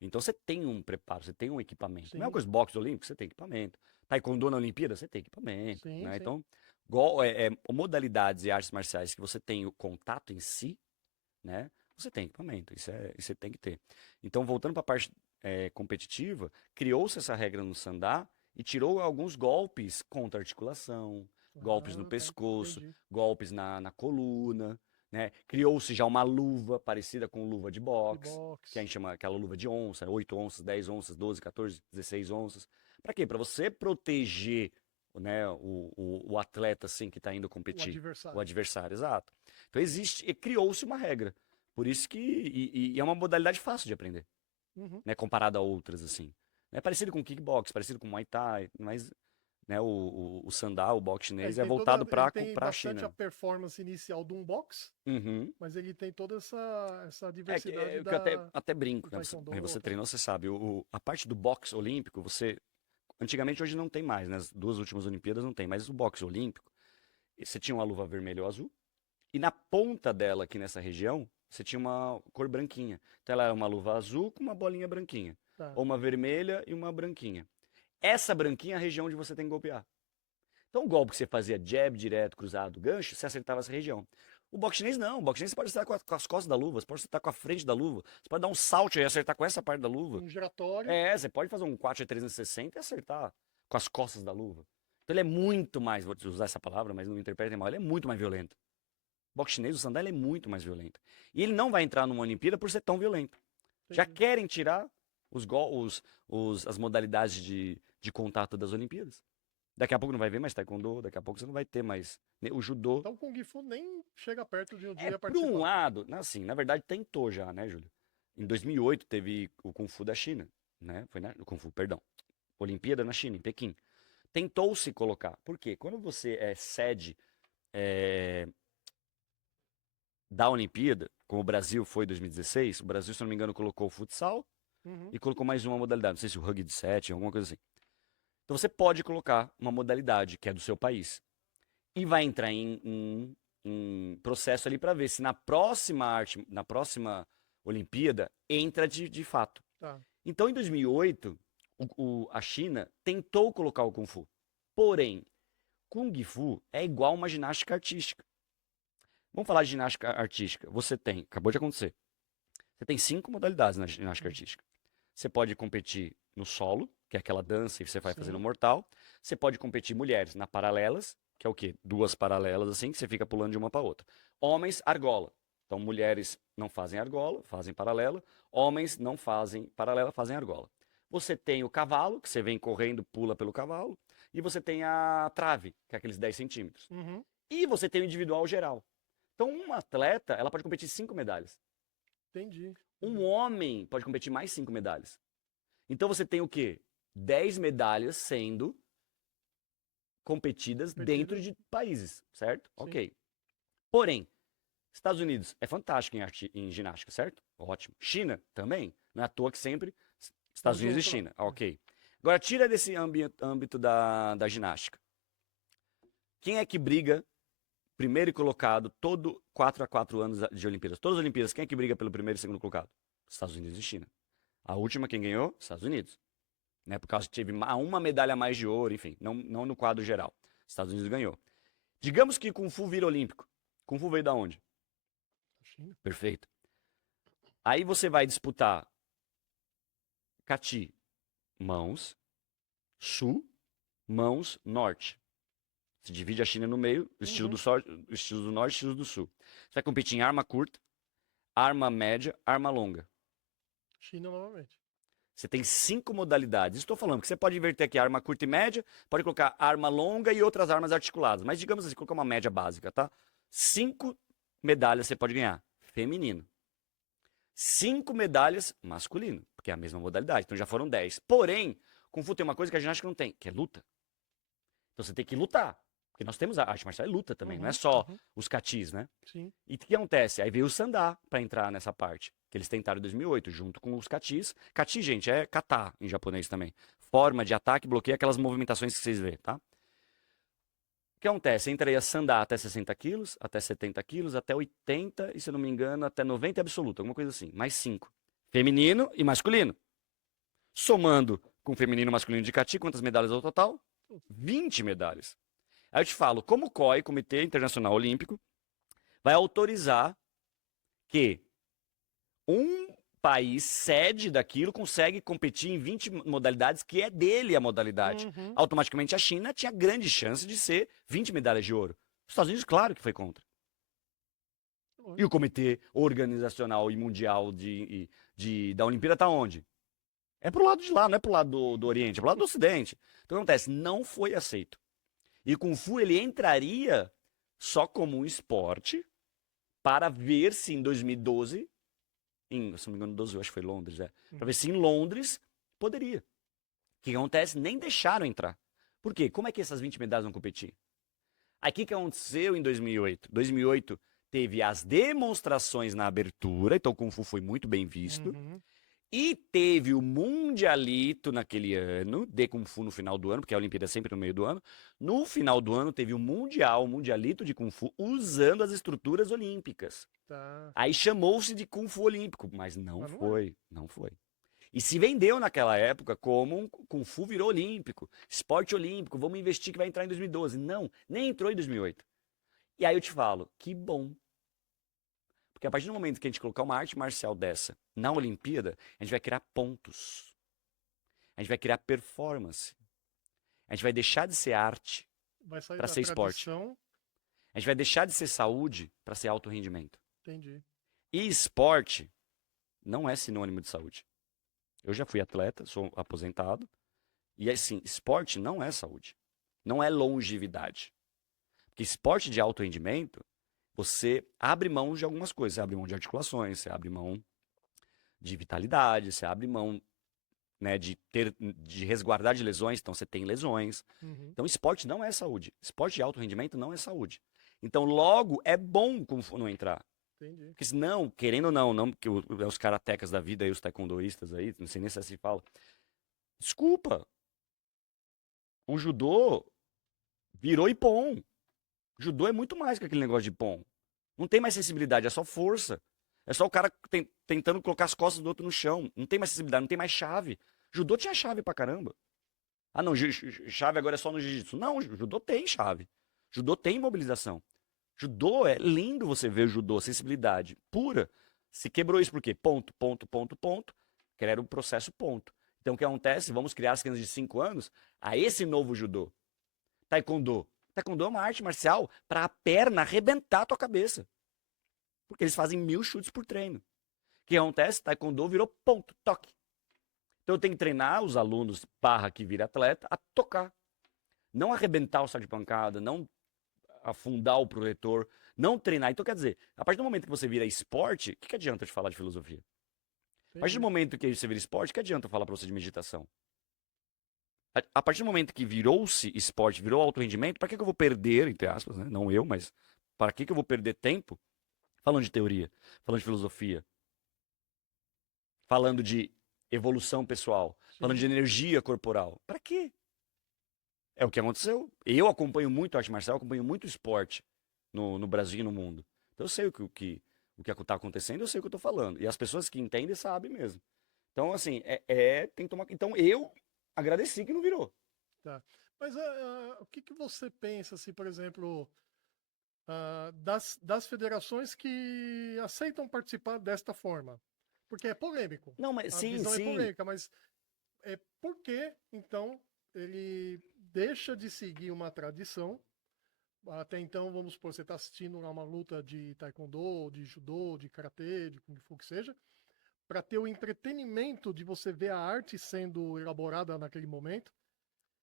Então você tem um preparo, você tem um equipamento. Não é uma Sim, coisa boxe olímpico, você tem equipamento. Taekwondo na Olimpíada, você tem equipamento, sim, né? sim. Então, modalidades e artes marciais que você tem o contato em si, né? Você tem equipamento, isso você tem que ter. Então, voltando para a parte competitiva, criou-se essa regra no sandá e tirou alguns golpes contra a articulação, golpes no Tá, pescoço, entendi. golpes na coluna, né? Criou-se já uma luva parecida com luva de De boxe, que a boxe. gente chama aquela luva de onça, 8 onças, 10 onças, 12, 14, 16 onças. Para quê? Para você proteger, né, o atleta assim que está indo O competir, o adversário. adversário, exato. Então existe, e criou-se uma regra. Por isso que e é uma modalidade fácil de aprender, Uhum. né, comparado a outras assim. É parecido com kickbox, parecido com Muay Thai, mas né, o sandá, o boxe Ele chinês é tem voltado ele para tem a bastante a China. performance inicial de um boxe, Uhum. mas ele tem toda essa É diversidade que eu até do brinco, né? taekwondo. Você treinou, você sabe. A parte do boxe olímpico, antigamente hoje não tem mais, né? As 2 últimas Olimpíadas não tem, mas o boxe olímpico, você tinha uma luva vermelha ou azul, e na ponta dela, aqui nessa região, você tinha uma cor branquinha. Então ela era uma luva azul com uma bolinha branquinha. Tá. Ou uma vermelha e uma branquinha. Essa branquinha é a região onde você tem que golpear. Então o golpe que você fazia jab, direto, cruzado, gancho, você acertava essa região. O boxe chinês não. O boxe chinês você pode acertar com as costas da luva, você pode acertar com a frente da luva, você pode dar um salto e acertar com essa parte da luva. Um giratório. Você pode fazer um 4 360 e acertar com as costas da luva. Então ele é muito mais, vou usar essa palavra, mas não me interpretem mal, ele é muito mais violento. O boxe chinês, o sandá, ele é muito mais violento. E ele não vai entrar numa Olimpíada por ser tão violento. Já Entendi. querem tirar as modalidades de contato das Olimpíadas. Daqui a pouco não vai ver mais taekwondo, daqui a pouco você não vai ter mais o judô. Então o Kung Fu nem chega perto de um É, dia por um participar. lado, assim, na verdade tentou já, né, Júlio? Em 2008 teve o Kung Fu da China, né? Foi o Kung Fu, perdão. Olimpíada na China, em Pequim. Tentou se colocar. Por quê? Quando você é sede da Olimpíada, como o Brasil foi em 2016, o Brasil, se não me engano, colocou o futsal Uhum. e colocou mais uma modalidade. Não sei se o rugby de 7, alguma coisa assim. Então você pode colocar uma modalidade que é do seu país. E vai entrar em processo ali para ver se na próxima Olimpíada entra de fato. Tá. Então, em 2008, a China tentou colocar o Kung Fu. Porém, Kung Fu é igual uma ginástica artística. Vamos falar de ginástica artística. Acabou de acontecer. Você tem 5 modalidades na ginástica artística. Você pode competir no solo, que é aquela dança que você vai fazendo Sim. mortal. Você pode competir mulheres na paralelas, que é o quê? 2 paralelas assim, que você fica pulando de uma para outra. Homens, argola. Então, mulheres não fazem argola, fazem paralela. Homens não fazem paralela, fazem argola. Você tem o cavalo, que você vem correndo, pula pelo cavalo. E você tem a trave, que é aqueles 10 centímetros. Uhum. E você tem o individual geral. Então, uma atleta, ela pode competir 5 medalhas. Entendi. Um homem pode competir mais 5 medalhas. Então, você tem o quê? 10 medalhas sendo competidas dentro de países, certo? Sim. Ok. Porém, Estados Unidos é fantástico em ginástica, certo? Ótimo. China também. Não é à toa que sempre Estados Unidos e China. Ok. Agora, tira desse âmbito da ginástica. Quem é que briga primeiro colocado todo 4 a 4 anos de Olimpíadas? Todas as Olimpíadas, quem é que briga pelo primeiro e segundo colocado? Estados Unidos e China. A última, quem ganhou? Estados Unidos. Né? Por causa que teve uma medalha a mais de ouro, enfim, não no quadro geral. Estados Unidos ganhou. Digamos que Kung Fu vira olímpico. Kung Fu veio da onde? China. Perfeito. Aí você vai disputar Kati, mãos, Sul, mãos, norte. Se divide a China no meio, estilo do estilo do norte, estilo do sul. Você vai competir em arma curta, arma média, arma longa. China novamente. Você tem 5 modalidades. Estou falando que você pode inverter aqui arma curta e média, pode colocar arma longa e outras armas articuladas. Mas digamos assim, colocar uma média básica, tá? 5 medalhas você pode ganhar. Feminino. 5 medalhas masculino, porque é a mesma modalidade. Então já foram 10. Porém, Kung Fu tem uma coisa que a ginástica não tem, que é luta. Então você tem que lutar. Porque nós temos a arte marcial é luta também, não é só os catis, né? Sim. E o que acontece? Aí veio o Sandá para entrar nessa parte, que eles tentaram em 2008, junto com os catis. Kati, gente, é kata em japonês também. Forma de ataque, bloqueia aquelas movimentações que vocês vê, tá? O que acontece? Entra aí a Sandá até 60 quilos, até 70 quilos, até 80 e, se eu não me engano, até 90 absoluto, alguma coisa assim. Mais 5. Feminino e masculino. Somando com feminino e masculino de Kati, quantas medalhas ao total? 20 medalhas. Aí eu te falo, como o COI, Comitê Internacional Olímpico, vai autorizar que um país sede daquilo consegue competir em 20 modalidades, que é dele a modalidade. Automaticamente a China tinha grande chance de ser 20 medalhas de ouro. Os Estados Unidos, claro que foi contra. E o Comitê Organizacional e Mundial da Olimpíada está onde? É pro lado de lá, não é pro lado do Oriente, é pro lado do Ocidente. Então o que acontece? Não foi aceito. E o Kung Fu ele entraria só como um esporte para ver se em 2012, se não me engano, 12, eu acho que foi Londres, para ver se em Londres poderia. O que acontece? Nem deixaram entrar. Por quê? Como é que essas 20 medalhas vão competir? Aí o que aconteceu em 2008? 2008 teve as demonstrações na abertura, então o Kung Fu foi muito bem visto. E teve o Mundialito naquele ano, de Kung Fu no final do ano, porque a Olimpíada é sempre no meio do ano. No final do ano teve o Mundialito de Kung Fu, usando as estruturas olímpicas. Tá. Aí chamou-se de Kung Fu olímpico, mas não Mas foi, não foi. E se vendeu naquela época como um Kung Fu virou olímpico, esporte olímpico, vamos investir que vai entrar em 2012. Não, nem entrou em 2008. E aí eu te falo, que bom. Porque a partir do momento que a gente colocar uma arte marcial dessa na Olimpíada, a gente vai criar pontos. A gente vai criar performance. A gente vai deixar de ser arte para ser esporte. A gente vai deixar de ser saúde para ser alto rendimento. Entendi. E esporte não é sinônimo de saúde. Eu já fui atleta, sou aposentado. E assim, esporte não é saúde. Não é longevidade. Porque esporte de alto rendimento, você abre mão de algumas coisas. Você abre mão de articulações, você abre mão de vitalidade, você abre mão, né, de resguardar de lesões, então você tem lesões. Então esporte não é saúde. Esporte de alto rendimento não é saúde. Então logo é bom Kung Fu não entrar. Entendi. Porque senão, querendo ou não, porque os karatecas da vida e os taekwondoístas aí, não sei nem se assim fala. Desculpa. O judô virou ippon. Judô é muito mais que aquele negócio de ippon. Não tem mais sensibilidade, é só força. É só o cara tentando colocar as costas do outro no chão. Não tem mais sensibilidade, não tem mais chave. Judô tinha chave pra caramba. Ah, não, chave agora é só no jiu-jitsu. Não, judô tem chave. Judô tem mobilização. Judô é lindo você ver o judô, sensibilidade pura. Se quebrou isso por quê? Ponto, ponto, ponto, ponto. que era o processo ponto. Então, o que acontece? Vamos criar as crianças de 5 anos a esse novo judô. Taekwondo. Taekwondo é uma arte marcial para a perna arrebentar a tua cabeça. Porque eles fazem 1000 chutes por treino. O que acontece? Taekwondo virou ponto, toque. Então eu tenho que treinar os alunos barra que vira atleta a tocar. Não arrebentar o saco de pancada, não afundar o protetor, não treinar. Então quer dizer, a partir do momento que você vira esporte, o que adianta de falar de filosofia? A partir do momento que você vira esporte, o que adianta eu falar para você de meditação? A partir do momento que virou-se esporte, virou alto rendimento, para que eu vou perder, entre aspas, né? Não eu, mas para que eu vou perder tempo falando de teoria, falando de filosofia, falando de evolução pessoal, falando de energia corporal? Para quê? É o que aconteceu. Eu acompanho muito arte marcial, acompanho muito esporte no Brasil e no mundo. Então eu sei o que está acontecendo, eu sei o que eu estou falando. E as pessoas que entendem sabem mesmo. Então, assim, tem que tomar. Então eu agradeci que não virou. Tá. Mas o que você pensa, assim, por exemplo, das federações que aceitam participar desta forma? Porque é polêmico. Não, mas A sim, visão é sim. polêmica, mas por que, então, ele deixa de seguir uma tradição? Até então, vamos supor, você está assistindo a uma luta de taekwondo, de judô, de karatê, de kung fu, que seja, para ter o entretenimento de você ver a arte sendo elaborada naquele momento,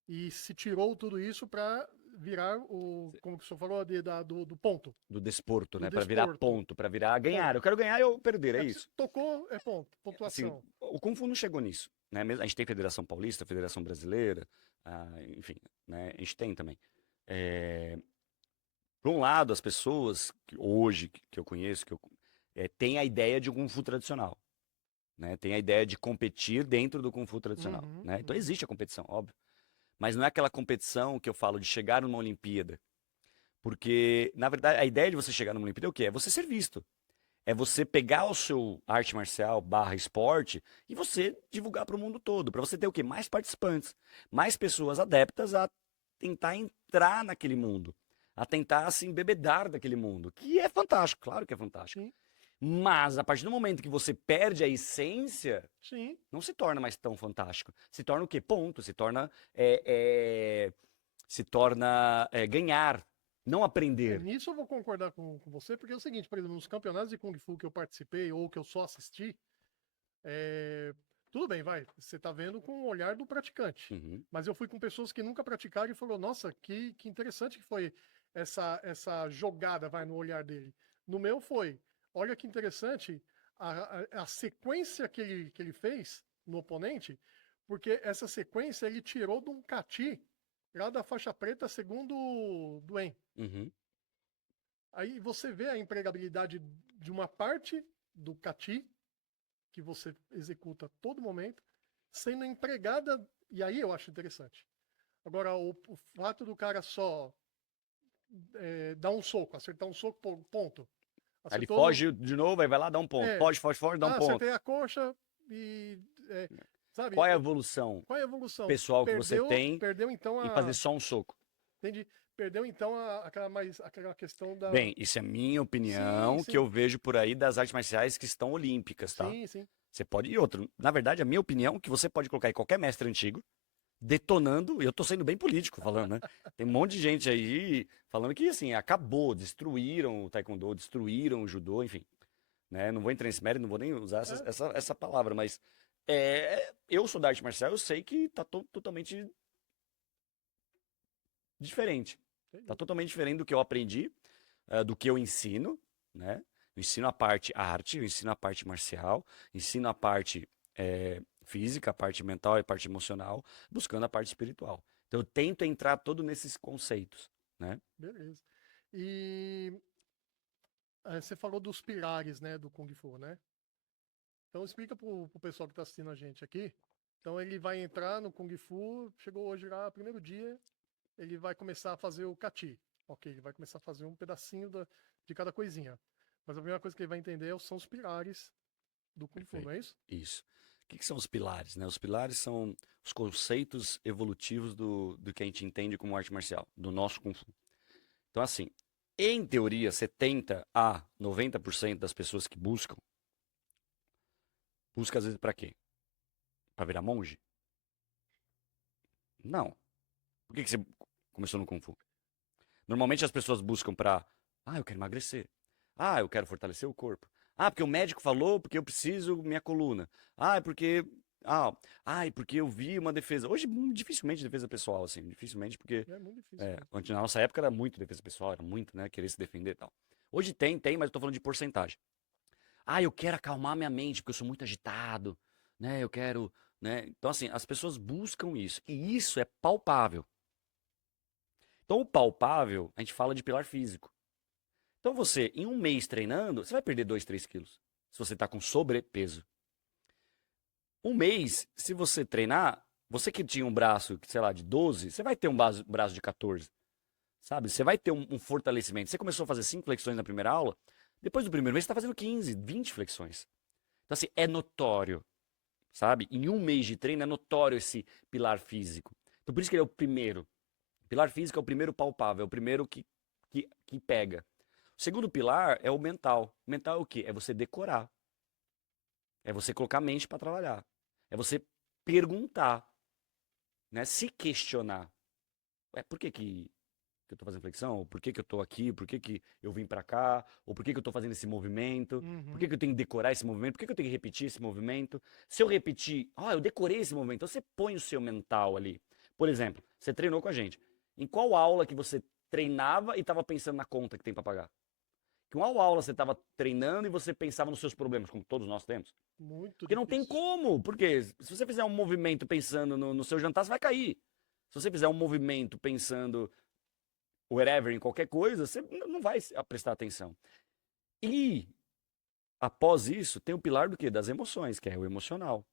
e se tirou tudo isso para virar como que o senhor falou, do ponto. Do desporto, Do né? Para virar desporto. ponto, para virar ganhar. Ponto. Eu quero ganhar e eu perder, é isso. Tocou, é ponto, Assim, pontuação. o Kung Fu não chegou nisso, né? A gente tem Federação Paulista, Federação Brasileira, enfim, né? A gente tem também. Por um lado, as pessoas que hoje que eu conheço, têm a ideia de um Kung Fu tradicional, né? Tem a ideia de competir dentro do Kung Fu tradicional, né? Então existe a competição, óbvio. Mas não é aquela competição que eu falo de chegar numa Olimpíada. Porque, na verdade, a ideia de você chegar numa Olimpíada é o quê? É você ser visto. É você pegar o seu arte marcial barra esporte e você divulgar para o mundo todo. Para você ter o quê? Mais participantes. Mais pessoas adeptas a tentar entrar naquele mundo. A tentar se embebedar daquele mundo. Que é fantástico, claro que é fantástico. Sim. Mas, a partir do momento que você perde a essência, Sim. não se torna mais tão fantástico. Se torna o quê? Ponto. Se torna, ganhar, não aprender. Nisso eu vou concordar com você, porque é o seguinte, por exemplo, nos campeonatos de Kung Fu que eu participei ou que eu só assisti, tudo bem, vai, você tá vendo com o olhar do praticante. Uhum. Mas eu fui com pessoas que nunca praticaram e falou, nossa, que interessante que foi essa jogada, vai, no olhar dele. No meu foi, olha que interessante a sequência que ele fez no oponente, porque essa sequência ele tirou de um kati lá da faixa preta segundo o Duen. Uhum. Aí você vê a empregabilidade de uma parte do kati que você executa a todo momento, sendo empregada, e aí eu acho interessante. Agora, o fato do cara só dar um soco, acertar um soco, ponto. Aí ele Acertou foge de novo, aí vai lá, dá um ponto. Foge, dá um ponto. acertei a coxa e... sabe? Qual é a evolução Qual é a evolução? pessoal que você tem perdeu, então, em fazer só um soco? Entendi. Perdeu, então, aquela questão da... Bem, isso é minha opinião, sim. que eu vejo por aí das artes marciais que estão olímpicas, tá? Sim. Você pode... E outro, na verdade, a minha opinião, que você pode colocar em qualquer mestre antigo, detonando, e eu tô sendo bem político falando, né? Tem um monte de gente aí falando que, assim, acabou, destruíram o taekwondo, destruíram o judô, enfim. Né? Não vou entrar nesse mérito, não vou nem usar essa palavra, mas eu sou da arte marcial, eu sei que tá totalmente diferente. Tá totalmente diferente do que eu aprendi, do que eu ensino, né? Eu ensino a parte arte, eu ensino a parte marcial, ensino a parte física, a parte mental e a parte emocional, buscando a parte espiritual. Então eu tento entrar todo nesses conceitos, né? Beleza. E você falou dos pilares, né, do Kung Fu, né? Então explica pro pessoal que está assistindo a gente aqui. Então ele vai entrar no Kung Fu, chegou hoje lá, primeiro dia, ele vai começar a fazer o kati. Ok, ele vai começar a fazer um pedacinho de cada coisinha. Mas a primeira coisa que ele vai entender são os pilares do Kung Fu, não é isso? Isso. O que são os pilares, né? Os pilares são os conceitos evolutivos do que a gente entende como arte marcial, do nosso Kung Fu. Então, assim, em teoria, 70 a 90% das pessoas que busca às vezes para quê? Pra virar monge? Não. Por que você começou no Kung Fu? Normalmente as pessoas buscam pra, eu quero emagrecer. Eu quero fortalecer o corpo. Porque o médico falou, porque eu preciso minha coluna. É porque, porque eu vi uma defesa. Hoje, dificilmente defesa pessoal, assim, dificilmente, porque É muito difícil mesmo. antes, na nossa época era muito defesa pessoal, era muito, né, querer se defender e tal. Hoje tem, mas eu tô falando de porcentagem. Eu quero acalmar minha mente, porque eu sou muito agitado, né, eu quero, né. Então, assim, as pessoas buscam isso, e isso é palpável. Então, o palpável, a gente fala de pilar físico. Então, você, em um mês treinando, você vai perder 2, 3 quilos. Se você está com sobrepeso. Um mês, se você treinar, você que tinha um braço, sei lá, de 12, você vai ter um braço de 14. Sabe? Você vai ter um fortalecimento. Você começou a fazer 5 flexões na primeira aula, depois do primeiro mês você está fazendo 15, 20 flexões. Então, assim, é notório. Sabe? Em um mês de treino é notório esse pilar físico. Então, por isso que ele é o primeiro. Pilar físico é o primeiro palpável, é o primeiro que pega. O segundo pilar é o mental. O mental é o quê? É você decorar. É você colocar a mente para trabalhar. É você perguntar, né? Se questionar. Por que eu tô fazendo flexão? Ou por que eu tô aqui? Por que eu vim para cá? Ou por que eu tô fazendo esse movimento? Por que eu tenho que decorar esse movimento? Por que eu tenho que repetir esse movimento? Se eu repetir, eu decorei esse movimento. Então você põe o seu mental ali. Por exemplo, você treinou com a gente. Em qual aula que você treinava e estava pensando na conta que tem para pagar? Qual aula você estava treinando e você pensava nos seus problemas, como todos nós temos? Muito Porque não tem difícil. como. Porque se você fizer um movimento pensando no seu jantar, você vai cair. Se você fizer um movimento pensando whatever, em qualquer coisa, você não vai prestar atenção. E, após isso, tem o pilar do quê? Das emoções, que é o emocional.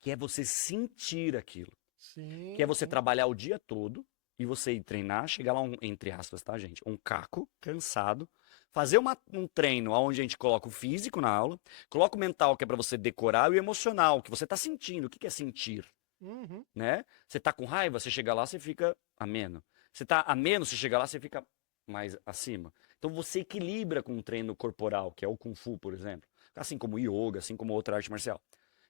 Que é você sentir aquilo. Que é Sim, você sim. trabalhar o dia todo e você ir treinar, chegar lá, entre aspas, tá, gente? Um caco, cansado, fazer um treino onde a gente coloca o físico na aula, coloca o mental, que é para você decorar, e o emocional, que você tá sentindo. O que é sentir? Uhum. Né? Você tá com raiva, você chega lá, você fica ameno. Você tá ameno, você chega lá, você fica mais acima. Então você equilibra com o treino corporal, que é o Kung Fu, por exemplo. Assim como o Yoga, assim como outra arte marcial.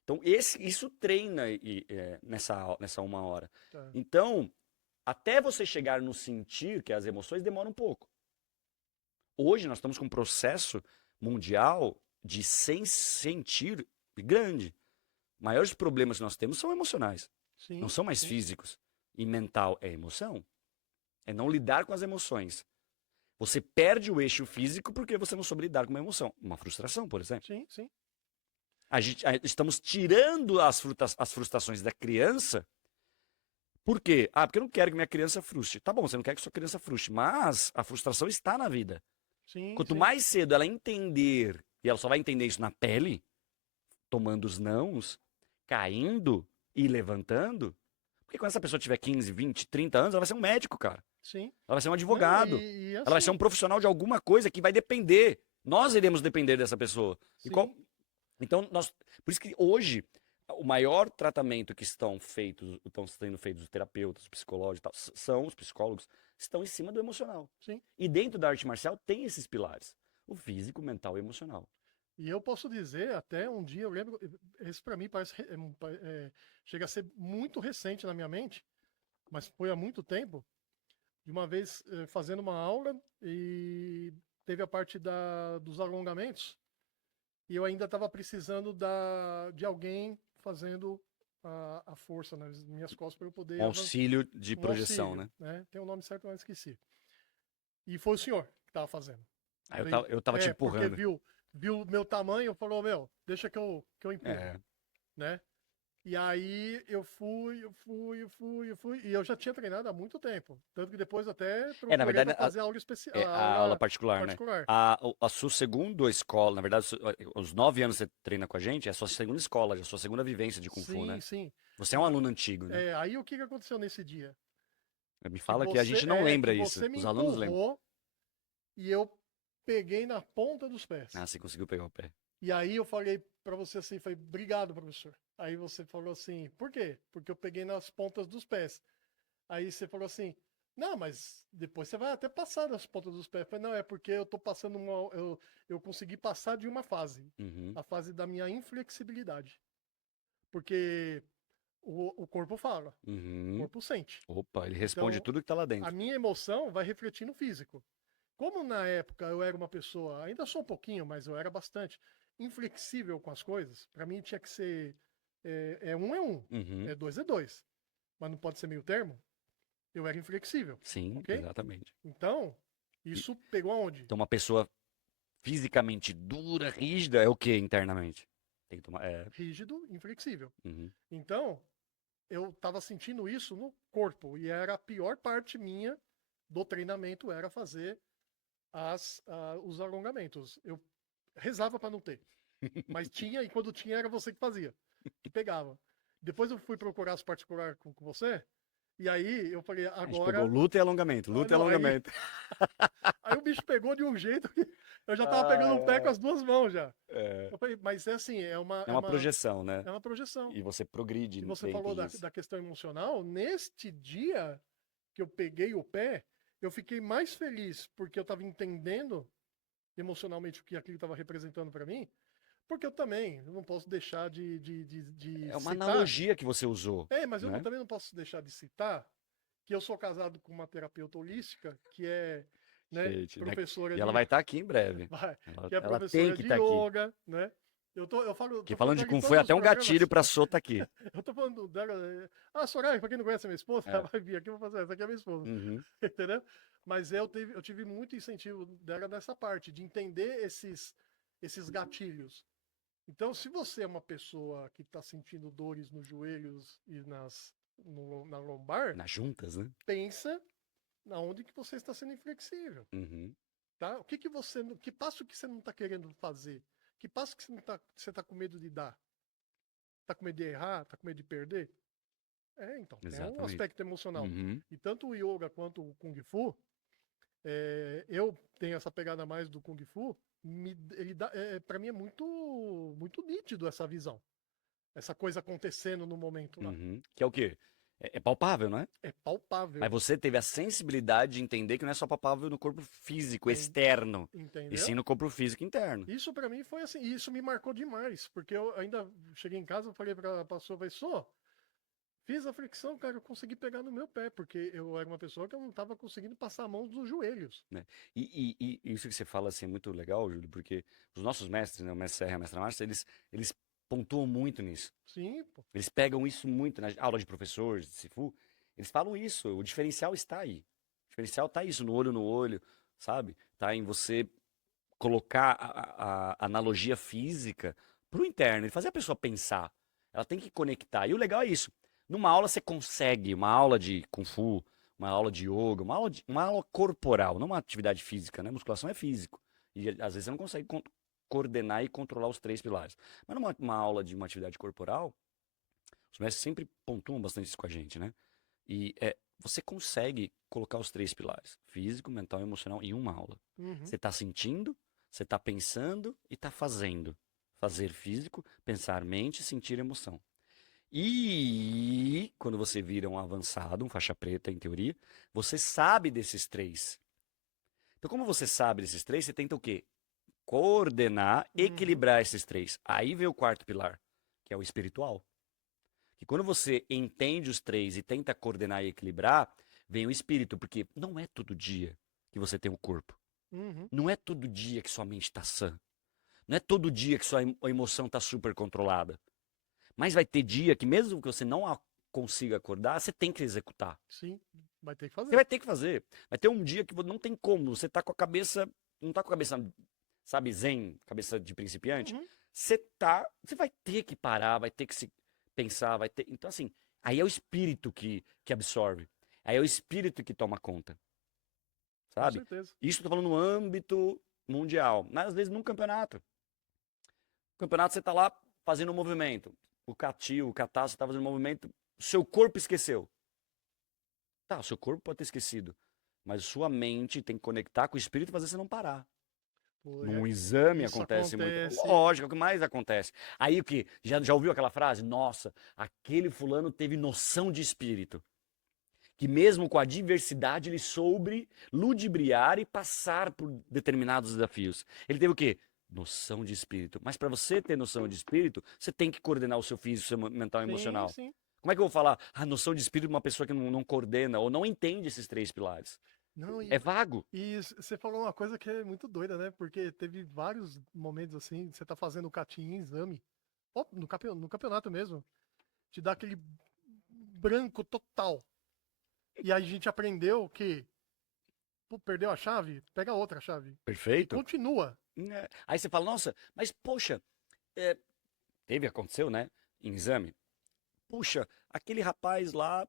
Então isso treina nessa uma hora. Tá. Então, até você chegar no sentir, que é as emoções, demora um pouco. Hoje nós estamos com um processo mundial de sem sentir grande. Maiores problemas que nós temos são emocionais. Não Sim, são mais sim. físicos. E mental é emoção. É não lidar com as emoções. Você perde o eixo físico porque você não soube lidar com uma emoção. Uma frustração, por exemplo. Sim, sim. Estamos tirando as frustrações da criança. Por quê? Porque eu não quero que minha criança frustre. Tá bom, você não quer que sua criança frustre, mas a frustração está na vida. Sim, Quanto sim. mais cedo ela entender, e ela só vai entender isso na pele, tomando os nãos, caindo e levantando. Porque quando essa pessoa tiver 15, 20, 30 anos, ela vai ser um médico, cara. Sim. Ela vai ser um Não, advogado. e Ela vai ser assim, um profissional de alguma coisa que vai depender. Nós iremos depender dessa pessoa. sim. Então, por isso que hoje, o maior tratamento que estão sendo feitos os terapeutas, os psicólogos e tal, são os psicólogos, estão em cima do emocional. Sim. E dentro da arte marcial tem esses pilares. O físico, o mental e o emocional. E eu posso dizer, até um dia, eu lembro, esse para mim parece, chega a ser muito recente na minha mente, mas foi há muito tempo, de uma vez fazendo uma aula e teve a parte dos alongamentos, e eu ainda estava precisando de alguém fazendo a força nas minhas costas para eu poder Um avançar. auxílio de Um projeção, auxílio, né? né? Tem o nome certo, mas esqueci. E foi o senhor que estava fazendo. Aí eu tava te Porque empurrando. viu o meu tamanho, falou, deixa que eu empurro, É. né? E aí eu fui, e eu já tinha treinado há muito tempo. Tanto que depois até Na procurei verdade, para fazer aula especial, a aula aula particular, né? particular. A sua segunda escola, na verdade, os 9 anos que você treina com a gente, é a sua segunda escola, é a sua segunda vivência de Kung Fu, Sim, né? sim. Você é um aluno antigo, né? Aí o que aconteceu nesse dia? Me fala que a gente não Que lembra isso. você me Os alunos lembram. empurrou e eu peguei na ponta dos pés. Você conseguiu pegar o pé. E aí eu falei para você assim, falei, obrigado, professor. Aí você falou assim, por quê? Porque eu peguei nas pontas dos pés. Aí você falou assim, não, mas depois você vai até passar nas pontas dos pés. Eu falei, não, é porque eu tô passando eu consegui passar de uma fase. Uhum. A fase da minha inflexibilidade. Porque o corpo fala, o Uhum. corpo sente. Opa, ele responde Então, tudo que tá lá A dentro. minha emoção vai refletir no físico. Como na época eu era uma pessoa, ainda sou um pouquinho, mas eu era bastante inflexível com as coisas, para mim tinha que ser é um, Uhum. é dois, mas não pode ser meio termo. Eu era inflexível, Sim, ok? exatamente. Então, E- isso pegou aonde? Então, uma pessoa fisicamente dura, rígida, é o que internamente? Tem que tomar. É. Rígido, inflexível. Uhum. Então, eu estava sentindo isso no corpo e era a pior parte minha do treinamento era fazer os alongamentos. Eu rezava para não ter, mas tinha e quando tinha era você que fazia, que pegava. Depois eu fui procurar as particulares com você e aí eu falei A gente pegou agora, luta e alongamento, luta e não, alongamento. aí o bicho pegou de um jeito que eu já tava pegando o Ai, pé com ai. as duas mãos já. É, Eu falei, mas é assim, é uma projeção, né? é uma projeção. E você progride E você dentro falou disso. da questão emocional, neste dia que eu peguei o pé, eu fiquei mais feliz porque eu estava entendendo emocionalmente o que aquilo estava representando para mim, porque eu não posso deixar de É uma citar. analogia que você usou, Mas né? também não posso deixar de citar que eu sou casado com uma terapeuta holística que é, né, Gente, né? professora E ela de, vai estar aqui em breve. vai, Ela, que é ela tem professora que de estar aqui. yoga, né? Que Tô falando falando de aqui em Kung Fu, é todos os até um gatilho programas. pra Sô tá aqui. Eu tô falando dela. Ah, Soraya, pra quem não conhece a minha esposa, ela É. vai vir aqui, eu vou fazer. Essa aqui é a minha esposa. Uhum. Entendeu? Mas eu tive muito incentivo dela nessa parte, de entender esses gatilhos. Então, se você é uma pessoa que está sentindo dores nos joelhos e na lombar, Nas juntas, né? pensa na onde que você está sendo inflexível, Uhum. tá? O que que você, que passo que você não está querendo fazer? Que passo que você tá com medo de dar? Tá com medo de errar? Tá com medo de perder? Então, tem um Exatamente. aspecto emocional. Uhum. E tanto o yoga quanto o Kung Fu, eu tenho essa pegada mais do Kung Fu, ele dá, para mim é muito nítido essa visão. Essa coisa acontecendo no momento lá. Uhum. Que é o quê? É palpável, não é? É Mas palpável, você teve a sensibilidade de entender que não é só palpável no corpo físico, externo, e sim entendeu? no corpo físico interno. Isso para mim foi assim, e isso me marcou demais, porque eu ainda cheguei em casa e falei para a pessoa, fiz a flexão, cara, eu consegui pegar no meu pé, porque eu era uma pessoa que eu não estava conseguindo passar a mão dos joelhos. Né? E isso que você fala assim é muito legal, Júlio, porque os nossos mestres, né, o mestre Serra e a mestra Márcia, eles pontuam muito nisso. Sim, pô. Eles pegam isso muito na aula de professores, de Sifu. Eles falam isso, o diferencial está aí. O diferencial está isso, no olho, sabe? Tá em você colocar a analogia física pro interno e fazer a pessoa pensar. Ela tem que conectar. E o legal é isso. Numa aula você consegue, uma aula de Kung Fu, uma aula de yoga, uma aula corporal, não uma atividade física, né? Musculação é físico. E às vezes você não consegue coordenar e controlar os três pilares. Mas numa uma aula de uma atividade corporal, os mestres sempre pontuam bastante isso com a gente, né? E você consegue colocar os três pilares, físico, mental e emocional, em uma aula. Uhum. Você está sentindo, você está pensando e está fazendo. Fazer físico, pensar mente, sentir emoção. E quando você vira um avançado, um faixa preta em teoria, você sabe desses três. Então, como você sabe desses três, você tenta o quê? Coordenar, Uhum. equilibrar esses três. Aí vem o quarto pilar, que é o espiritual. Que quando você entende os três e tenta coordenar e equilibrar, vem o espírito, porque não é todo dia que você tem o corpo. Uhum. Não é todo dia que sua mente está sã. Não é todo dia que sua emoção está super controlada. Mas vai ter dia que, mesmo que você não consiga acordar, você tem que executar. Sim, vai ter que Você fazer. vai ter que fazer. Vai ter um dia que não tem como. Você tá com a cabeça. Não tá com a cabeça, sabe, zen, cabeça de principiante. Uhum. Você vai ter que parar, vai ter que se pensar, vai ter. Então, assim, aí é o espírito que absorve. Aí é o espírito que toma conta. Com Sabe? certeza. Isso eu tô falando no âmbito mundial. Mas às vezes num campeonato. No campeonato você tá lá fazendo um movimento. O cati, o catá, você tá fazendo um movimento. O seu corpo esqueceu. Tá, o seu corpo pode ter esquecido. Mas sua mente tem que conectar com o espírito e fazer você não parar. Pô, Num exame isso acontece muito. acontece. Lógico, é o que mais acontece. Aí o que? Já ouviu aquela frase? Nossa, aquele fulano teve noção de espírito. Que mesmo com a diversidade, ele soube ludibriar e passar por determinados desafios. Ele teve o quê? Noção de espírito. Mas para você ter noção de espírito, você tem que coordenar o seu físico, o seu mental e Sim, emocional. sim. Como é que eu vou falar a noção de espírito de uma pessoa que não coordena ou não entende esses 3 pilares? Não, É vago. e você falou uma coisa que é muito doida, né? Porque teve vários momentos assim, você tá fazendo o catinho em exame, ó, no campeonato mesmo, te dá aquele branco total. E aí a gente aprendeu que, pô, perdeu a chave, pega outra chave. E Perfeito? continua. Aí você fala, nossa, mas poxa, é, aconteceu, né? Em exame. Puxa, aquele rapaz lá,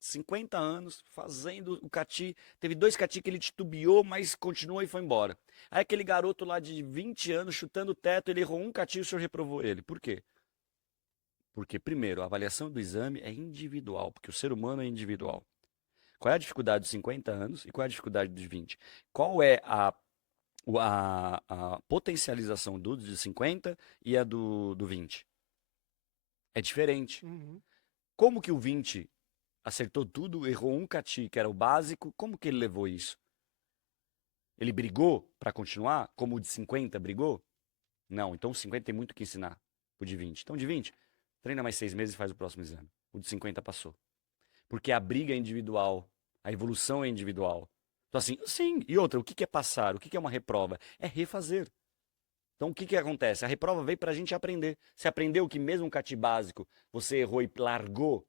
50 anos, fazendo o cati. Teve 2 cati que ele titubeou, mas continuou e foi embora. Aí aquele garoto lá de 20 anos, chutando o teto, ele errou um cati e o senhor reprovou ele. Por quê? Porque, primeiro, a avaliação do exame é individual, porque o ser humano é individual. Qual é a dificuldade dos 50 anos e qual é a dificuldade dos 20? Qual é a potencialização do de 50 e a do 20? É diferente. Uhum. Como que o 20 acertou tudo, errou um cati, que era o básico, como que ele levou isso? Ele brigou para continuar, como o de 50 brigou? Não, então o 50 tem muito o que ensinar, o de 20. Então, de 20, treina mais 6 meses e faz o próximo exame. O de 50 passou. Porque a briga é individual, a evolução é individual. Então, assim, sim. E outra, o que é passar? O que é uma reprova? É refazer. Então, o que acontece? A reprova veio para a gente aprender. Você aprendeu que mesmo um cati básico, você errou e largou,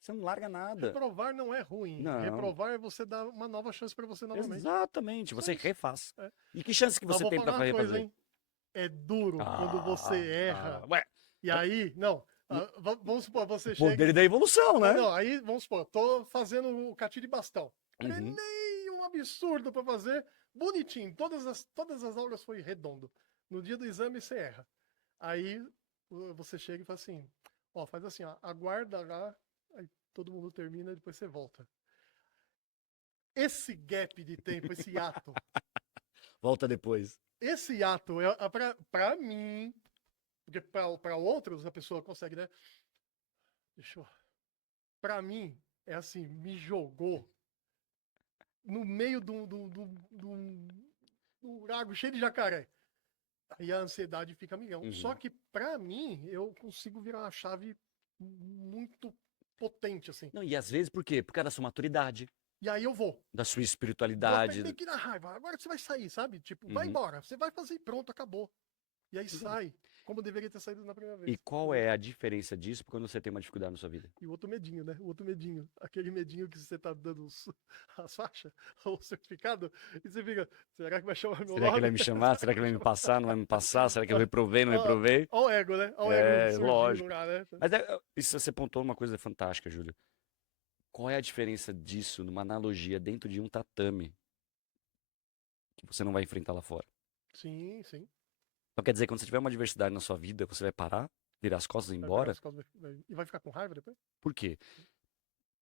você não larga nada. Reprovar não é ruim. Não. Reprovar é você dar uma nova chance pra você novamente. Exatamente, Só você isso. refaz. É. E que chance que Mas você vou tem para falar uma coisa, refazer? hein? É duro quando você erra. Ué, E aí, não. Vamos supor, você o chega. poder da evolução, né? Não, aí vamos supor, tô fazendo o cati de bastão. Uhum. Treinei um absurdo pra fazer, bonitinho. Todas as aulas foi redondo. No dia do exame você erra. Aí você chega e fala assim: ó, faz assim, ó, aguarda lá, aí todo mundo termina e depois você volta. Esse gap de tempo, esse ato, Volta depois. esse ato é pra mim, porque pra outros a pessoa consegue, né? Deixa eu. Pra mim, é assim, me jogou no meio de um lago cheio de jacaré. Aí a ansiedade fica milhão. Uhum. Só que, pra mim, eu consigo virar uma chave muito potente, assim. Não, e às vezes por quê? Por causa da sua maturidade, E aí eu vou. da sua Vou espiritualidade. aprender que na raiva. Agora você vai sair, sabe? Tipo, vai Uhum. embora. Você vai fazer e pronto, acabou. E aí sai, como deveria ter saído na primeira vez. E qual é a diferença disso quando você tem uma dificuldade na sua vida? E o outro medinho, né? O outro medinho. Aquele medinho que você tá dando as faixas, ou o certificado, e você fica, será que vai chamar meu Será que nome? ele vai me chamar? Será que ele vai me passar? Não vai me passar? Será que eu reprovei? Não reprovei? Ó o ego, né? Ó o É, ego surgindo lógico. lá, né? Mas isso você pontuou uma coisa fantástica, Júlio. Qual é a diferença disso numa analogia dentro de um tatame que você não vai enfrentar lá fora? Sim, sim. Então quer dizer, quando você tiver uma adversidade na sua vida, você vai parar, virar as costas e ir Vai virar embora? as costas, e vai ficar com raiva depois? Por quê?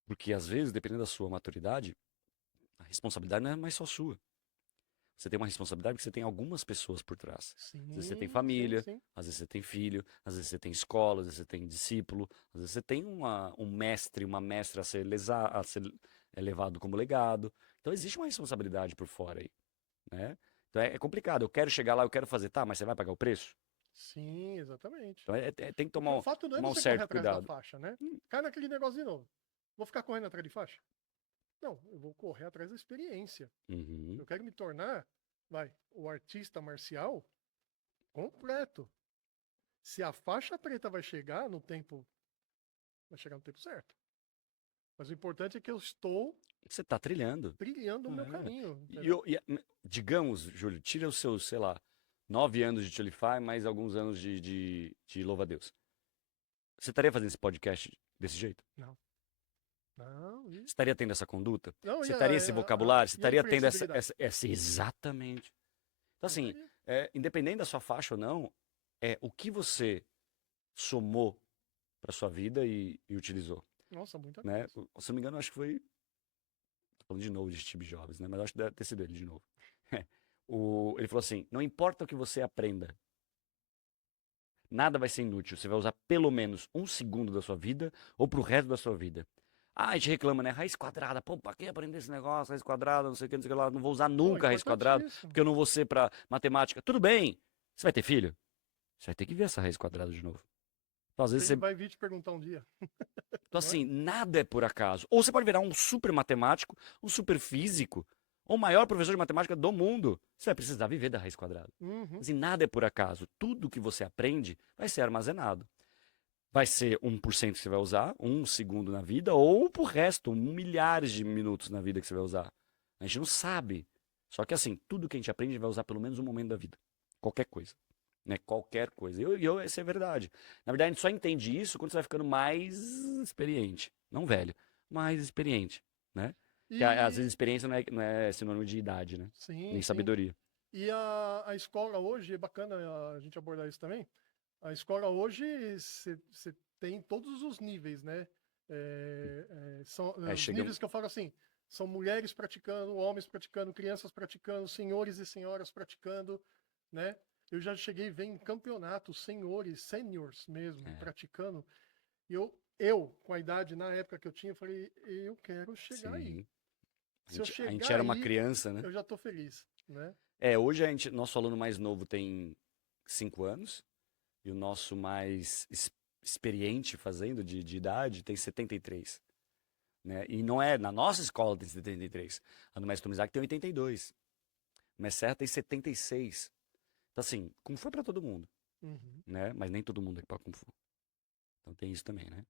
Porque às vezes, dependendo da sua maturidade, a responsabilidade não é mais só sua. Você tem uma responsabilidade porque você tem algumas pessoas por trás. Sim. Às vezes você tem família, Sim. às vezes você tem filho, às vezes você tem escola, às vezes você tem discípulo, às vezes você tem um mestre, uma mestra a ser levado como legado. Então existe uma responsabilidade por fora aí, né? Então é complicado. Eu quero chegar lá, eu quero fazer, tá, mas você vai pagar o preço? Sim, exatamente. Então tem que Porque o fato não é tomar um você correr certo atrás da cuidado. faixa, né? Cai naquele negócio de novo. Vou ficar correndo atrás de faixa? Não, eu vou correr atrás da experiência. Uhum. Eu quero me tornar, o artista marcial completo. Se a faixa preta vai chegar no tempo certo. Mas o importante é que eu estou Você está trilhando. trilhando o meu É. caminho. Digamos, Júlio, tira os seus, sei lá, 9 anos de Tulify, mais alguns anos de louva-a-Deus. Você estaria fazendo esse podcast desse jeito? Não. Você estaria tendo essa conduta? Não, Você estaria esse vocabulário? Você e a estaria tendo inflexibilidade? exatamente. Então, assim, estaria. independente da sua faixa ou não, o que você somou para sua vida e utilizou, Nossa, muita né? coisa. Se não me engano, acho que foi... Tô falando de novo de Steve Jobs, né? Mas acho que deve ter sido ele de novo. Ele falou assim, não importa o que você aprenda, nada vai ser inútil. Você vai usar pelo menos 1 segundo da sua vida ou pro resto da sua vida. Ah, a gente reclama, né? Raiz quadrada. Pô, pra que aprender esse negócio? Raiz quadrada, não sei o que, não sei o que lá. Não vou usar nunca raiz quadrada, porque eu não vou ser pra matemática. Tudo bem. Você vai ter filho? Você vai ter que ver essa raiz quadrada de novo. Então, às vezes, Ele você... vai vir te perguntar um dia. então, assim, nada é por acaso. Ou você pode virar um super matemático, um super físico, ou o maior professor de matemática do mundo. Você vai precisar viver da raiz quadrada. Uhum. Assim, nada é por acaso. Tudo que você aprende vai ser armazenado. Vai ser 1% que você vai usar, 1 segundo na vida, ou pro resto, milhares de minutos na vida que você vai usar. A gente não sabe. Só que assim, tudo que a gente aprende a gente vai usar pelo menos um momento da vida. Qualquer coisa. Né? Qualquer coisa. Essa é a verdade. Na verdade, a gente só entende isso quando você vai ficando mais experiente. Não velho, mais experiente. Né? Que às vezes E experiência não é sinônimo de idade, né? sim, Nem sim. sabedoria. E a escola hoje, é bacana a gente abordar isso também. A escola hoje, você tem todos os níveis, né? São os Chegamos. níveis que eu falo assim, são mulheres praticando, homens praticando, crianças praticando, senhores e senhoras praticando, né? Eu já cheguei a ver em campeonatos, senhores, seniors mesmo, É, praticando. E eu, com a idade na época que eu tinha, falei, eu quero chegar aí. sim. A Se eu gente, a gente chegar era uma aí, criança, né? eu já tô feliz, né? Hoje nosso aluno mais novo tem 5 anos e o nosso mais experiente fazendo de idade tem 73. Né? E não é, na nossa escola tem 73. A do Mestre Mizaki tem 82. O Mestre Serra tem 76. Então assim, Kung Fu é pra todo mundo, Uhum. né? Mas nem todo mundo é pra Kung Fu. Então tem isso também, né?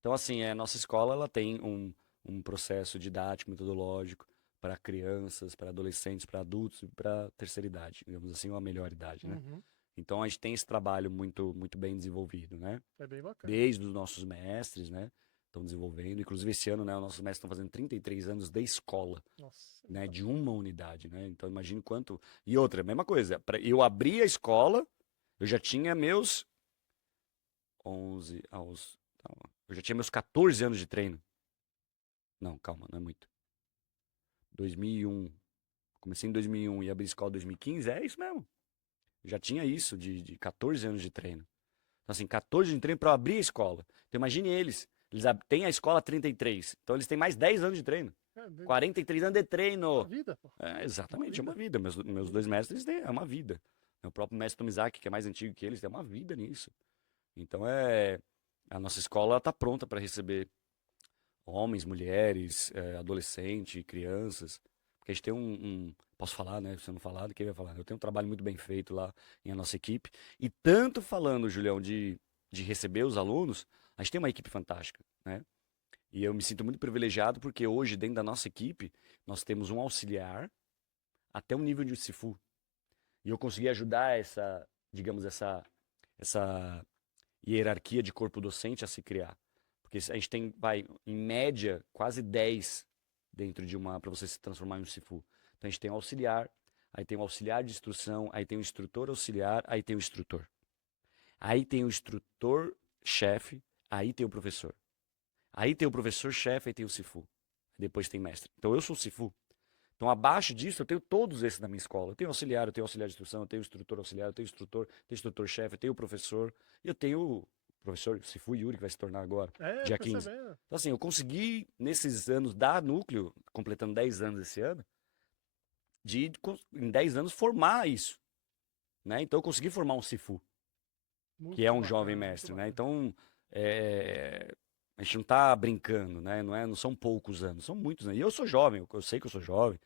Então assim, a nossa escola ela tem um processo didático, metodológico para crianças, para adolescentes, para adultos e para terceira idade, digamos assim, ou a melhor idade, né? Uhum. Então a gente tem esse trabalho muito, muito bem desenvolvido, né? É bem bacana. Desde os nossos mestres, né? Estão desenvolvendo. Inclusive esse ano, né? Os nossos mestres estão fazendo 33 anos de escola, Nossa, né? De uma unidade, né? Então imagine quanto. E outra, mesma coisa. Eu abri a escola, eu já tinha meus 11 aos. Eu já tinha meus 14 anos de treino. Não, calma, não é muito. 2001. Comecei em 2001 e abri a escola em 2015, é isso mesmo. Eu já tinha isso de 14 anos de treino. Então, assim, 14 anos de treino para abrir a escola. Então, imagine eles. Eles têm a escola há 33. Então, eles têm mais 10 anos de treino. é 43 anos de uma treino. vida, pô. Uma Exatamente, é uma vida. vida. Meus dois mestres têm, é uma vida. O próprio mestre Tomizaki, que é mais antigo que eles, tem uma vida nisso. Então, a nossa escola está pronta para receber homens, mulheres, adolescentes, crianças. Porque a gente tem posso falar, né? Se eu não falar, quem vai falar? Eu tenho um trabalho muito bem feito lá em a nossa equipe. E tanto falando, Julião, de receber os alunos, a gente tem uma equipe fantástica, né? E eu me sinto muito privilegiado porque hoje, dentro da nossa equipe, nós temos um auxiliar até um nível de Sifu. E eu consegui ajudar digamos, essa hierarquia de corpo docente a se criar. Porque a gente tem, em média, quase 10 dentro de para você se transformar em um Sifu. Então a gente tem o auxiliar, aí tem o auxiliar de instrução, aí tem o instrutor auxiliar, aí tem o instrutor. Aí tem o instrutor-chefe, aí tem o professor. Aí tem o professor-chefe, aí tem o Sifu. Depois tem mestre. Então eu sou o Sifu. Então abaixo disso eu tenho todos esses na minha escola. Eu tenho auxiliar, eu tenho auxiliar de instrução, eu tenho instrutor auxiliar, eu tenho instrutor-chefe, eu tenho o professor. E eu tenho o professor Sifu Yuri, que vai se tornar agora, É, dia 15. percebendo. Então assim, eu consegui, nesses anos da Núcleo, completando 10 anos esse ano, em 10 anos, formar isso. Né? Então eu consegui formar um Sifu, que é Muito um jovem bacana, muito mestre. Né? bacana. Então, a gente não está brincando, né? Não são poucos anos, são muitos anos. E eu sou jovem, eu sei que eu sou jovem,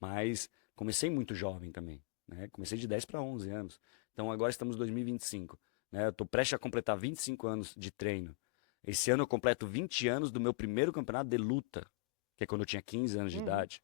mas comecei muito jovem também. Né? Comecei de 10 para 11 anos. Então agora estamos em 2025. Né? Eu estou prestes a completar 25 anos de treino. Esse ano eu completo 20 anos do meu primeiro campeonato de luta, que é quando eu tinha 15 anos de Uhum. idade.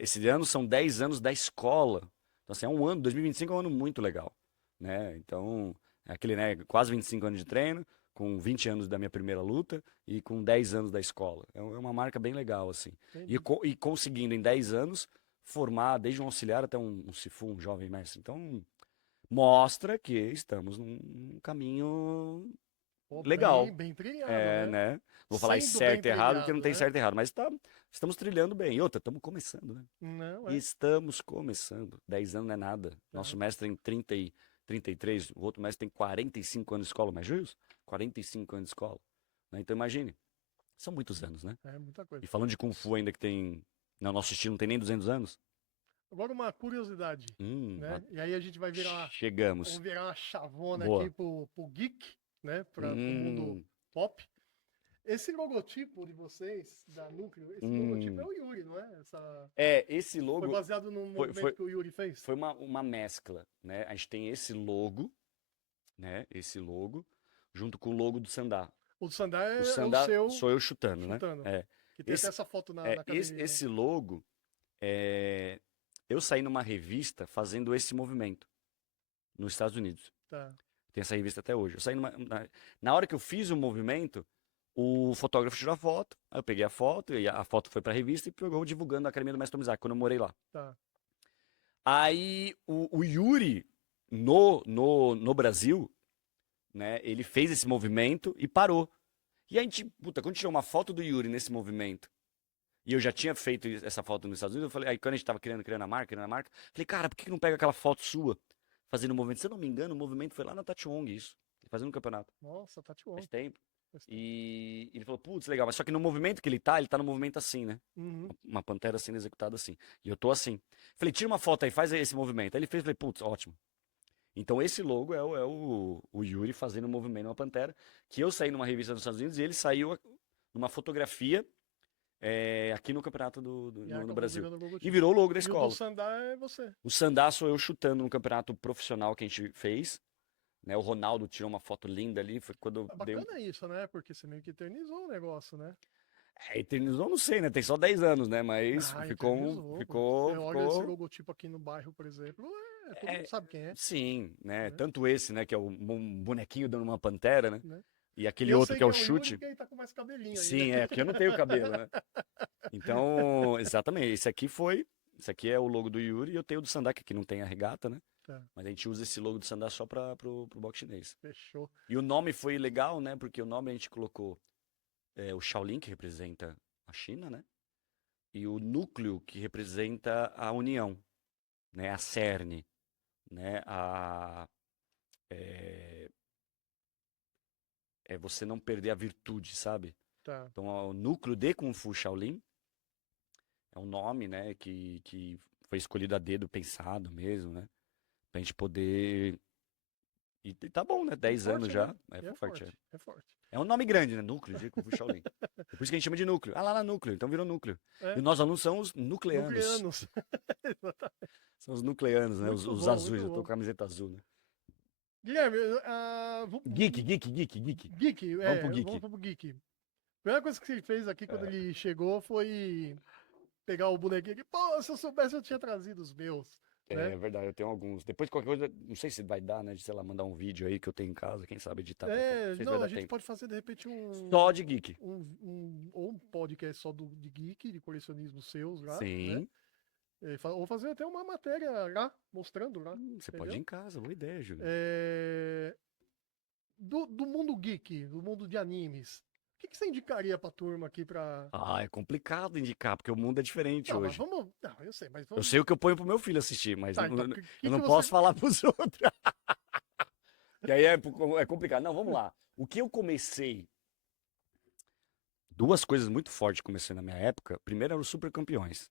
Esse ano são 10 anos da escola. Então, assim, 2025 é um ano muito legal. Né? Então, é aquele, né, quase 25 anos de treino, com 20 anos da minha primeira luta e com 10 anos da escola. É uma marca bem legal, assim. Entendi. E conseguindo em 10 anos formar desde um auxiliar até um Sifu, um jovem mestre. Então, mostra que estamos num caminho Pô, legal. bem trilhado, né? Né? Vou falar Sendo bem certo e errado, porque não trilhado, tem né? certo e errado, mas estamos trilhando bem. E outra, estamos começando, né? Não, é. Estamos começando. 10 anos não é nada. Nosso É. mestre tem 33, o outro mestre tem 45 anos de escola, mas juiz? 45 anos de escola. Né? Então imagine, são muitos anos, né? É muita coisa. E falando de Kung Fu ainda que tem, no nosso estilo não tem nem 200 anos. Agora uma curiosidade, Hum, né? E aí a gente vai virar chegamos. vamos virar uma chavona aqui Boa. pro geek, né, para o mundo Hum, pop. Esse logotipo de vocês, da Núcleo, esse logotipo é hum. o Yuri, não é? Esse Foi logo baseado num foi, movimento foi, que o Yuri fez? foi uma mescla, né? A gente tem esse logo, né? Esse logo, junto com o logo do Sandá. O do Sandar O é o Sandá seu sou eu chutando, né? chutando. É. Que tem até Esse, essa foto na academia, né? esse logo, é, eu saí numa revista fazendo esse movimento nos Estados Unidos. Tá. Tem essa revista até hoje. Eu saí na hora que eu fiz o movimento, o fotógrafo tirou a foto, aí eu peguei a foto, e a foto foi pra revista e pegou divulgando a Academia do Mestre Tomizaki, quando eu morei lá. Tá. Aí o Yuri, no Brasil, né, ele fez esse movimento e parou. E a gente, puta, quando tirou uma foto do Yuri nesse movimento, e eu já tinha feito essa foto nos Estados Unidos, eu falei, aí quando a gente tava criando a marca, falei, cara, por que não pega aquela foto sua fazendo o movimento? Se eu não me engano, o movimento foi lá na Tationg, isso, fazendo um campeonato. Nossa, tá Faz te tempo. E ele falou, putz, legal, mas só que no movimento que ele tá no movimento assim, né? Uhum. Uma pantera sendo executada assim. E eu tô assim. Falei, tira uma foto aí, faz esse movimento. Aí ele fez, falei, putz, ótimo. Então esse logo é o Yuri fazendo um movimento numa pantera, que eu saí numa revista dos Estados Unidos e ele saiu numa fotografia aqui no campeonato E no acabou Brasil. virando o E logotipo. virou o logo da E o do escola. Sandar é você. O Sandá sou eu chutando no campeonato profissional que a gente fez. Né? O Ronaldo tirou uma foto linda ali, foi quando eu É dei bacana isso, né? Porque você meio que eternizou o negócio, né? eternizou, não sei, né? Tem só 10 anos, né? Mas Ah, ficou, eternizou, pô. Você olha esse logotipo aqui no bairro, por exemplo, todo mundo sabe quem é, sim, né? né? Tanto esse, né? Que é um bonequinho dando uma pantera, né? Né? E E aquele eu outro sei que é que o é o Yuri chute. porque ele tá com mais cabelinho aí, né? Sim, porque eu não tenho cabelo, né? Então, exatamente. Esse aqui é o logo do Yuri e eu tenho o do Sandá, que aqui não tem a regata, né? Tá, Mas a gente usa esse logo do Sandá só pro boxe chinês. fechou. E o nome foi legal, né? Porque o nome a gente colocou o Shaolin, que representa a China, né? E o núcleo, que representa a união, né? A cerne, né? É, é você não perder a virtude, sabe? Tá. Então, o núcleo de Kung Fu Shaolin é um nome, né? Que foi escolhido a dedo, pensado mesmo, né? Pra gente poder. E tá bom, né? E 10 anos forte, né? já. É E é forte. forte, é forte. É um nome grande, né? Núcleo de Kung Fu Shaolin. É por isso que a gente chama de núcleo. Ah, lá núcleo. Então virou núcleo. E É, os nossos alunos são os nucleanos. nucleanos. Exatamente. São os nucleanos, né? Muito Os bom, azuis. muito Eu tô bom. com a camiseta azul, né? Guilherme, Geek. Geek, Vamos pro vamos geek. pro Geek. A primeira coisa que ele fez aqui quando ele chegou foi pegar o bonequinho aqui. Pô, se eu soubesse eu tinha trazido os meus, né? É verdade, eu tenho alguns. Depois qualquer coisa, não sei se vai dar, né? De, sei lá, mandar um vídeo aí que eu tenho em casa, quem sabe editar pra cá. Não sei se vai Não, a dar gente tempo. pode fazer de repente Só de geek. ou um podcast só de geek, de colecionismo seus lá, né? Sim. Ou fazer até uma matéria lá, mostrando lá, Você pode ir entendeu? em casa, boa ideia, Júlio. É, do mundo geek, do mundo de animes, o que você indicaria pra turma aqui pra. Ah, é complicado indicar, porque o mundo é diferente Não, mas hoje. vamos. Não, eu sei, mas Eu vamos. sei o que eu ponho pro meu filho assistir, mas Tá, então, eu que não você. posso falar pros outros. Que aí é complicado. Não, vamos lá. O que eu comecei. Duas coisas muito fortes que comecei na minha época. Primeiro era os Super Campeões,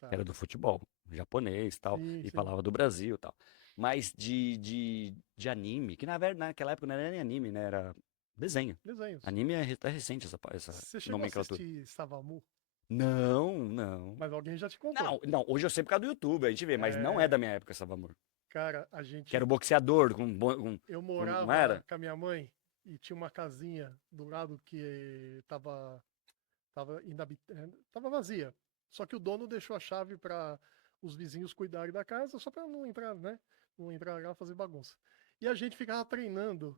Tá. que era do futebol, japonês e tal, Sim, e sim. falava do Brasil e tal. Mas de anime, que na verdade naquela época não era nem anime, né? Era desenho. Desenhos. Anime é recente essa Você chegou a nomenclatura. assistir Savamu? Não. Mas alguém já te contou. Não, hoje eu sei por causa do YouTube, a gente vê, mas não é da minha época, Savamor. Cara, a Que gente. era o boxeador, Eu não morava era? com a minha mãe e tinha uma casinha do lado que tava vazia. Só que o dono deixou a chave para os vizinhos cuidarem da casa, só para não entrar, né? Não entrar lá fazer bagunça. E a gente ficava treinando,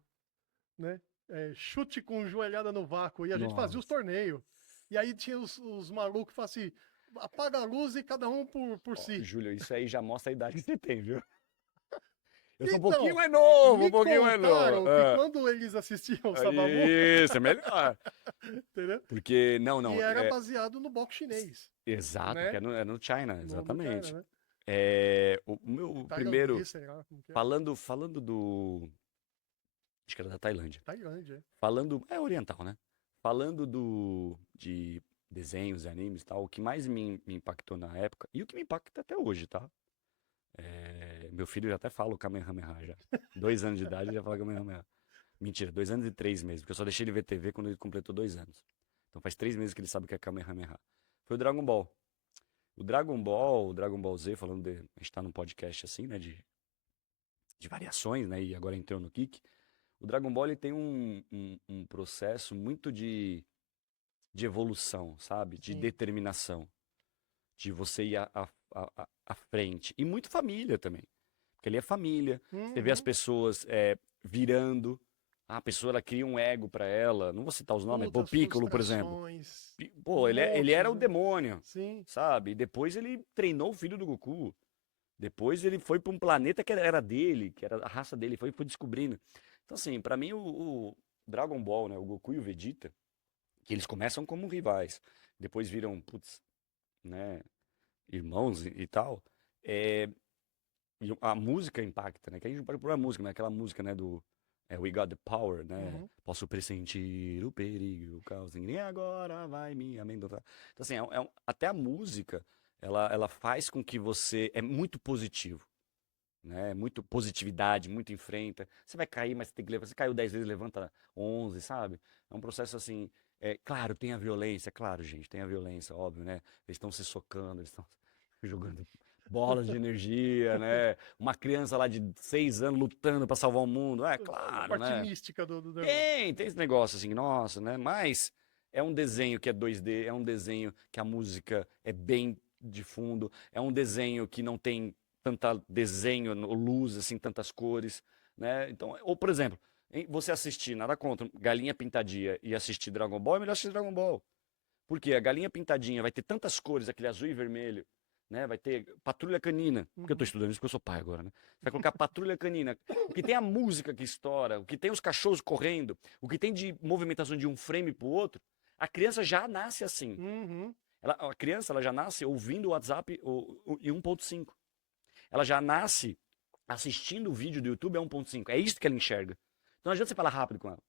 né? Chute com joelhada no vácuo. E a gente fazia os Nossa. torneios. E aí tinha os malucos que falavam assim: apaga a luz e cada um por Ó, si. Júlio, isso aí já mostra a idade que você tem, viu? Eu sou um pouquinho Então, mais novo, me um pouquinho mais novo. contaram que quando eles assistiam o Savamu, Isso, é melhor. entendeu? Porque, não, E era é, baseado no boxe chinês, exato, né? que é no China, No China, exatamente. né? O meu primeiro, Tailandês, sei lá como que é. falando do, acho que era da Tailândia. Tailândia, é. Falando, é oriental, né? Falando de desenhos e animes e tal, o que mais me impactou na época, e o que me impacta até hoje, tá? Meu filho já até fala o Kamehameha já. 2 anos de idade já fala Kamehameha. Mentira, 2 anos e 3 meses, porque eu só deixei ele ver TV quando ele completou 2 anos. Então faz 3 meses que ele sabe o que é Kamehameha. Foi o Dragon Ball. O Dragon Ball Z, falando de. A gente tá num podcast assim, né? De variações, né? E agora entrou no Kick. O Dragon Ball ele tem um processo muito de evolução, sabe? De Sim. determinação. De você ir à frente. E muito família também. Porque ali é família. Você vê as Uhum. pessoas virando. A pessoa ela cria um ego pra ela. Não vou citar os nomes. Pô, Lutas, Piccolo, por exemplo. frustrações, Pô, ele era montes, o né? demônio, Sim. sabe? E depois ele treinou o filho do Goku. Depois ele foi pra um planeta que era dele, que era a raça dele. Foi descobrindo. Então, assim, pra mim o Dragon Ball, né? O Goku e o Vegeta, que eles começam como rivais. Depois viram, putz, né? Irmãos e tal. É, e a música impacta, né? Que a gente não pode pôr a música, mas aquela música, né, do We Got the Power, né? Uhum. Posso pressentir o perigo, o caos, ninguém agora vai me amedrontar. Então, assim, até a música, ela faz com que você... É muito positivo, né? Muito positividade, muito enfrenta. Você vai cair, mas você tem que levantar. Você caiu 10 vezes, levanta 11, sabe? É um processo, assim... claro, tem a violência, claro, gente, tem a violência, óbvio, né? Eles estão se socando, eles estão jogando bolas de energia, né? Uma criança lá de 6 anos lutando pra salvar o mundo. É A claro, parte né? mística do negócio. Tem esse negócio assim, nossa, né? Mas é um desenho que é 2D, é um desenho que a música é bem de fundo, é um desenho que não tem tanta desenho, luz, assim, tantas cores, né? Então, ou por exemplo, você assistir, nada contra, Galinha Pintadinha e assistir Dragon Ball, é melhor assistir Dragon Ball. Porque a galinha pintadinha vai ter tantas cores, aquele azul e vermelho, né? Vai ter patrulha canina. Porque eu tô Uhum. estudando isso porque eu sou pai agora, né? Você vai colocar patrulha canina. O que tem a música que estoura, o que tem os cachorros correndo, o que tem de movimentação de um frame pro outro, a criança já nasce assim. Uhum. A criança ela já nasce ouvindo o WhatsApp em 1.5. Ela já nasce assistindo o vídeo do YouTube a 1.5. É isso que ela enxerga. Então não adianta você falar rápido com ela.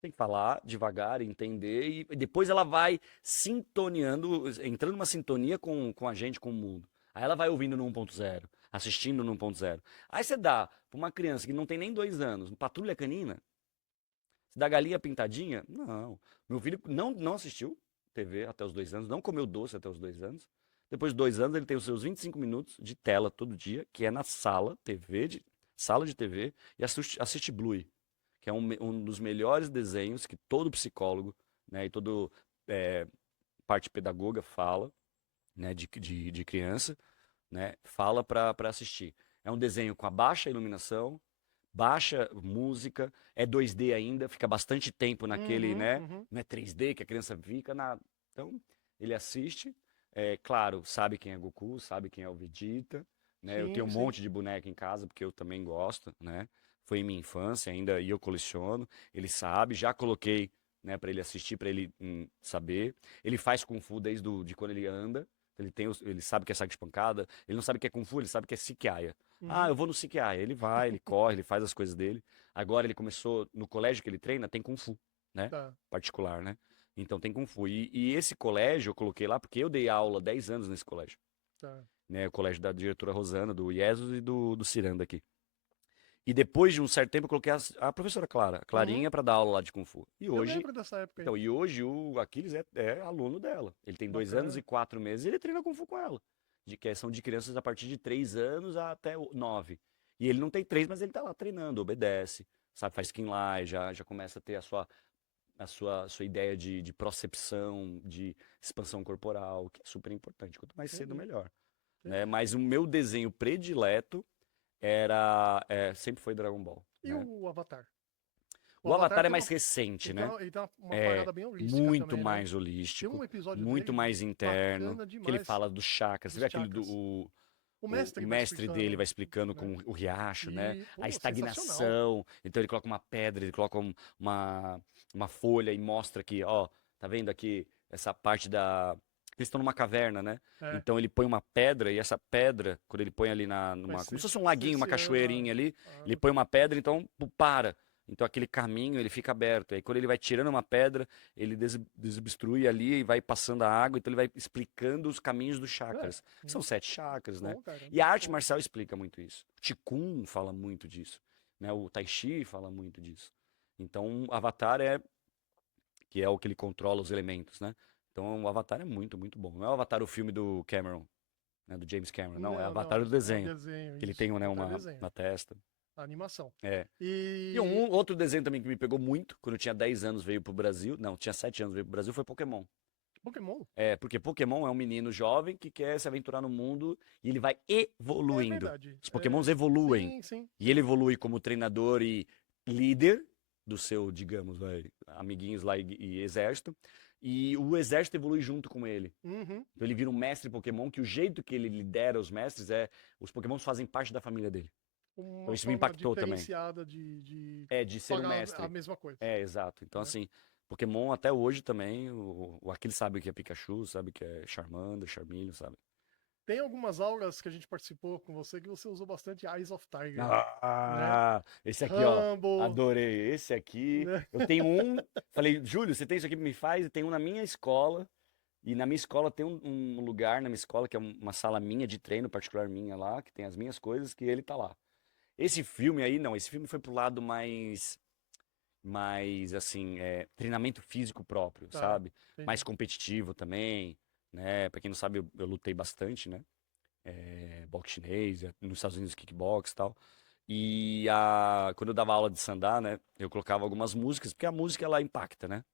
Tem que falar devagar, entender, e depois ela vai sintoneando, entrando numa sintonia com a gente, com o mundo. Aí ela vai ouvindo no 1.0, assistindo no 1.0. Aí você dá pra uma criança que não tem nem 2 anos, Patrulha Canina, você dá Galinha Pintadinha? Não. Meu filho não assistiu TV até os 2 anos, não comeu doce até os 2 anos. Depois de 2 anos, ele tem os seus 25 minutos de tela todo dia, que é na sala, sala de TV, e assiste Bluey, que é um dos melhores desenhos que todo psicólogo, né, e todo parte pedagoga fala, né, de criança, né, fala para assistir. É um desenho com a baixa iluminação, baixa música, é 2D ainda, fica bastante tempo naquele, Uhum. né, Uhum. não é 3D que a criança fica na... Então, ele assiste, claro, sabe quem é Goku, sabe quem é o Vegeta, né, eu tenho Sim, um sim. monte de boneca em casa, porque eu também gosto, né, foi em minha infância ainda, e eu coleciono, ele sabe, já coloquei, né, para ele assistir, para ele saber, ele faz Kung Fu de quando ele anda, ele sabe que é saco de pancada, ele não sabe que é Kung Fu, ele sabe que é Sikiaia. Ah, Uhum. eu vou no Sikiaia. Ele vai, ele corre, ele faz as coisas dele. Agora ele começou, no colégio que ele treina, tem Kung Fu, né? Tá, Particular, né? Então tem Kung Fu. E esse colégio eu coloquei lá porque eu dei aula 10 anos nesse colégio. tá. Né? O colégio da diretora Rosana, do Jesus e do Ciranda aqui. E depois de um certo tempo eu coloquei a professora Clara, a Uhum. Clarinha, para dar aula lá de Kung Fu. E Eu hoje, lembro dessa época aí. então, e hoje o Aquiles é aluno dela. Ele tem 2 anos Bacana. e 4 meses e ele treina Kung Fu com ela. São de crianças a partir de 3 anos até 9. E ele não tem 3, mas ele tá lá treinando, obedece, sabe, faz skin line, já começa a ter a sua ideia de procepção, de expansão corporal, que é super importante. Quanto mais cedo, Entendi. melhor. Entendi. Né? Mas o meu desenho predileto sempre foi Dragon Ball. E Né? o Avatar? O O Avatar Avatar é tem mais uma, recente, né? ele tem uma É pegada bem holística muito também, né? mais Tem um holístico, episódio muito dele mais interno, bacana que ele demais fala dos chakras. Você dos vê aquele chakras. O o mestre vai mestre dele explicando, vai explicando né? com o riacho, né? E, A pô, sensacional. estagnação. Então ele coloca uma pedra, ele coloca uma folha e mostra que, ó, tá vendo aqui essa parte da. Eles estão numa caverna, né? É, Então ele põe uma pedra e essa pedra, quando ele põe ali vai como se fosse um laguinho, uma cerceando cachoeirinha ali, a ele água. põe uma pedra, então para. Então aquele caminho ele fica aberto. Aí quando ele vai tirando uma pedra, ele desobstrui ali e vai passando a água, então ele vai explicando os caminhos dos É, chakras. São muito 7 chakras, né? bom, cara. E a Muito arte bom. marcial explica muito isso. O Qigong fala muito disso, né? O Tai Chi fala muito disso. Então, Avatar que é o que ele controla os elementos, né? Então, o Avatar é muito, muito bom. Não é o Avatar o filme do Cameron, né? Do James Cameron, não. É Não, Avatar não. do É o desenho, desenho, que ele isso. tem, né, Avatar uma desenho. na testa. A animação. É. E E. um outro desenho também que me pegou muito, quando eu tinha 10 anos veio pro Brasil, não, tinha 7 anos veio pro Brasil, foi Pokémon. Pokémon? É, porque Pokémon é um menino jovem que quer se aventurar no mundo e ele vai É evoluindo. verdade. Os Pokémons evoluem. Sim, sim. E ele evolui como treinador e líder do seu, digamos, amiguinhos lá e exército. E o exército evolui junto com ele. Uhum. Então ele vira um mestre Pokémon, que o jeito que ele lidera os mestres é... Os Pokémons fazem parte da família dele. Então Uma isso me forma impactou também. diferenciada de É, de ser um pagar a mestre. mesma coisa. É, exato. Então, Né? assim, Pokémon até hoje também, o Aquile sabe o que é Pikachu, sabe o que é Charmander, Charmeleon, sabe? Tem algumas aulas que a gente participou com você que você usou bastante Eyes of Tiger, né? Ah, esse aqui, ó. Rumble, Adorei. Esse aqui. né? Eu tenho um. Falei, Júlio, você tem isso aqui pra me faz? E tem um na minha escola. E na minha escola tem um lugar na minha escola, que é uma sala minha de treino particular minha lá, que tem as minhas coisas, que ele tá lá. Esse filme aí, não, esse filme foi pro lado mais assim, treinamento físico próprio, Tá, sabe? Mais entendi. competitivo também, né? Pra quem não sabe, eu lutei bastante, né? Boxe chinês, nos Estados Unidos kickbox e tal. E quando eu dava aula de sandá, né? Eu colocava algumas músicas, porque a música ela impacta, né?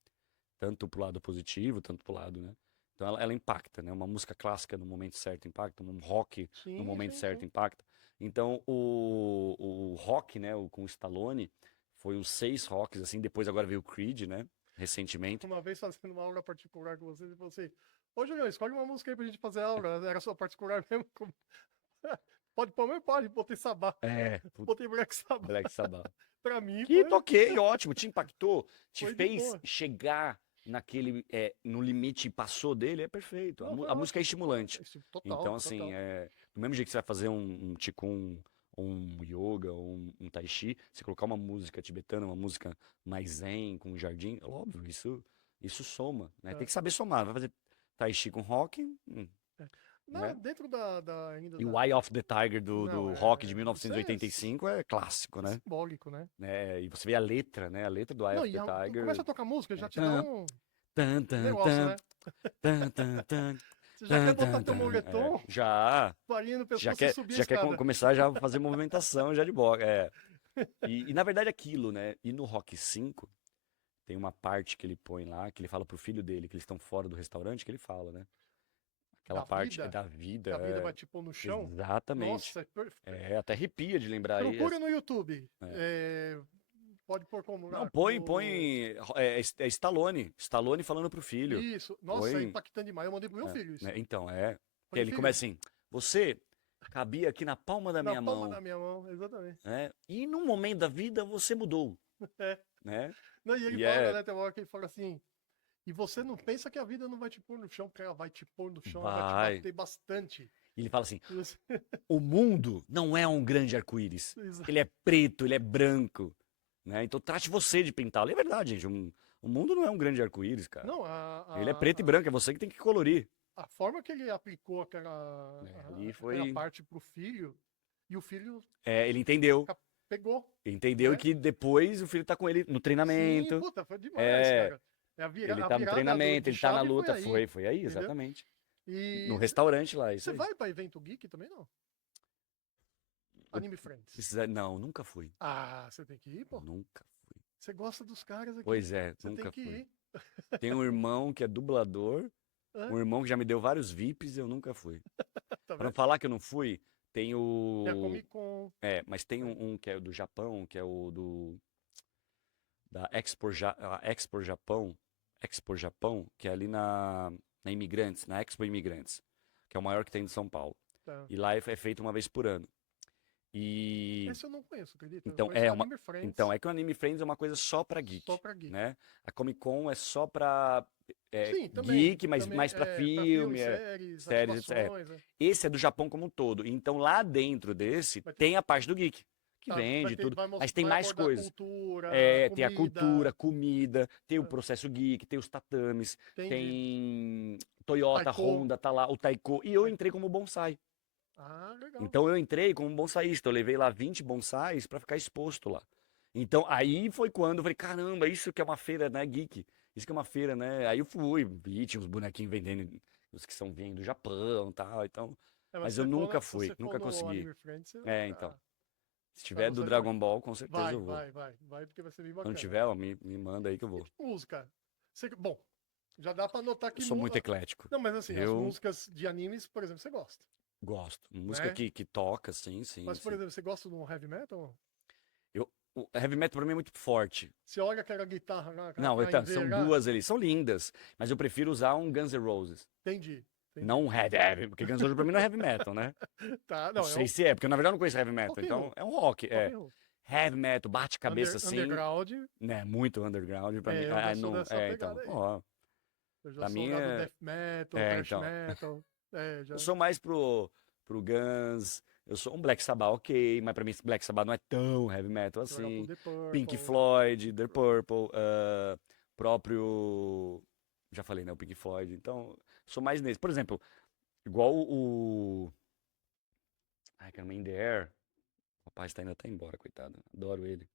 Tanto pro lado positivo, tanto pro lado, né? Então ela impacta, né? Uma música clássica no momento certo impacta, um rock no Sim, momento sim, certo sim. impacta. Então o rock, né? Com o Stallone, foi uns 6 rocks, assim. Depois agora veio o Creed, né? Recentemente. Uma vez fazendo uma aula particular com você, ele falou assim: Ô Julião, escolhe uma música aí pra gente fazer aula. Era só particular mesmo. Pode pôr, mas pode. Botei Sabá. Puta, Botei Black Sabbath. Black Sabbath. Pra mim Que toquei, ótimo, te impactou, te foi de fez boa. chegar no limite e passou dele, é perfeito. Não, foi A música é ótimo. estimulante. Total, Então, assim, total. do mesmo jeito que você vai fazer um Qigong, ou um yoga, ou um Tai Chi, você colocar uma música tibetana, uma música mais zen, com um jardim, óbvio, isso soma, né? Tem É, que saber somar. Vai fazer Tai Chi com rock, é. né? Dentro ainda E o da. Eye of the Tiger Não, do rock de isso é 1985 é clássico, né? simbólico, né? E você vê a letra, né? A letra do Eye Não, of e the começa Tiger. a tocar música, já te dá Tan, um tan, tan, negócio, tan, né? tan, tan, tan, Você já quer tan, botar tan, teu tan. moletom, Já, farinha no já pescoço e quer, subir a já quer escada. começar já a fazer movimentação já de boxe. E na verdade aquilo, né? E no Rock 5 tem uma parte que ele põe lá, que ele fala pro filho dele, que eles estão fora do restaurante, que ele fala, né? Aquela Da parte vida, da vida, que a vida vai te pôr no chão. exatamente. Nossa, Até arrepia de lembrar aí. procura no YouTube. É. Pode pôr como Não, lá, põe, como. Stallone. Stallone falando pro filho. Isso. Nossa, é Põe. impactante demais. Eu mandei pro meu filho isso. Né? Então, que Falei, ele filho, começa assim, você cabia aqui na palma da na minha palma mão, da minha mão, exatamente. né? E num momento da vida você mudou, É. né? Não, e ele E fala, né? Tem uma hora que ele fala assim. E você não pensa que a vida não vai te pôr no chão, porque ela vai te pôr no chão, ela vai te vai. bater bastante. E ele fala assim, E você- o mundo não é um grande arco-íris. Exato. Ele é preto, ele é branco, né? Então trate você de pintá-lo. E é verdade, gente, o mundo não é um grande arco-íris, cara. Não, Ele é preto e branco, é você que tem que colorir. a forma que ele aplicou Ali aquela foi... parte pro filho, e o filho ele entendeu. pegou. Entendeu Né? que depois o filho tá com ele no Sim, treinamento. puta, foi demais, cara. Ele A tá no virada treinamento, de ele tá na chave luta. aí, Foi aí, entendeu? exatamente. E No restaurante lá, isso você aí. vai pra evento geek também, não? Anime Friends. Não, nunca fui. Ah, você tem que ir, pô. Nunca fui. Você gosta dos caras aqui. Pois é, Você tem nunca que fui. ir. Tem um irmão que é dublador, Hã? um irmão que já me deu vários VIPs e eu nunca fui. Tá Pra não vendo? falar que eu não fui, tem Tem a o. Comic Con. Mas tem um que é do Japão, que é o da Expo Japão. Expo Japão, que é ali na Imigrantes, na Expo Imigrantes, que é o maior que tem de São Paulo. Tá. E lá é feito uma vez por ano. E Esse eu não conheço, acredita? Eu então conheço é o uma Anime Friends. então é que o Anime Friends é uma coisa só pra geek, Só pra geek. né? A Comic Con é só pra Sim, também. geek, mas também mais pra pra filme, séries, séries, etc. ativações. Esse é do Japão como um todo. Então lá dentro desse Vai ter- tem a parte do geek, que Tá, vende tudo, mas tem vai mais abordar coisas. cultura, Tem a cultura, comida, tem o Ah. processo geek, tem os tatames, Entendi. tem Toyota, Taiko. Honda, tá lá, o Taiko. E eu entrei como bonsai. Ah, legal. Então eu entrei como bonsaísta, eu levei lá 20 bonsais para ficar exposto lá. Então, aí foi quando eu falei, caramba, isso que é uma feira, né, geek? Isso que é uma feira, né? Aí eu fui, vi, tinha uns bonequinhos vendendo, os que são vindo do Japão e tal, então... Mas Mas se eu você for, nunca se fui, você for nunca no consegui. Anime Friends, você vai É, então. ficar, Se ficar tiver do gostando demais. Dragon Ball, com certeza eu vou. Vai, porque vai ser bem Se não bacana. tiver, ó, me manda aí que eu E vou. de música? Bom, já dá pra notar Eu que. sou muito eclético. Não, mas assim, as Eu músicas de animes, por exemplo, você gosta, gosto. Música né? que toca, sim, sim, Mas, por sim. exemplo, você gosta de um heavy metal? O heavy metal pra mim é muito forte. Você olha aquela guitarra lá, aquela Não, então, KNV são lá? duas ali, são lindas, mas eu prefiro usar um Guns N' Roses. Entendi, Não entendi. um heavy, porque Guns N' Roses pra mim não é heavy metal, né? Tá, Não não, é sei um se é, porque na verdade eu não conheço heavy metal, rock and então roll. é um rock, Rock é. and roll. Heavy metal, bate cabeça assim, Underground, né? Muito underground pra mim. eu já Ah, sou não, dessa então, pegada aí. ó, Eu já pra sou mim lá do é, death metal, é, thrash então. metal. É, Eu já. sou mais pro Guns, eu sou um Black Sabbath, ok, mas pra mim Black Sabbath não é tão heavy metal Você vai lá pro assim. The Pink Purple. Floyd, The Purple, próprio. Já falei, né? O Pink Floyd. Então, sou mais nesse. Por exemplo, igual o. Ai, caramba, In The Air. O rapaz ainda tá embora, coitado. Adoro ele.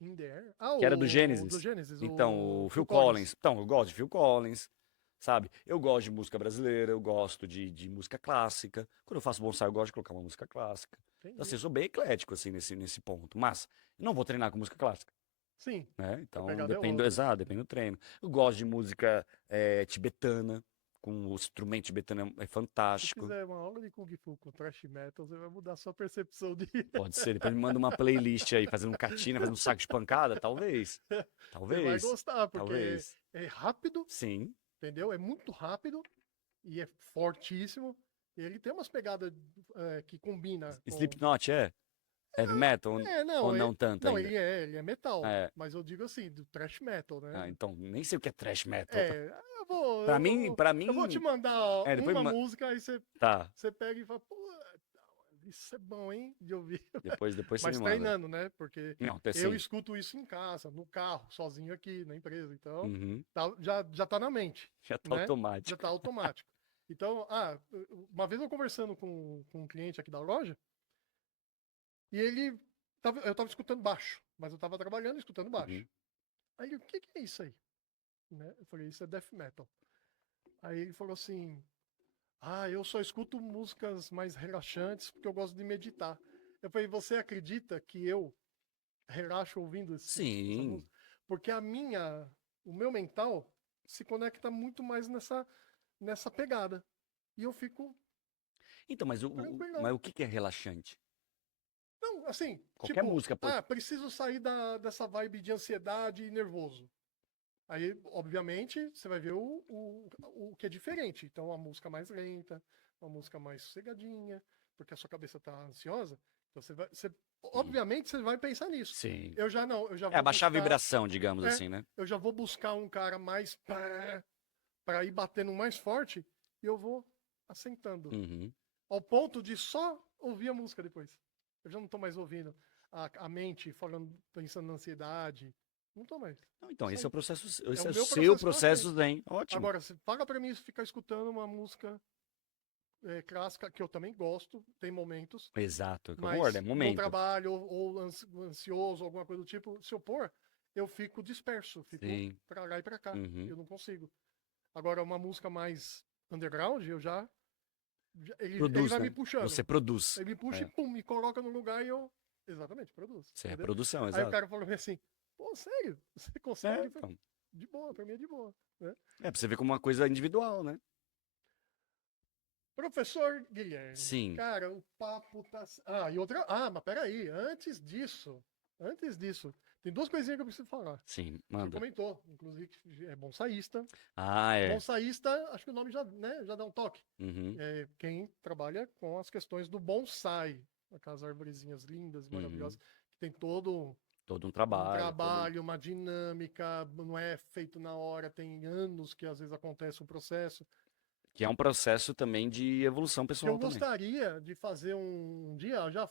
In the Air. Ah, Que era do o do Gênesis. Genesis, Então, o o Phil Phil Collins. Collins. Então, eu gosto de Phil Collins, sabe? Eu gosto de música brasileira, eu gosto de música clássica. Quando eu faço bonsai, eu gosto de colocar uma música clássica. Então, assim, Entendi. eu sou bem eclético, assim, nesse ponto. Mas, eu não vou treinar com música clássica, Sim, né? a Então, pegada é depende do outra. exato, depende do treino. Eu gosto de música tibetana, com o instrumento tibetano é Se você fantástico. fizer uma aula de Kung Fu com thrash metal, você vai mudar a sua percepção de. Pode ser. Depois me manda uma playlist aí, fazendo um catina, fazendo um saco de pancada, talvez. Você vai Talvez. gostar, porque Talvez. é rápido, Sim. entendeu? É muito rápido e é fortíssimo. E ele tem umas pegadas que combina com. Slipknot é? Heavy metal ou Não, não tanto não, ainda? ele é metal. É. Mas eu digo assim, do thrash metal, né? Ah, então, nem sei o que é thrash metal. Eu vou, Pra mim, pra eu vou te mim, mandar depois uma música, aí tá. você pega e fala, pô, isso é bom, hein? De ouvir. Depois você me Mas manda. treinando, né? Porque Não, até eu sim. escuto isso em casa, no carro, sozinho aqui na empresa. Então, Uhum. já tá na mente, Já tá né? Já automático. tá automático. Então, uma vez eu conversando com um cliente aqui da loja, e eu tava escutando baixo, mas eu tava trabalhando e escutando baixo. Uhum. Aí ele, o que é isso aí? Né? Eu falei, isso é death metal. Aí ele falou assim, eu só escuto músicas mais relaxantes porque eu gosto de meditar. Eu falei, você acredita que eu relaxo ouvindo essa Sim. música? Porque o meu mental se conecta muito mais nessa pegada. E eu fico Então, tranquilão. mas o que é relaxante? Não, assim, Qualquer tipo, música pode. preciso sair dessa vibe de ansiedade e nervoso. Aí, obviamente, você vai ver o que é diferente. Então, a música mais lenta, uma música mais sossegadinha, porque a sua cabeça tá ansiosa. Então, Hum, obviamente, você vai pensar nisso. Sim. Eu já não, eu já É vou abaixar a buscar, vibração, digamos é, assim, né? eu já vou buscar um cara mais para ir batendo mais forte e eu vou assentando. Uhum. Ao ponto de só ouvir a música depois. Eu já não tô mais ouvindo a mente falando, pensando na ansiedade. Não tô mais. Não, então, Só esse é o processo, é esse o é o meu seu processo que eu achei. processo zen. Ótimo. Agora, você paga pra mim ficar escutando uma música clássica, que eu também gosto, tem momentos, Exato, eu concordo, é mas no momento. trabalho, ou ansioso, alguma coisa do tipo, se eu pôr, eu fico disperso, fico Sim. pra lá e pra cá. Uhum. Eu não consigo. Agora, uma música mais underground, ele Produz, vai me né? puxando. Você produz. Ele me puxa e É. pum, me coloca no lugar e eu. Exatamente, produzo. Você é Entendeu? produção, Aí o exato. cara falou assim: pô, sério? Você É, consegue? Eu falei, então. de boa, pra mim é de boa. Né? É, pra você ver como uma coisa individual, né? Professor Guilherme, Sim, cara, o papo tá. E outra. Mas peraí, antes disso, tem duas coisinhas que eu preciso falar. sim, O senhor manda. comentou, inclusive, que é bonsaísta. Ah, é. Bonsaísta, acho que o nome já, né, já dá um toque. Uhum, É quem trabalha com as questões do bonsai, aquelas arvorezinhas lindas, uhum. maravilhosas, que tem todo Todo um um trabalho, todo. trabalho, uma dinâmica, não é feito na hora, tem anos que às vezes acontece um processo. Que é um processo também de evolução Que eu pessoal também. gostaria de fazer um dia, já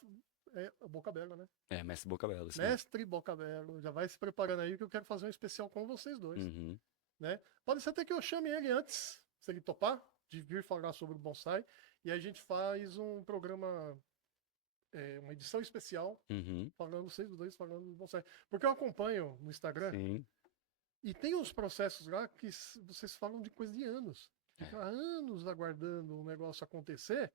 Boca Bela, né? É, mestre Boca Bela, isso mesmo. Mestre Boca Bela, já vai se preparando aí que eu quero fazer um especial com vocês dois, Uhum. né? Pode ser até que eu chame ele antes, se ele topar, de vir falar sobre o bonsai, e aí a gente faz um programa uma edição especial Uhum. falando, vocês dois falando do bonsai. Porque eu acompanho no Instagram Sim. e tem uns processos lá que vocês falam de coisa de anos. É. Fica há anos aguardando um negócio acontecer.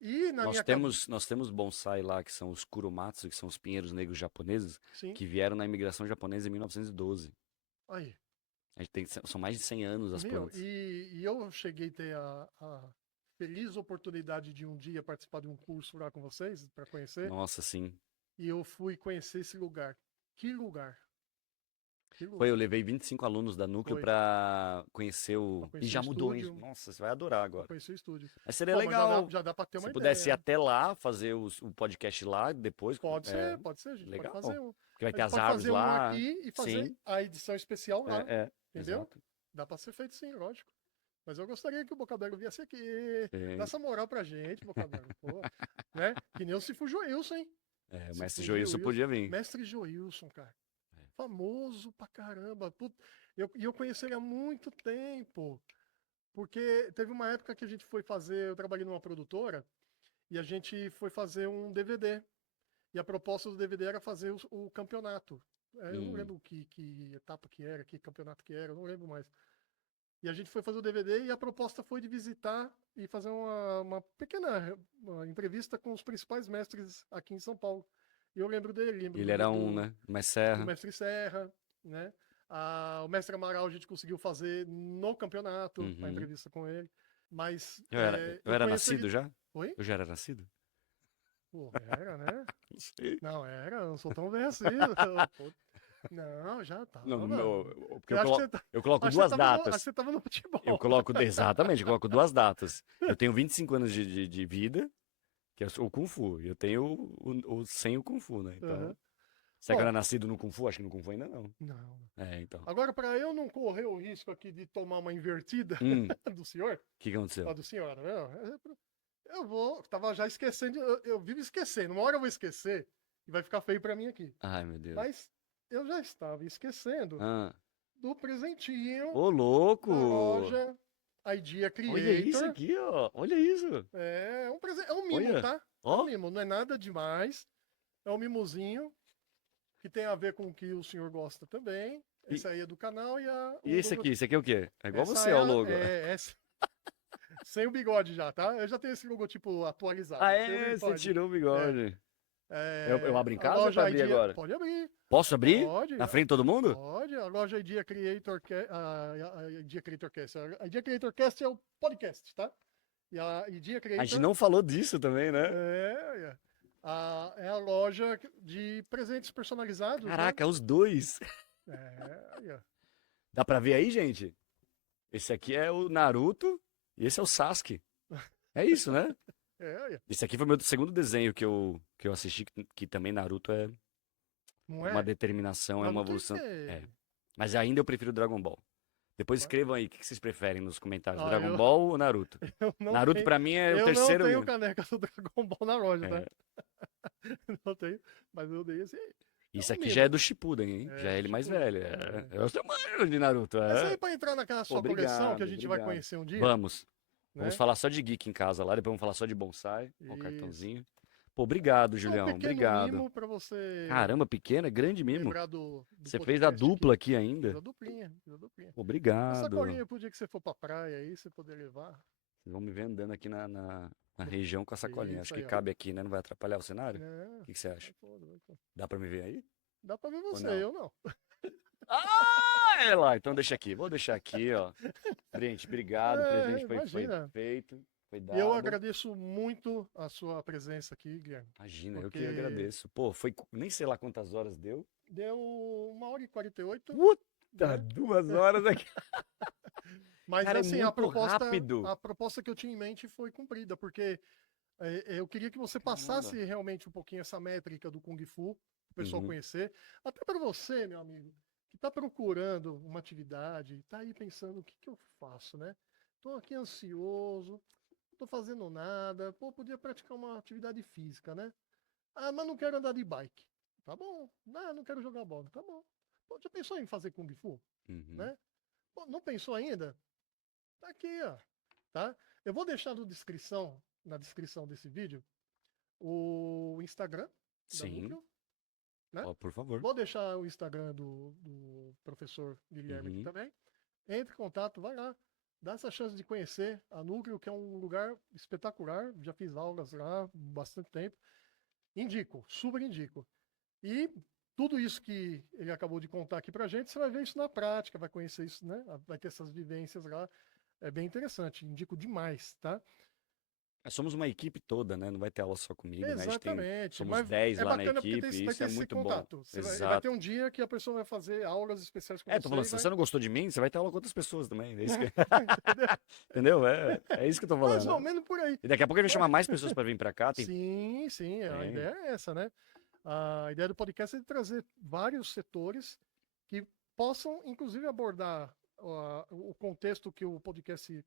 E na Nós minha temos, nós temos bonsai lá, que são os kurumatsu, que são os pinheiros negros japoneses, Sim, que vieram na imigração japonesa em 1912. aí. A gente tem, são mais de 100 anos as Meu, plantas. e eu cheguei a ter a feliz oportunidade de um dia participar de um curso lá com vocês, para conhecer, Nossa, sim. e eu fui conhecer esse lugar. Que lugar! Que Foi, lugar! eu levei 25 alunos da Núcleo Foi. pra conhecer o... Pra E conhecer já o mudou, hein? estúdio. Nossa, você vai adorar Pra agora. conhecer o estúdio. Mas seria Bom, mas legal já dá pra ter se uma pudesse ir ideia. até lá, fazer o podcast lá, depois. Pode É, ser, a gente legal. pode fazer um. Porque vai A ter gente as pode árvores fazer um lá. aqui e fazer Sim, a edição especial lá, entendeu? exato. Dá pra ser feito sim, lógico. Mas eu gostaria que o Bocabelo viesse aqui. Sim. Dá essa moral pra gente, Bocabelo. Pô, né? Que nem o Cifu Joilson, hein? É, o Cifu mestre Joilson podia vir. Mestre Joilson, cara. É. Famoso pra caramba. E eu conheci ele há muito tempo. Porque teve uma época que a gente foi fazer. Eu trabalhei numa produtora e a gente foi fazer um DVD. E a proposta do DVD era fazer o campeonato. Eu não lembro que etapa que era, que campeonato que era, eu não lembro mais. E a gente foi fazer o DVD e a proposta foi de visitar e fazer uma pequena entrevista com os principais mestres aqui em São Paulo. E eu lembro dele, lembro Ele era um, né? O mestre do Serra. mestre Serra, né? O mestre Amaral a gente conseguiu fazer no campeonato, a Uhum. entrevista com ele. Mas Eu era conheço nascido ele... já? Oi? Eu já era nascido? Pô, era, né? Não sei. Não, era, eu não sou tão velho assim. Não, já tava. Não, porque Eu acho que eu coloco acho que duas você tava datas. acho que você tava no futebol. Eu coloco, exatamente, eu coloco duas datas. Eu tenho 25 anos de vida, que é o Kung Fu, e eu tenho o sem o Kung Fu, né? Então, Uhum. será que eu Bom, era nascido no Kung Fu? Acho que no Kung Fu ainda não. não. É, então. Agora, para eu não correr o risco aqui de tomar uma invertida do senhor, O que aconteceu? do senhora, né? Eu vou. Tava já esquecendo, eu vivo esquecendo. Uma hora eu vou esquecer e vai ficar feio para mim aqui. Ai, meu Deus. Mas eu já estava esquecendo Ah. do presentinho Ô, louco! da loja Idea Creator. Olha isso aqui, ó. Olha isso. É um presente, é um mimo, Olha. tá? É Ó. um mimo, não é nada demais. É um mimozinho que tem a ver com o que o senhor gosta também. Esse aí é do canal E esse aqui? Esse aqui é o quê? É igual Essa você, ó, o é- logo. essa- Sem o bigode já, tá? Eu já tenho esse logotipo atualizado. Ah, sem o é? Você bigode. tirou o bigode. Eu abro em A casa ou loja pra abrir Idea- agora? Pode abrir. Posso abrir? Pode. Na frente de todo mundo? Pode. A loja Idea Creator, a Idea Creator Cast. A Idea Creator Cast é o podcast, tá? E a Idea Creator A gente não falou disso também, né? é a loja de presentes personalizados. Caraca, os dois. Né? Dá pra ver aí, gente? Esse aqui é o Naruto e esse é o Sasuke. É isso, né? Esse aqui foi meu segundo desenho que eu assisti, que também Naruto é Não uma é? determinação, é uma evolução. É. Mas ainda eu prefiro Dragon Ball. Depois escrevam aí o que vocês preferem nos comentários, Ah, Dragon eu- Ball ou Naruto? Eu não Naruto tenho- pra mim é o eu terceiro. não tenho caneca do Dragon Ball na loja, É. tá? Não tenho, mas eu dei esse aí. Isso um aqui mimo. já é do Shippuden, hein? É, Já é ele mais Shippuden. velho. Eu sou manjo de Naruto. Essa aí É. pra entrar naquela sua Obrigado, coleção que a gente vai obrigado. conhecer um dia. Vamos. né? Vamos falar só de geek em casa lá, depois vamos falar só de bonsai. Ó, o Isso. cartãozinho. Pô, obrigado, É um Julião. pequeno Obrigado. mimo pra você Caramba, pequeno, é grande mimo. lembrar do Você fez a podcast dupla aqui. aqui ainda. Fiz a duplinha, fiz a duplinha. Essa Obrigado. sacolinha pro dia que você for pra praia aí, você poder levar. Vocês vão me ver andando aqui na região com a sacolinha. Isso Acho que aí, ó. cabe aqui, né? Não vai atrapalhar o cenário? Né? O que você acha? Vai foda, vai foda. Dá pra me ver aí? Dá pra ver você, não? eu não. Ah, é lá. Então deixa aqui. Vou deixar aqui, ó. Gente, obrigado. O presente foi Imagina. feito. Foi E dado. eu agradeço muito a sua presença aqui, Guilherme. Imagina, eu que porque- agradeço. Pô, foi nem sei lá quantas horas deu. Deu 1h48. Tá, 2 horas aqui. Mas Cara, é assim, muito rápido. a proposta que eu tinha em mente foi cumprida, porque eu queria que você passasse realmente um pouquinho essa métrica do Kung Fu, para o pessoal Uhum. conhecer. Até para você, meu amigo, que está procurando uma atividade, está aí pensando o que, que eu faço, né? Estou aqui ansioso, não estou fazendo nada, pô, podia praticar uma atividade física, né? Ah, mas não quero andar de bike. Tá bom. Não quero jogar bola. Tá bom. Pô, já pensou em fazer Kung Fu? Uhum. Né? Pô, não pensou ainda? Tá aqui, ó. Tá? Eu vou deixar na descrição desse vídeo o Instagram da Sim. Núcleo, né? Ó, por favor. Vou deixar o Instagram do professor Guilherme aqui Uhum. também. Entre em contato, vai lá. Dá essa chance de conhecer a Núcleo, que é um lugar espetacular. Já fiz aulas lá há bastante tempo. Indico, super indico. E tudo isso que ele acabou de contar aqui pra gente, você vai ver isso na prática, vai conhecer isso, né? Vai ter essas vivências lá. É bem interessante, indico demais, tá? Somos uma equipe toda, né? Não vai ter aula só comigo, né? Exatamente. Somos Mas 10 é lá na bacana porque equipe, e vai isso ter é esse muito bom. contato. Vai ter Exato. um dia que a pessoa vai fazer aulas especiais com Tô você falando, e se vai. você não gostou de mim, você vai ter aula com outras pessoas também. É isso que... Entendeu? Entendeu? É isso que eu tô Mais ou falando. menos por aí. E daqui a pouco a gente vai chamar mais pessoas para vir para cá. Sim, sim, a Tem. ideia é essa, né? A ideia do podcast é de trazer vários setores que possam, inclusive, abordar o contexto que o podcast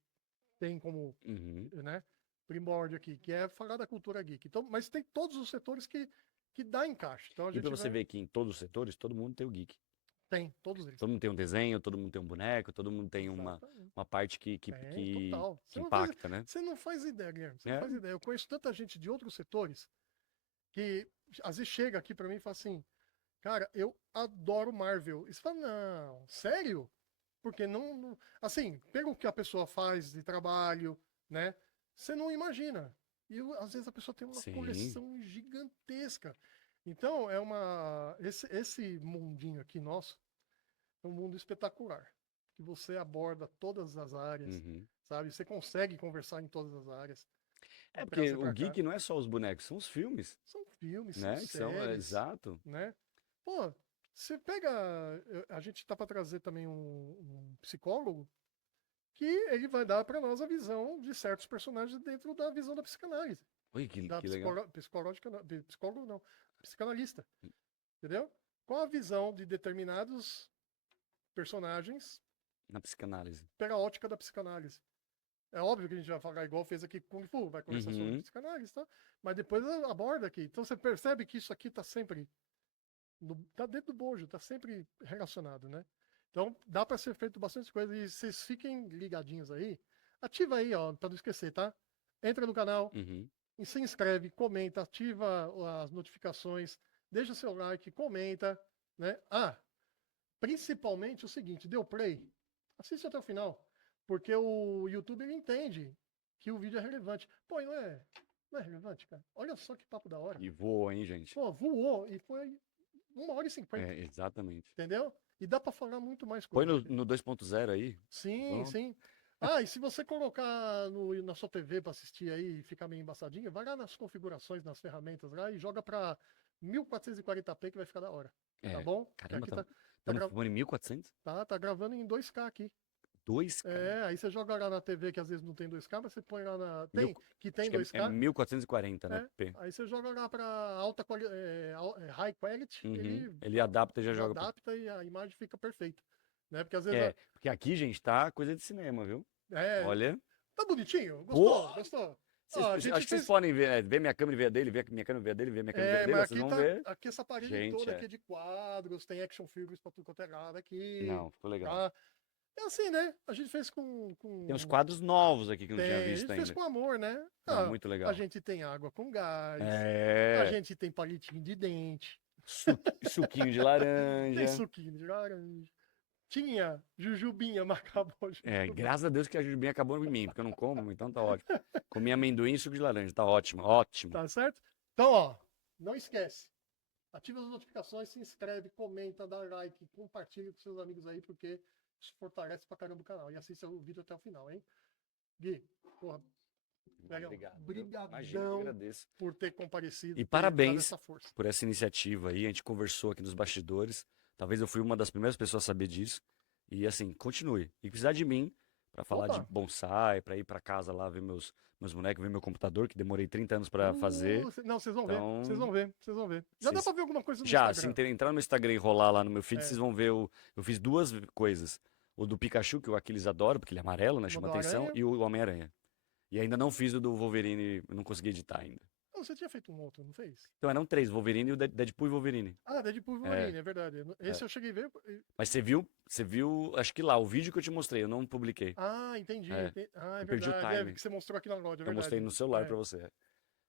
tem como, Uhum. né, primórdio aqui, que é falar da cultura geek. Então, mas tem todos os setores que dá encaixe. Então a E gente para você vai... ver que em todos os setores, todo mundo tem o geek. Tem, todos eles. Todo mundo tem um desenho, todo mundo tem um boneco, todo mundo tem Exatamente. uma parte que, que, Tem, que, total. que impacta, né? Você não faz ideia, Guilherme. Você não É. faz ideia. Eu conheço tanta gente de outros setores que às vezes chega aqui pra mim e fala assim, cara, eu adoro Marvel. E você fala, não, sério? Porque assim, pega o que a pessoa faz de trabalho, né? Você não imagina. E às vezes a pessoa tem uma Sim. coleção gigantesca. Então, esse mundinho aqui nosso é um mundo espetacular. Que você aborda todas as áreas, Uhum. sabe? Você consegue conversar em todas as áreas. É porque Trazer o pra cá. geek não é só os bonecos, são os filmes, São filmes, são né? séries, Exato. né? Pô, você pega. A gente tá para trazer também um psicólogo que ele vai dar para nós a visão de certos personagens dentro da visão da psicanálise. Ui, Da que legal. psicológica, psicólogo não, psicanalista. Entendeu? Qual a visão de determinados personagens Na psicanálise. pela ótica da psicanálise. É óbvio que a gente vai falar igual fez aqui com Kung Fu, vai conversar sobre Uhum. psicanálise, tá? Mas depois aborda aqui. Então você percebe que isso aqui tá sempre tá dentro do bojo, tá sempre relacionado, né? Então dá para ser feito bastante coisa e vocês fiquem ligadinhos aí. Ativa aí, ó, para não esquecer, tá? Entra no canal, Uhum. e se inscreve, comenta, ativa as notificações, deixa seu like, comenta, né? Ah, principalmente o seguinte, deu play, assiste até o final, porque o YouTube ele entende que o vídeo é relevante. Pô, e não é relevante, cara? Olha só que papo da hora. E voa, hein, gente? Pô, voou e foi 1h50. Exatamente. Entendeu? E dá para falar muito mais Põe coisa. no 2.0 aí. Sim, Bom. sim. Ah, e se você colocar na sua TV para assistir aí e ficar meio embaçadinho, vai lá nas configurações, nas ferramentas lá e joga para 1440p que vai ficar da hora. Tá bom? Caramba, Aqui estamos falando em 1400? tá gravando em 2K aqui. 2K? É, aí você joga lá na TV que às vezes não tem 2K, mas você põe lá na. Que tem Acho que 2K. é 1440, né? P. Aí você joga lá para alta qualidade, high quality, Uhum. Ele adapta e já joga. adapta e a imagem fica perfeita. Né? Porque às vezes. Porque aqui, gente, tá coisa de cinema, viu? Olha. Tá bonitinho? Gostou? Gostou? Acho que vocês podem ver, ver minha câmera e ver a dele, ver minha câmera e ver a dele, ver minha câmera e ver a dele, mas vocês vão ver. aqui essa parede Gente, toda aqui é de quadros, tem action figures pra tudo quanto é lado aqui. Não, ficou legal. Tá? É assim, né? A gente fez com... Tem uns quadros novos aqui que eu não tinha a visto gente ainda. fez com amor, né? Muito legal. A gente tem água com gás, a gente tem palitinho de dente. Suquinho de laranja. Tem suquinho de laranja. Tinha jujubinha, mas acabou. Graças a Deus que a jujubinha acabou em mim, porque eu não como, então tá ótimo. Comi amendoim e suco de laranja, tá ótimo, ótimo. Tá certo? Então, ó, não esquece. Ativa as notificações, se inscreve, comenta, dá like, compartilha com seus amigos aí, porque isso fortalece pra caramba o canal. E assista o vídeo até o final, hein? Gui, porra, Obrigadão por ter comparecido. E parabéns por essa iniciativa aí. A gente conversou aqui nos bastidores. Talvez eu fui uma das primeiras pessoas a saber disso. E assim, continue. E precisar de mim para falar de bonsai, para ir para casa lá ver meus bonecos, ver meu computador, que demorei 30 anos para fazer. Não, vocês vão ver. Vocês vão ver. Já dá para ver alguma coisa no Instagram? Já, se entrar no meu Instagram e rolar lá no meu feed, vocês vão ver. Eu fiz duas coisas. O do Pikachu, que o Aquiles adora, porque ele é amarelo, né? Chama atenção. E o Homem-Aranha. E ainda não fiz o do Wolverine, eu não consegui editar ainda. Não, você tinha feito um outro, não fez? Então eram 3, Wolverine e o Deadpool e Wolverine. Ah, Deadpool e Wolverine, é verdade. Esse eu cheguei a ver. Mas você viu, acho que lá, o vídeo que eu te mostrei, eu não publiquei. Ah, entendi. Ah, é perdi o verdade. time. Que você mostrou aqui na loja, é verdade. Eu mostrei no celular pra você.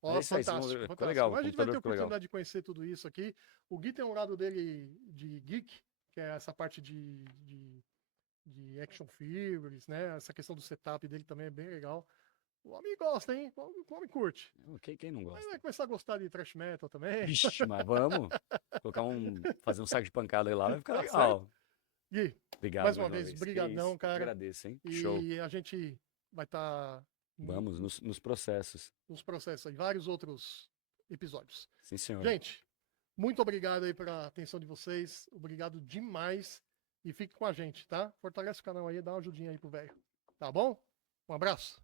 Ó, É isso aí, fantástico, ficou fantástico. legal, o Mas a gente vai ter computador ficou legal. oportunidade de conhecer tudo isso aqui. O Gui tem um lado dele de geek, que é essa parte de action figures, né? Essa questão do setup dele também é bem legal. O homem gosta, hein? O homem curte. Quem não Aí gosta? vai começar a gostar de thrash metal também. Vixe, mas vamos fazer um saco de pancada aí lá, vai ficar Tá certo? legal. Gui, Obrigado mais mais uma uma vez, vez. Que brigadão, isso, eu que cara. agradeço, hein? Show. E a gente vai estar Vamos nos processos. nos processos aí, vários outros episódios. Sim, senhor. Gente, muito obrigado aí pela atenção de vocês. Obrigado demais. E fique com a gente, tá? Fortalece o canal aí, dá uma ajudinha aí pro velho. Tá bom? Um abraço.